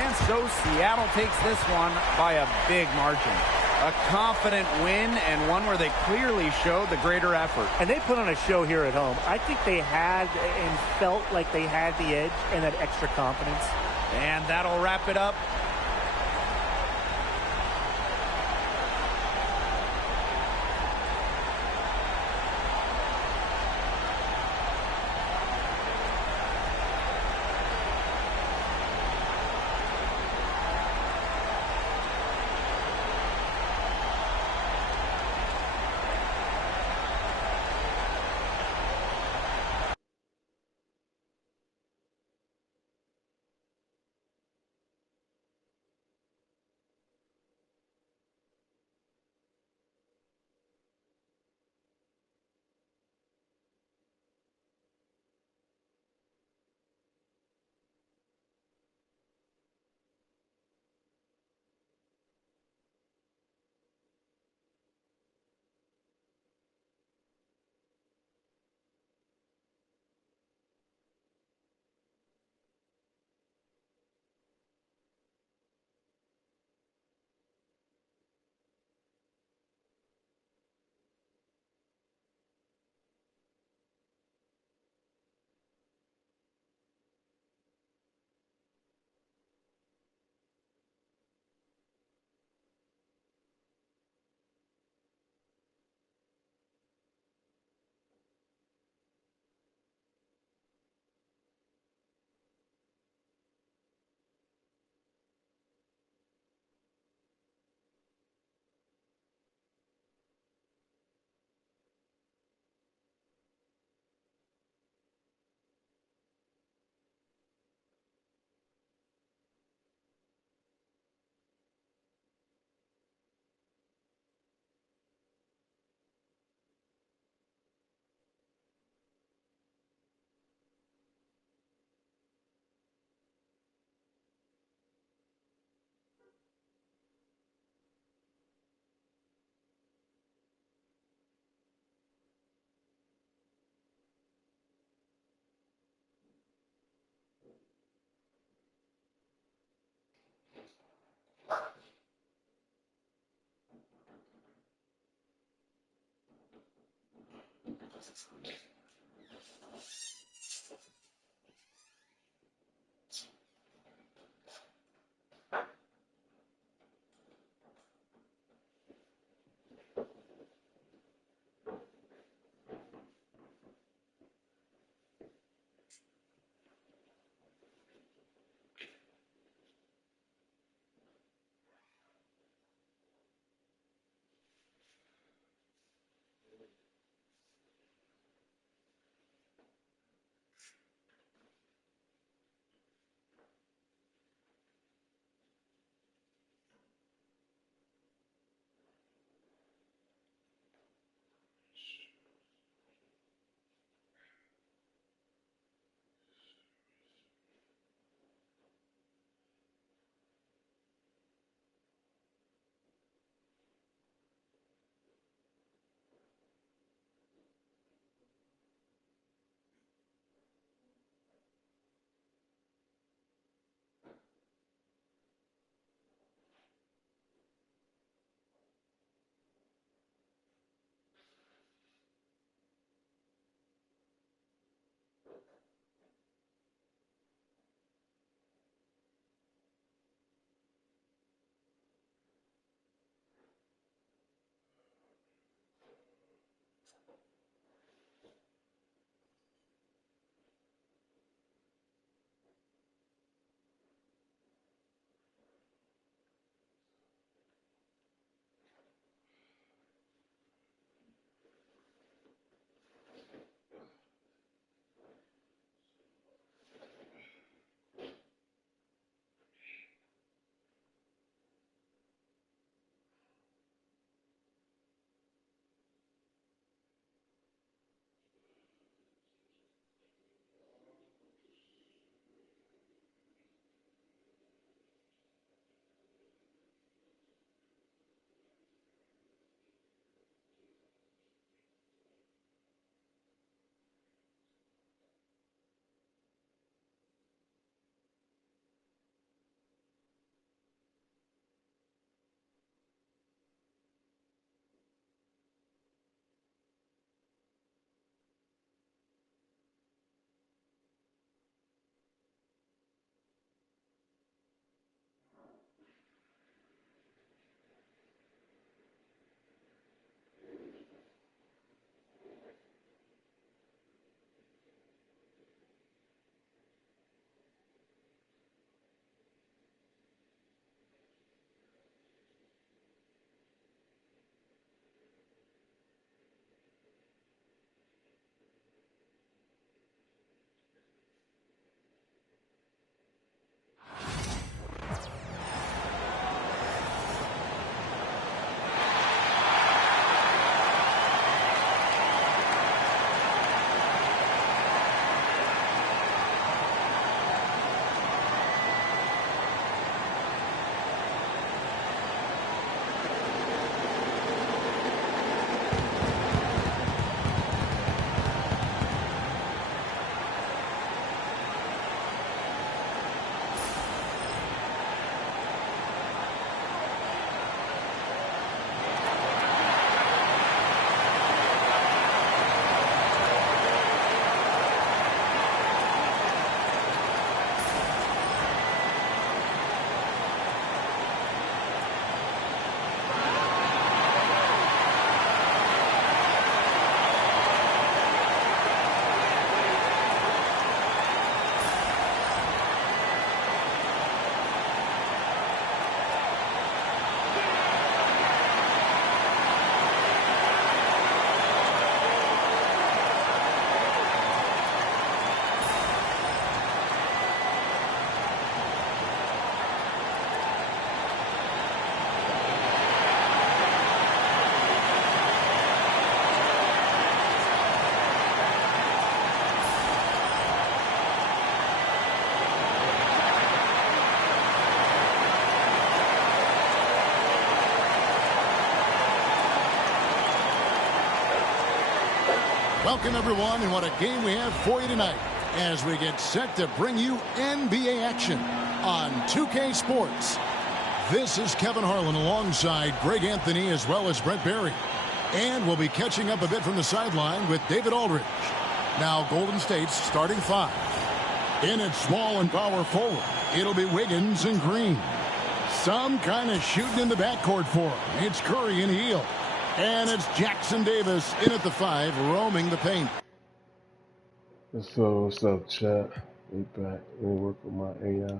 And so Seattle takes this one by a big margin. A confident win and one where they clearly showed the greater effort. And they put on a show here at home. I think they had and felt like they had the edge and that extra confidence. And that'll wrap it up. Welcome, everyone, and what a game we have for you tonight as we get set to bring you NBA action on 2K Sports. This is Kevin Harlan alongside Greg Anthony as well as Brent Barry. And we'll be catching up a bit from the sideline with David Aldridge. Now Golden State's starting 5. In at small and power forward, it'll be Wiggins and Green. Some kind of shooting in the backcourt for him. It's Curry and Hield. And it's Jackson Davis in at the 5, roaming the paint. So what's up, chat? We back. We work with my AI.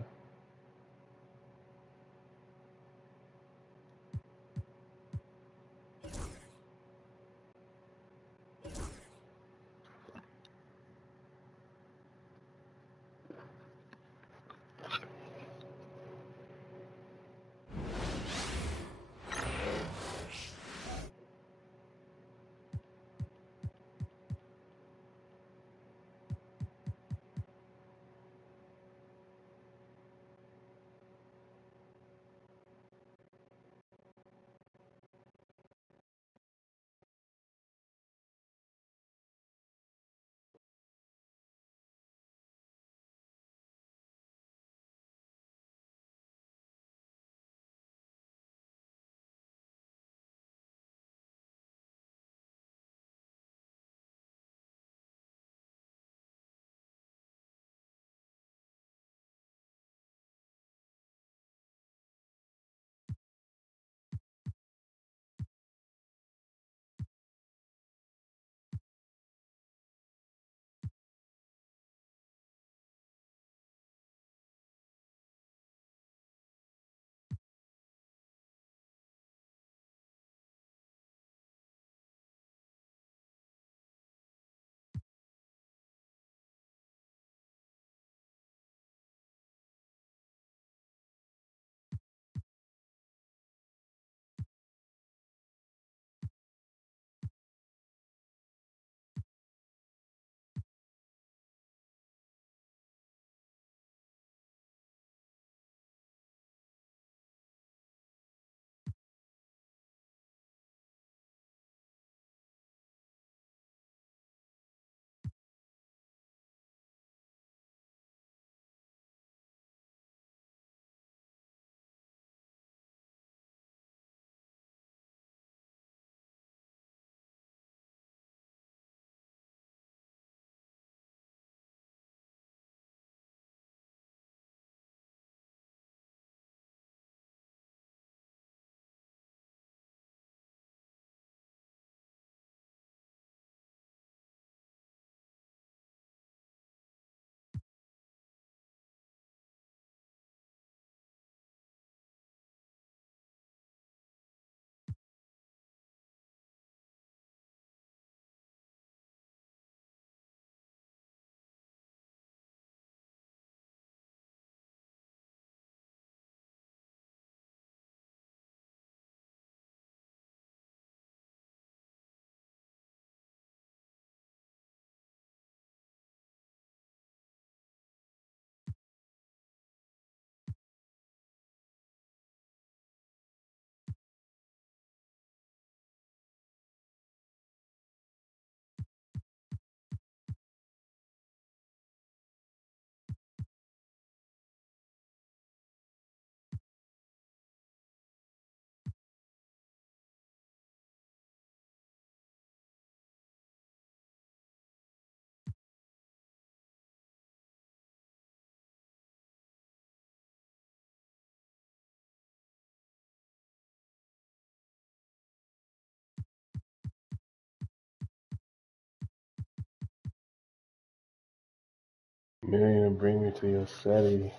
Miriam, bring me to your city.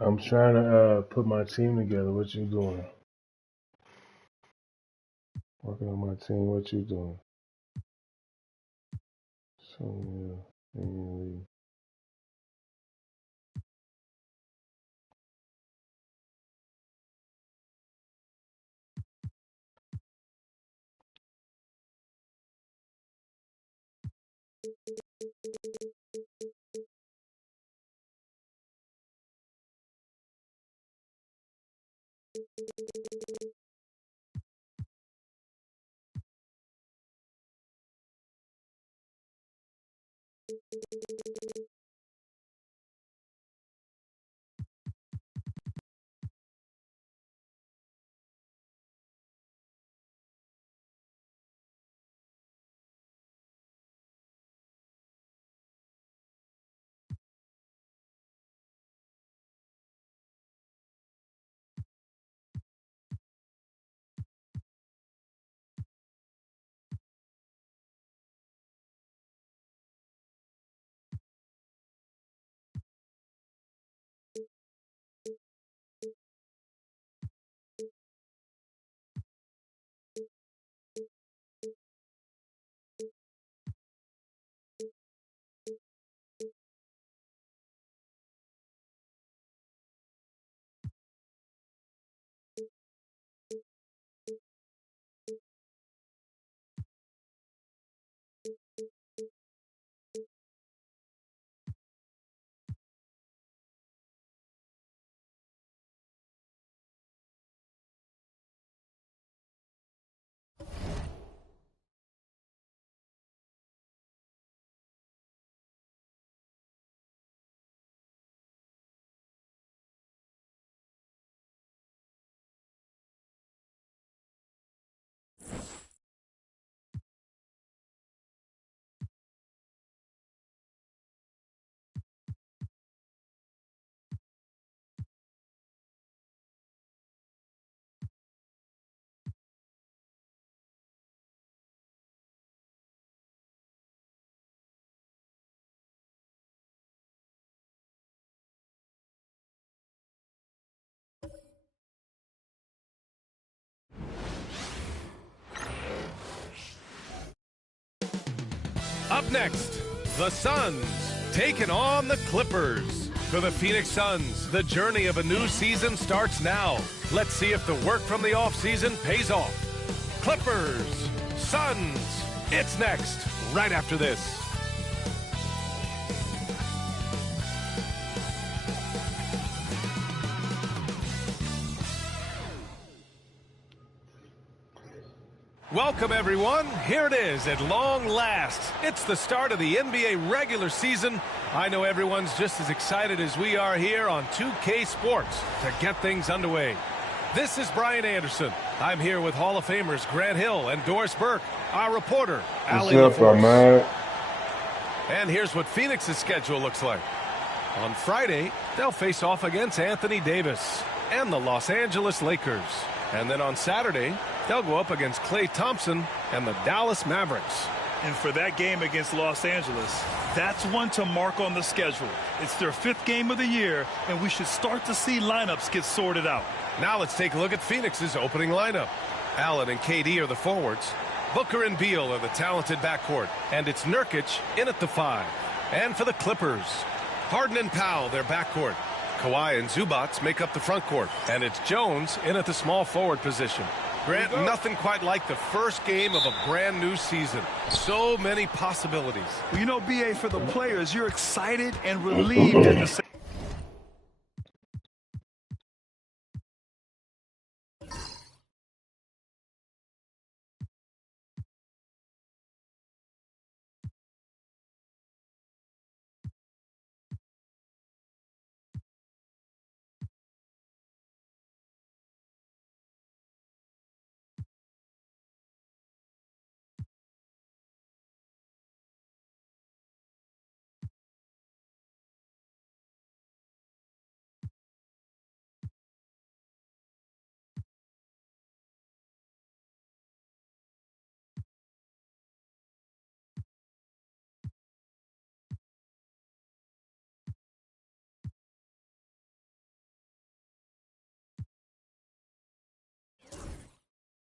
I'm trying to put my team together. What you doing? Working on my team. What you doing? So yeah, Up next, the Suns taking on the Clippers. For the Phoenix Suns, the journey of a new season starts now. Let's see if the work from the offseason pays off. Clippers, Suns, it's next, right after this. Welcome, everyone. Here it is at long last. It's the start of the NBA regular season. I know everyone's just as excited as we are here on 2K Sports to get things underway. This is Brian Anderson. I'm here with Hall of Famers Grant Hill and Doris Burke, our reporter, Allie LaForce. And here's what Phoenix's schedule looks like. On Friday, they'll face off against Anthony Davis and the Los Angeles Lakers. And then on Saturday, they'll go up against Klay Thompson and the Dallas Mavericks. And for that game against Los Angeles, that's one to mark on the schedule. It's their 5th game of the year, and we should start to see lineups get sorted out. Now let's take a look at Phoenix's opening lineup. Allen and KD are the forwards. Booker and Beal are the talented backcourt. And it's Nurkic in at the 5. And for the Clippers, Harden and Powell, their backcourt. Kawhi and Zubats make up the front court. And it's Jones in at the small forward position. Grant, nothing quite like the first game of a brand new season. So many possibilities. Well, you know, BA, for the players, you're excited and relieved at the same.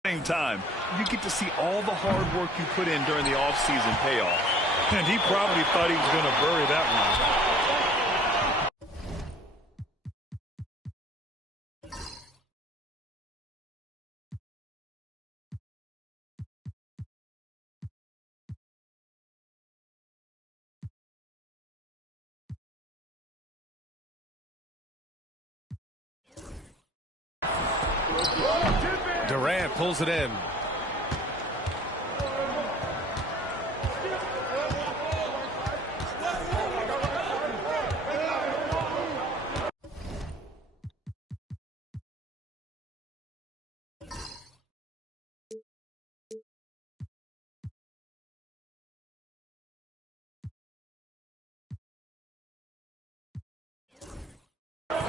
Same time, you get to see all the hard work you put in during the offseason pay off. And he probably thought he was going to bury that one. Durant pulls it in.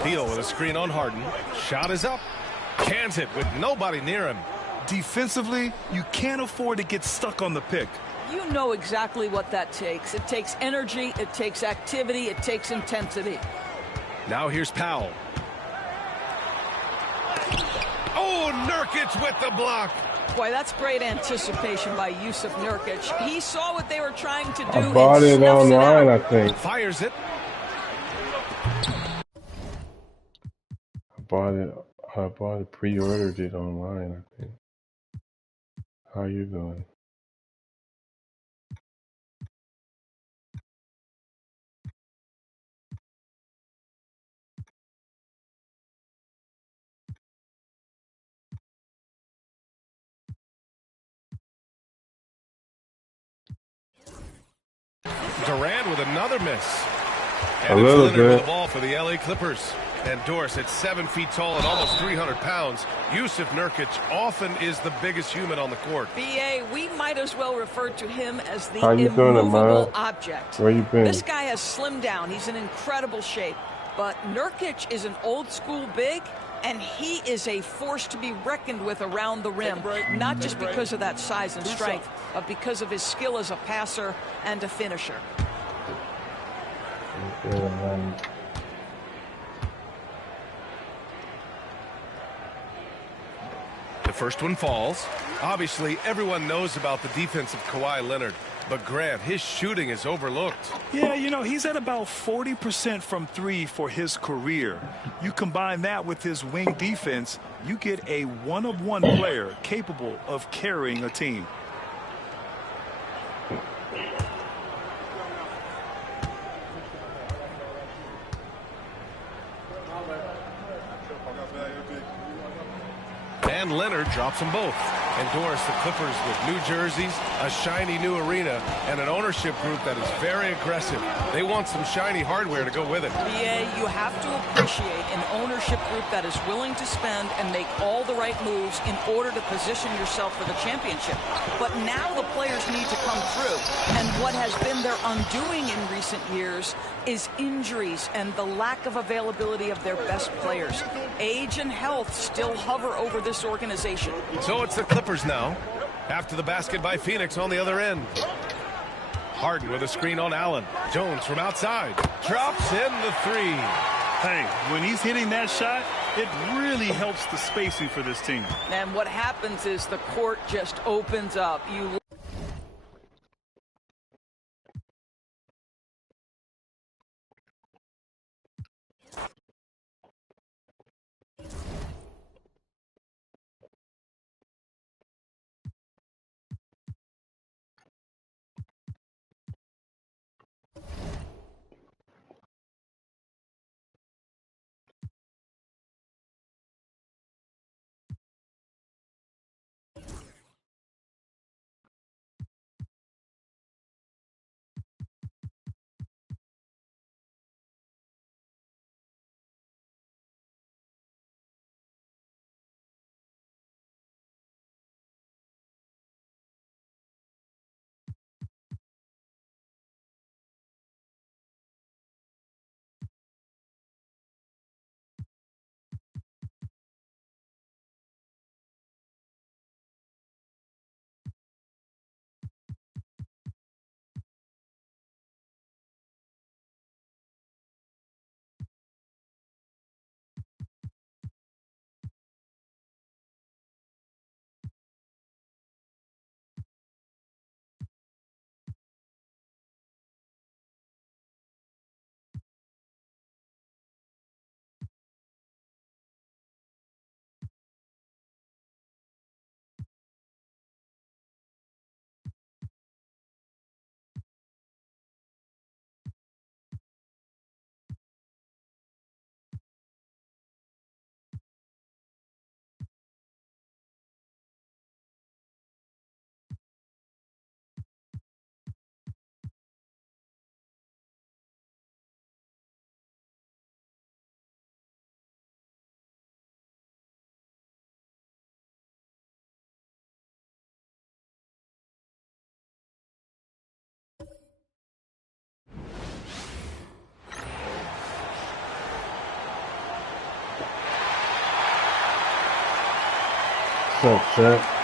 Beal with a screen on Harden. Shot is up. Cans it with nobody near him. Defensively, you can't afford to get stuck on the pick. You know exactly what that takes. It takes energy, it takes activity, it takes intensity. Now here's Powell. Oh, Nurkic with the block. Boy, that's great anticipation by Jusuf Nurkic. He saw what they were trying to do. I bought it online, I think. Fires it. I bought it, pre-ordered it online, I think. How you doing? Durant with another miss. A And it's little Leonard with bit. the ball for the LA Clippers. And Doris at 7 feet tall and almost 300 pounds. Jusuf Nurkic often is the biggest human on the court. BA, we might as well refer to him as the How you doing, immovable Amara? object. Where you been? This guy has slimmed down. He's in incredible shape. But Nurkic is an old school big, and he is a force to be reckoned with around the rim. Not just because of that size and strength, but because of his skill as a passer and a finisher. The first one falls. Obviously, everyone knows about the defense of Kawhi Leonard. But Grant, his shooting is overlooked. Yeah, you know, he's at about 40% from three for his career. You combine that with his wing defense, you get a one-of-one player capable of carrying a team. And Leonard drops them both. And Doris, the Clippers with new jerseys, a shiny new arena, and an ownership group that is very aggressive. They want some shiny hardware to go with it. BA, you have to appreciate an ownership group that is willing to spend and make all the right moves in order to position yourself for the championship. But now the players need to come through. And what has been their undoing in recent years is injuries and the lack of availability of their best players. Age and health still hover over this organization. So it's the Clippers now, after the basket by Phoenix on the other end. Harden with a screen on Allen. Jones from outside drops in the three. Hey, when he's hitting that shot, it really helps the spacing for this team. And what happens is the court just opens up. You What's up, Shaq?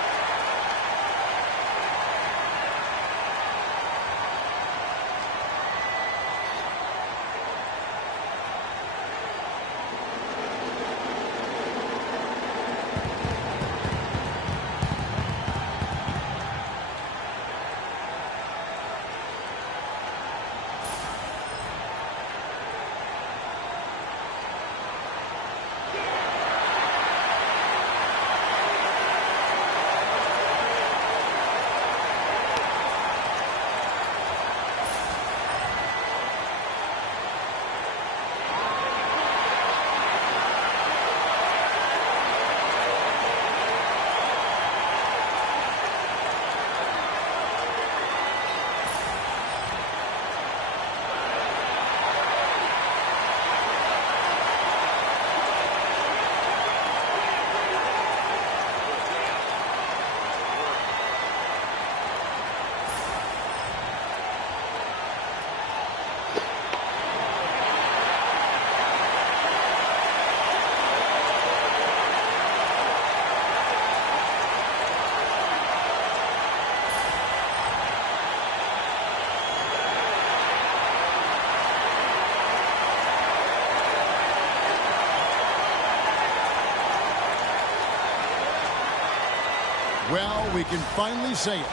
Well, we can finally say it.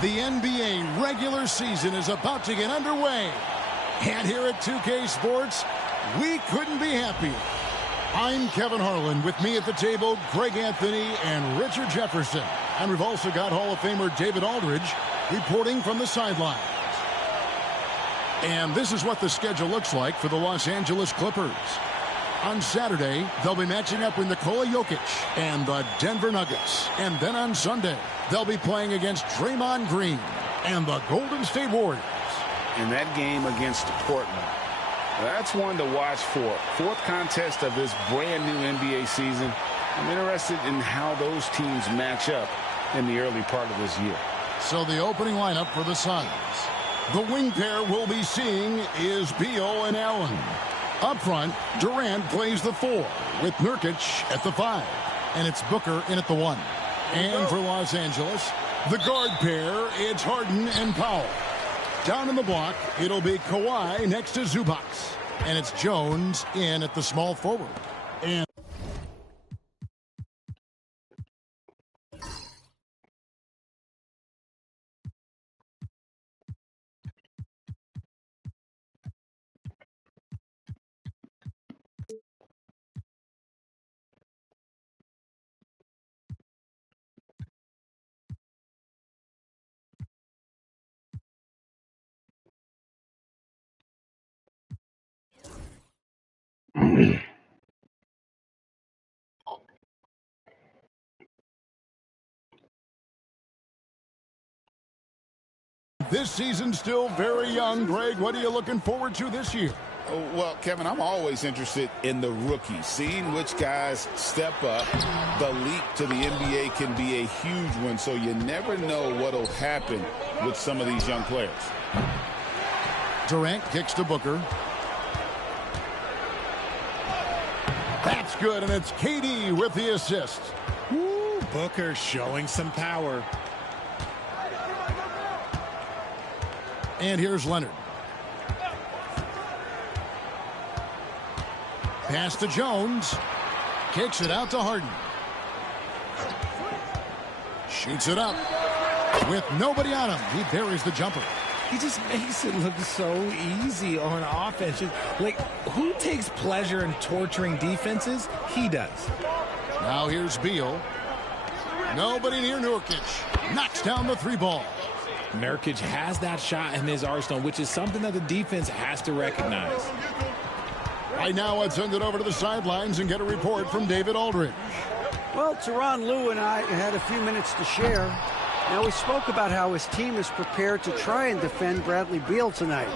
The NBA regular season is about to get underway. And here at 2K Sports, we couldn't be happier. I'm Kevin Harlan. With me at the table, Greg Anthony and Richard Jefferson. And we've also got Hall of Famer David Aldridge reporting from the sidelines. And this is what the schedule looks like for the Los Angeles Clippers. On Saturday, they'll be matching up with Nikola Jokic and the Denver Nuggets. And then on Sunday, they'll be playing against Draymond Green and the Golden State Warriors. In that game against Portland, that's one to watch for. Fourth contest of this brand new NBA season. I'm interested in how those teams match up in the early part of this year. So the opening lineup for the Suns. The wing pair we'll be seeing is Beal and Allen. Up front, Durant plays the 4 with Nurkic at the 5. And it's Booker in at the 1. And for Los Angeles, the guard pair, it's Harden and Powell. Down in the block, it'll be Kawhi next to Zubac. And it's Jones in at the small forward. And this season's still very young. Greg, what are you looking forward to this year? Well, Kevin, I'm always interested in the rookies, seeing which guys step up. The leap to the NBA can be a huge one, so you never know what will happen with some of these young players. Durant kicks to Booker. That's good, and it's KD with the assist. Woo, Booker showing some power. And here's Leonard. Pass to Jones. Kicks it out to Harden. Shoots it up. With nobody on him, he buries the jumper. He just makes it look so easy on offense. Like, who takes pleasure in torturing defenses? He does. Now here's Beal. Nobody near Nurkic. Knocks down the 3 ball. Nurkic has that shot in his arsenal, which is something that the defense has to recognize. Right now, let's send it over to the sidelines and get a report from David Aldridge. Well, Tyronn Lue and I had a few minutes to share. Now, we spoke about how his team is prepared to try and defend Bradley Beal tonight.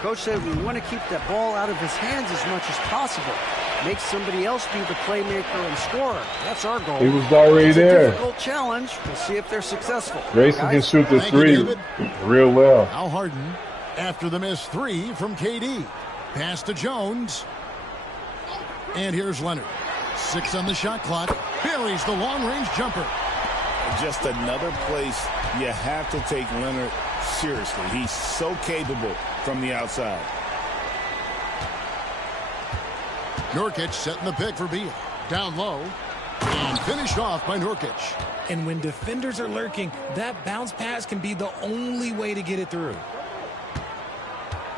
Coach said we want to keep that ball out of his hands as much as possible. Make somebody else be the playmaker and scorer. That's our goal. He was already there. It's a difficult challenge. We'll see if they're successful. Grayson can shoot the 3 real well. Now Harden, after the missed 3 from KD. Pass to Jones. And here's Leonard. 6 on the shot clock. buries the long-range jumper. Just another place you have to take Leonard seriously. He's so capable from the outside. Nurkic setting the pick for Beal. Down low. And finished off by Nurkic. And when defenders are lurking, that bounce pass can be the only way to get it through.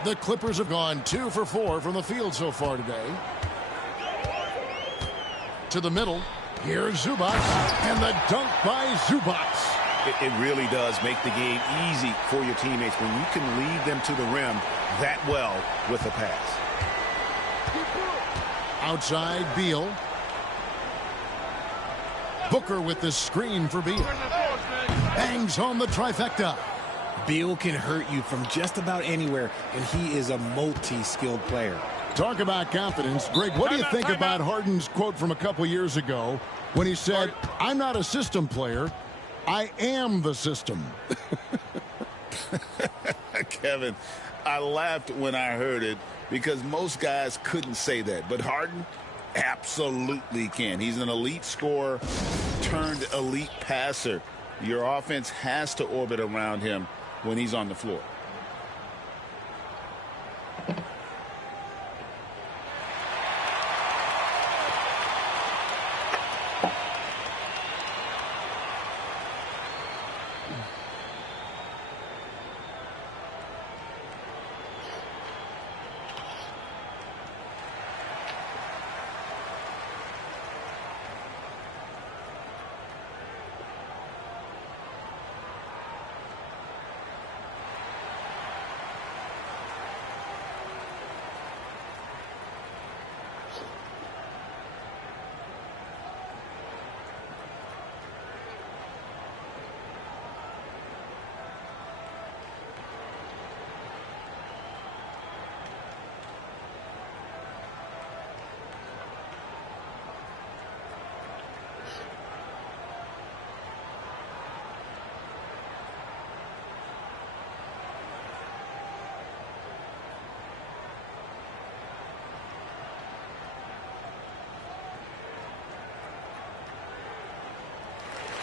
The Clippers have gone 2 for 4 from the field so far today. To the middle. Here's Zubac. And the dunk by Zubac. It really does make the game easy for your teammates when you can lead them to the rim that well with a pass. Outside, Beal. Booker with the screen for Beal. Bangs home the trifecta. Beal can hurt you from just about anywhere, and he is a multi-skilled player. Talk about confidence. Greg, what do you think about Harden's quote from a couple years ago when he said, "I'm not a system player, I am the system"? Kevin, I laughed when I heard it because most guys couldn't say that. But Harden absolutely can. He's an elite scorer turned elite passer. Your offense has to orbit around him when he's on the floor.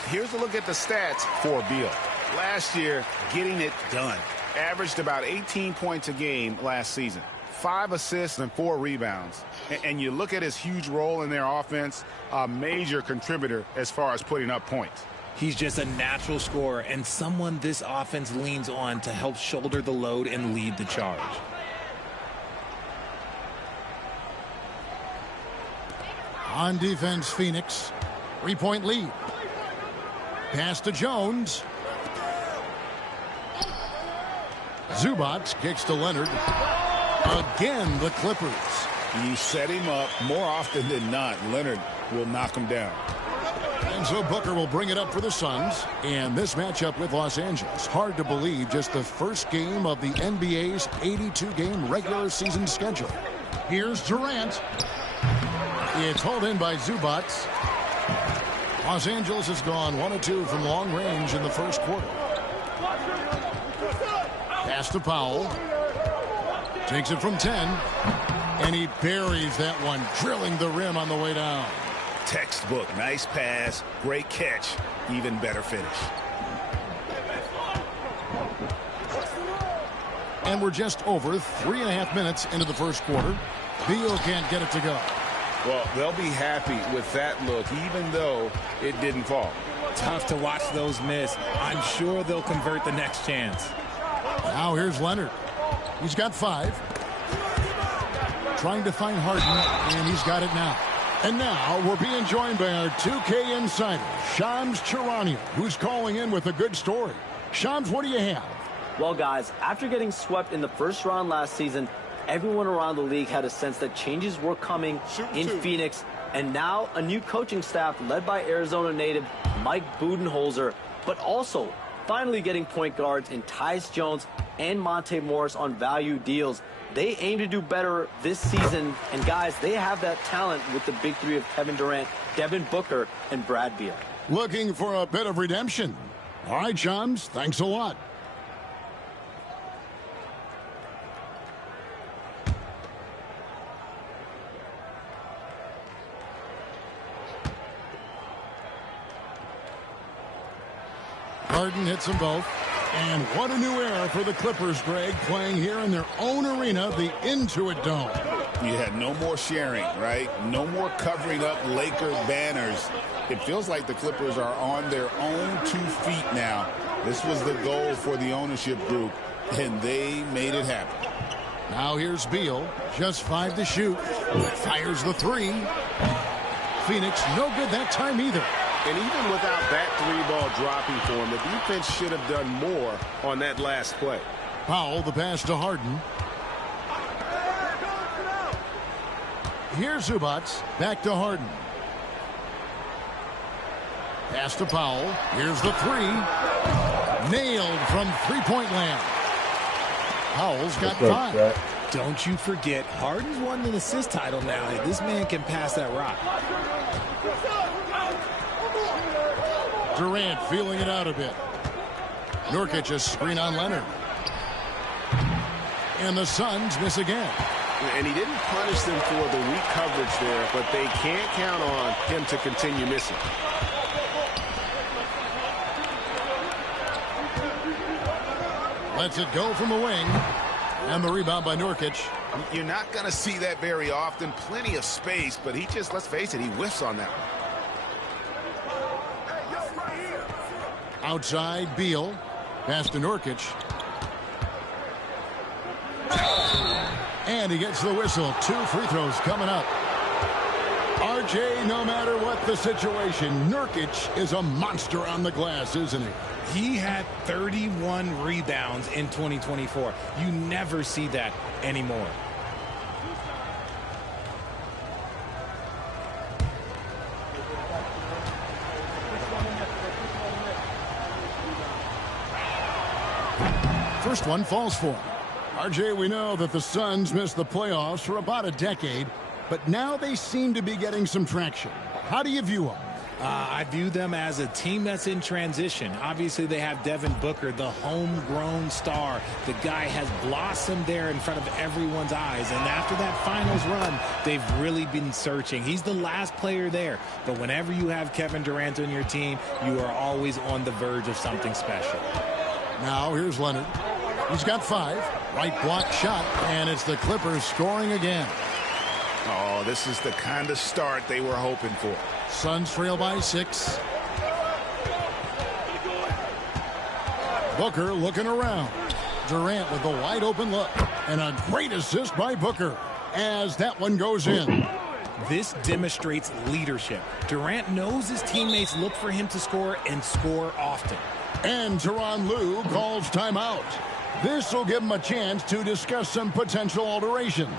Here's a look at the stats for Beal. Last year, getting it done. Averaged about 18 points a game last season. 5 assists and 4 rebounds. And you look at his huge role in their offense, a major contributor as far as putting up points. He's just a natural scorer and someone this offense leans on to help shoulder the load and lead the charge. On defense, Phoenix. 3-point lead. Pass to Jones. Zubac kicks to Leonard. Again, the Clippers. You set him up more often than not. Leonard will knock him down. And so Booker will bring it up for the Suns. And this matchup with Los Angeles. Hard to believe, just the first game of the NBA's 82-game regular season schedule. Here's Durant. It's hauled in by Zubac. Los Angeles has gone 1 of 2 from long range in the first quarter. Pass to Powell. Takes it from 10. And he buries that one, drilling the rim on the way down. Textbook. Nice pass. Great catch. Even better finish. And we're just over 3.5 minutes into the first quarter. Beal can't get it to go. Well, they'll be happy with that look, even though it didn't fall. Tough to watch those miss. I'm sure they'll convert the next chance. Now here's Leonard. He's got 5. Trying to find Harden, and he's got it now. And now we're being joined by our 2K insider, Shams Charania, who's calling in with a good story. Shams, what do you have? Well, guys, after getting swept in the first round last season, everyone around the league had a sense that changes were coming in Phoenix, and now a new coaching staff led by Arizona native Mike Budenholzer, but also finally getting point guards in Tyus Jones and Monte Morris on value deals. They aim to do better this season, and guys, they have that talent with the big three of Kevin Durant, Devin Booker, and Brad Beal. Looking for a bit of redemption. All right, Shams, thanks a lot. Harden hits them both. And what a new era for the Clippers, Greg, playing here in their own arena, the Intuit Dome. You had no more sharing, right? No more covering up Laker banners. It feels like the Clippers are on their own 2 feet now. This was the goal for the ownership group, and they made it happen. Now here's Beal, just 5 to shoot. Fires the 3. Phoenix, no good that time either. And even without that 3-ball dropping for him, the defense should have done more on that last play. Powell, the pass to Harden. Here's Zubac, back to Harden. Pass to Powell. Here's the 3. Nailed from three-point land. Powell's got 5. Don't you forget, Harden's won an assist title now. This man can pass that rock. Durant feeling it out a bit. Nurkic a screen on Leonard. And the Suns miss again. And he didn't punish them for the weak coverage there, but they can't count on him to continue missing. Lets it go from the wing. And the rebound by Nurkic. You're not going to see that very often. Plenty of space, but he just, let's face it, he whiffs on that one. Outside, Beal. Pass to Nurkic. And he gets the whistle. 2 free throws coming up. RJ, no matter what the situation, Nurkic is a monster on the glass, isn't he? He had 31 rebounds in 2024. You never see that anymore. First one falls for him. RJ, we know that the Suns missed the playoffs for about a decade, but now they seem to be getting some traction. How do you view them? I view them as a team that's in transition. Obviously, they have Devin Booker, the homegrown star. The guy has blossomed there in front of everyone's eyes. And after that finals run, they've really been searching. He's the last player there. But whenever you have Kevin Durant on your team, you are always on the verge of something special. Now here's Leonard. He's got 5. Right block shot, and it's the Clippers scoring again. Oh, this is the kind of start they were hoping for. Suns trail by 6. Booker looking around. Durant with a wide open look. And a great assist by Booker as that one goes in. This demonstrates leadership. Durant knows his teammates look for him to score and score often. And Tyronn Lue calls timeout. This will give him a chance to discuss some potential alterations.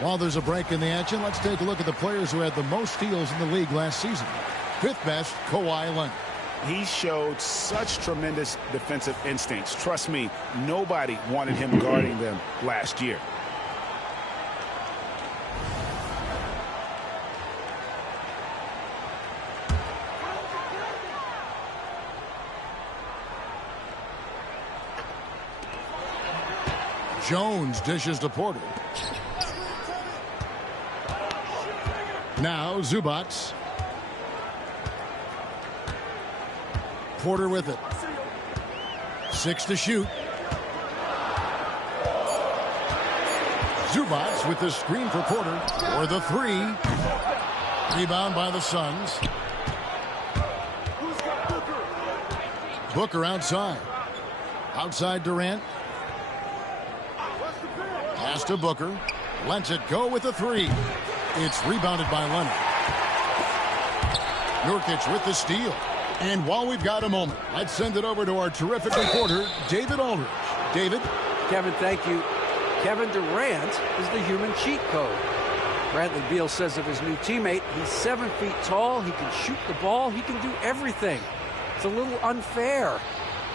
While there's a break in the action, let's take a look at the players who had the most steals in the league last season. 5th best, Kawhi Leonard. He showed such tremendous defensive instincts. Trust me, nobody wanted him guarding them last year. Jones dishes to Porter. Now Zubac. Porter with it. 6 to shoot. Zubac with the screen for Porter for the 3. Rebound by the Suns. Booker outside. Outside Durant. Pass to Booker. Lets it go with the 3. It's rebounded by Leonard. Nurkic with the steal. And while we've got a moment, let's send it over to our terrific reporter, David Aldridge. David? Kevin, thank you. Kevin Durant is the human cheat code. Bradley Beal says of his new teammate, he's 7 feet tall, he can shoot the ball, he can do everything. It's a little unfair.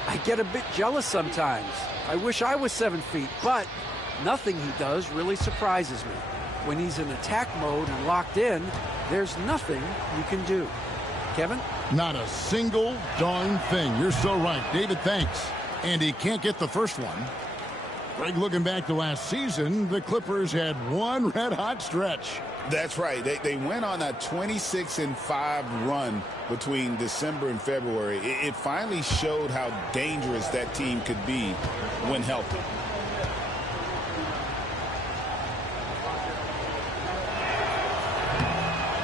I get a bit jealous sometimes. I wish I was 7 feet, but nothing he does really surprises me. When he's in attack mode and locked in, there's nothing you can do. Kevin? Not a single darn thing. You're so right. David, thanks. And he can't get the first one. Greg, looking back to last season, the Clippers had one red-hot stretch. That's right. They went on a 26-5 run between December and February. It finally showed how dangerous that team could be when healthy.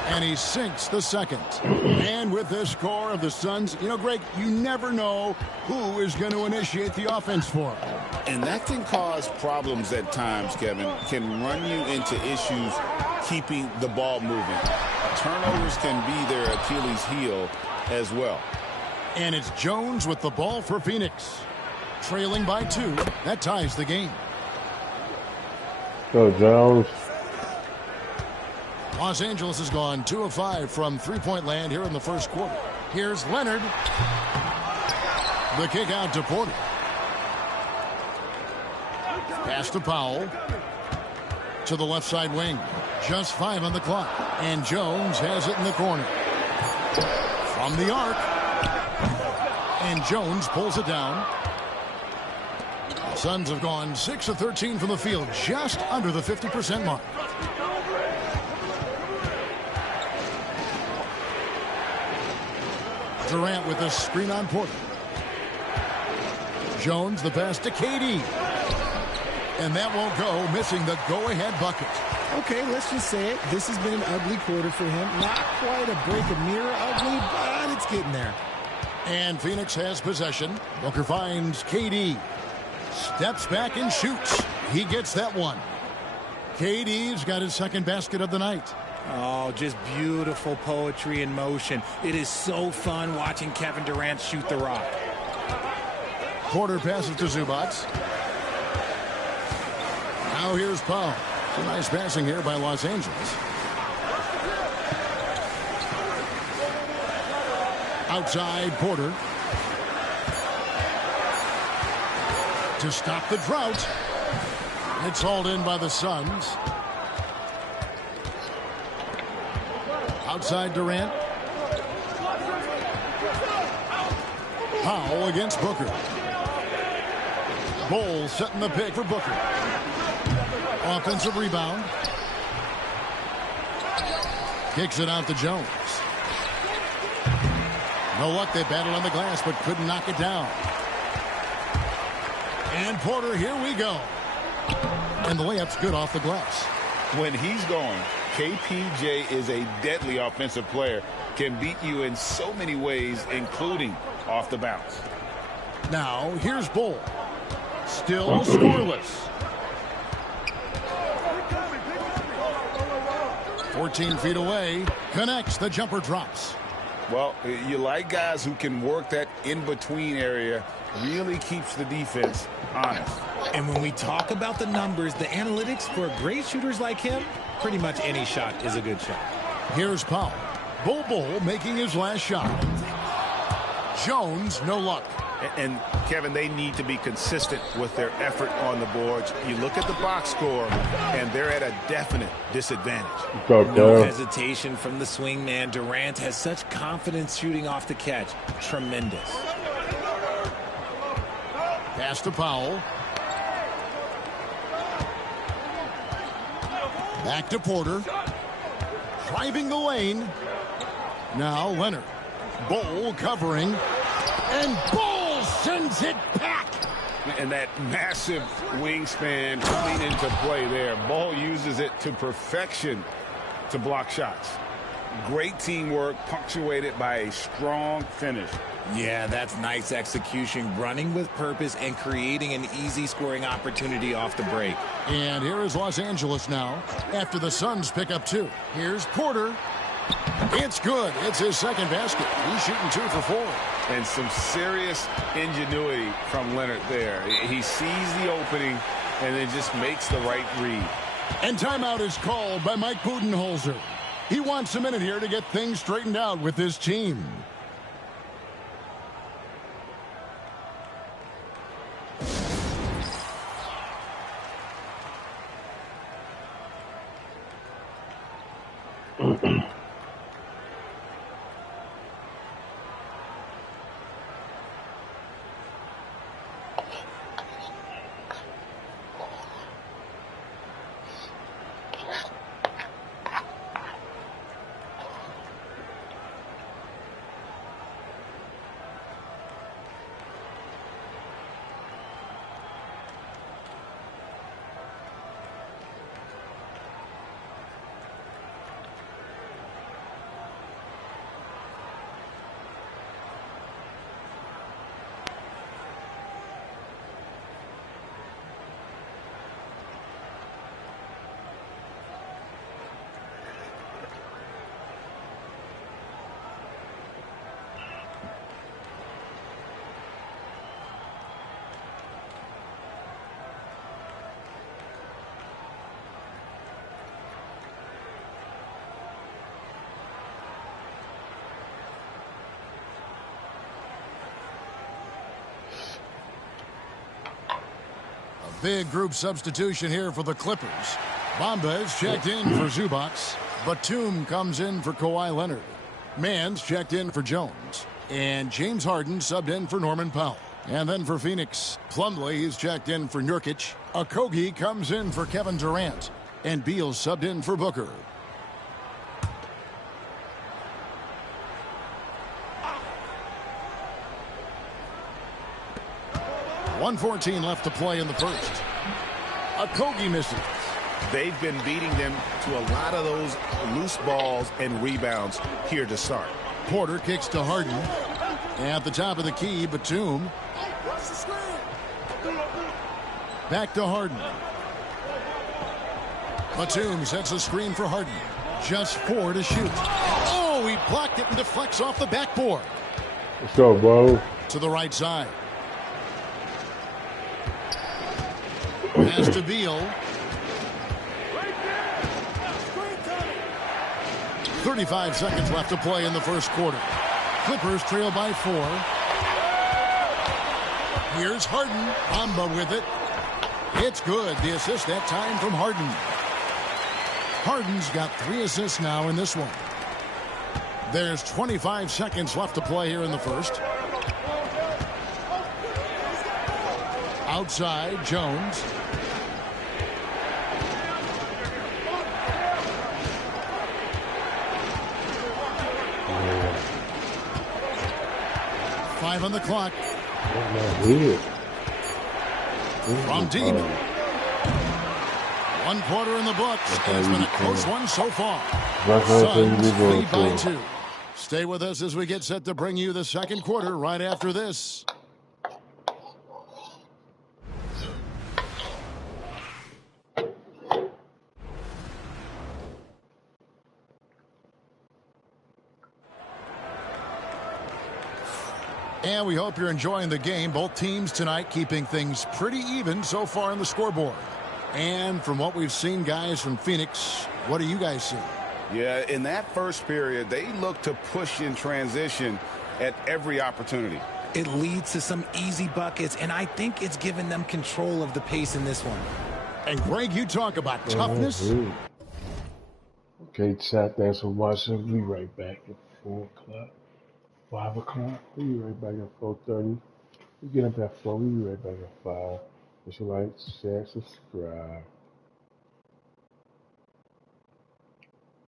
And he sinks the second. And with this score of the Suns, you know, Greg, you never know who is going to initiate the offense for him. And that can cause problems at times, Kevin. Can run you into issues keeping the ball moving. Turnovers can be their Achilles heel as well. And it's Jones with the ball for Phoenix. Trailing by 2. That ties the game. Go, Jones. Los Angeles has gone 2 of 5 from three-point land here in the first quarter. Here's Leonard. The kick out to Porter. Pass to Powell. To the left side wing. Just 5 on the clock. And Jones has it in the corner. From the arc. And Jones pulls it down. The Suns have gone 6 of 13 from the field. Just under the 50% mark. Durant with a screen on Porter. Jones the pass to KD. And that won't go, missing the go-ahead bucket. Okay, let's just say it. This has been an ugly quarter for him. Not quite a break a mirror ugly, but it's getting there. And Phoenix has possession. Booker finds KD. Steps back and shoots. He gets that one. KD's got his second basket of the night. Oh, just beautiful poetry in motion. It is so fun watching Kevin Durant shoot the rock. Porter passes to Zubac. Now here's Powell. Some nice passing here by Los Angeles. Outside Porter. To stop the drought. It's hauled in by the Suns. Outside Durant. Powell against Booker. Bol setting the pick for Booker. Offensive rebound. Kicks it out to Jones. No luck. They battled on the glass but couldn't knock it down. And Porter, here we go. And the layup's good off the glass. When he's going, KPJ is a deadly offensive player. Can beat you in so many ways, including off the bounce. Now, here's Bol. Still scoreless. 14 feet away. Connects. The jumper drops. Well, you like guys who can work that in-between area. Really keeps the defense honest. And when we talk about the numbers, the analytics for great shooters like him, pretty much any shot is a good shot. Here's Powell. Bol making his last shot. Jones, no luck. And Kevin, they need to be consistent with their effort on the boards. You look at the box score, and they're at a definite disadvantage. No hesitation from the swing man. Durant has such confidence shooting off the catch. Tremendous. Pass to Powell. Back to Porter. Driving the lane. Now Leonard. Bol covering. And Bull sends it back. And that massive wingspan coming into play there. Bull uses it to perfection to block shots. Great teamwork punctuated by a strong finish. Yeah, that's nice execution, running with purpose and creating an easy scoring opportunity off the break. And here is Los Angeles now after the Suns pick up 2. Here's Porter. It's good. It's his second basket. He's shooting 2 for 4. And some serious ingenuity from Leonard there. He sees the opening and then just makes the right read. And timeout is called by Mike Budenholzer. He wants a minute here to get things straightened out with his team. Big group substitution here for the Clippers. Bamba is checked in for Zubac. Batum comes in for Kawhi Leonard. Mans checked in for Jones. And James Harden subbed in for Norman Powell. And then for Phoenix, Plumlee is checked in for Nurkic. Okogie comes in for Kevin Durant. And Beal subbed in for Booker. .114 left to play in the first. Okogie misses. They've been beating them to a lot of those loose balls and rebounds here to start. Porter kicks to Harden. At the top of the key, Batum. Back to Harden. Batum sets a screen for Harden. Just 4 to shoot. Oh, he blocked it and deflects off the backboard. What's up, bro? To the right side. Pass to Beal. 35 seconds left to play in the first quarter. Clippers trail by 4. Here's Harden. Bamba with it. It's good. The assist that time from Harden. Harden's got 3 assists now in this one. There's 25 seconds left to play here in the first. Outside, Jones. Five on the clock. From deep. 1 quarter in the books. It's been a close one so far. Suns lead by 2. Stay with us as we get set to bring you the second quarter right after this. And we hope you're enjoying the game. Both teams tonight keeping things pretty even so far on the scoreboard. And from what we've seen, guys, from Phoenix, what do you guys see? Yeah, in that first period, they look to push in transition at every opportunity. It leads to some easy buckets, and I think it's given them control of the pace in this one. And, Greg, you talk about toughness. Okay, chat. Thanks for watching. We'll be right back at 4 o'clock. 5 o'clock. We'll be right back at 4:30. We get up at 4. We'll be right back at 5. Make sure you like, share, subscribe.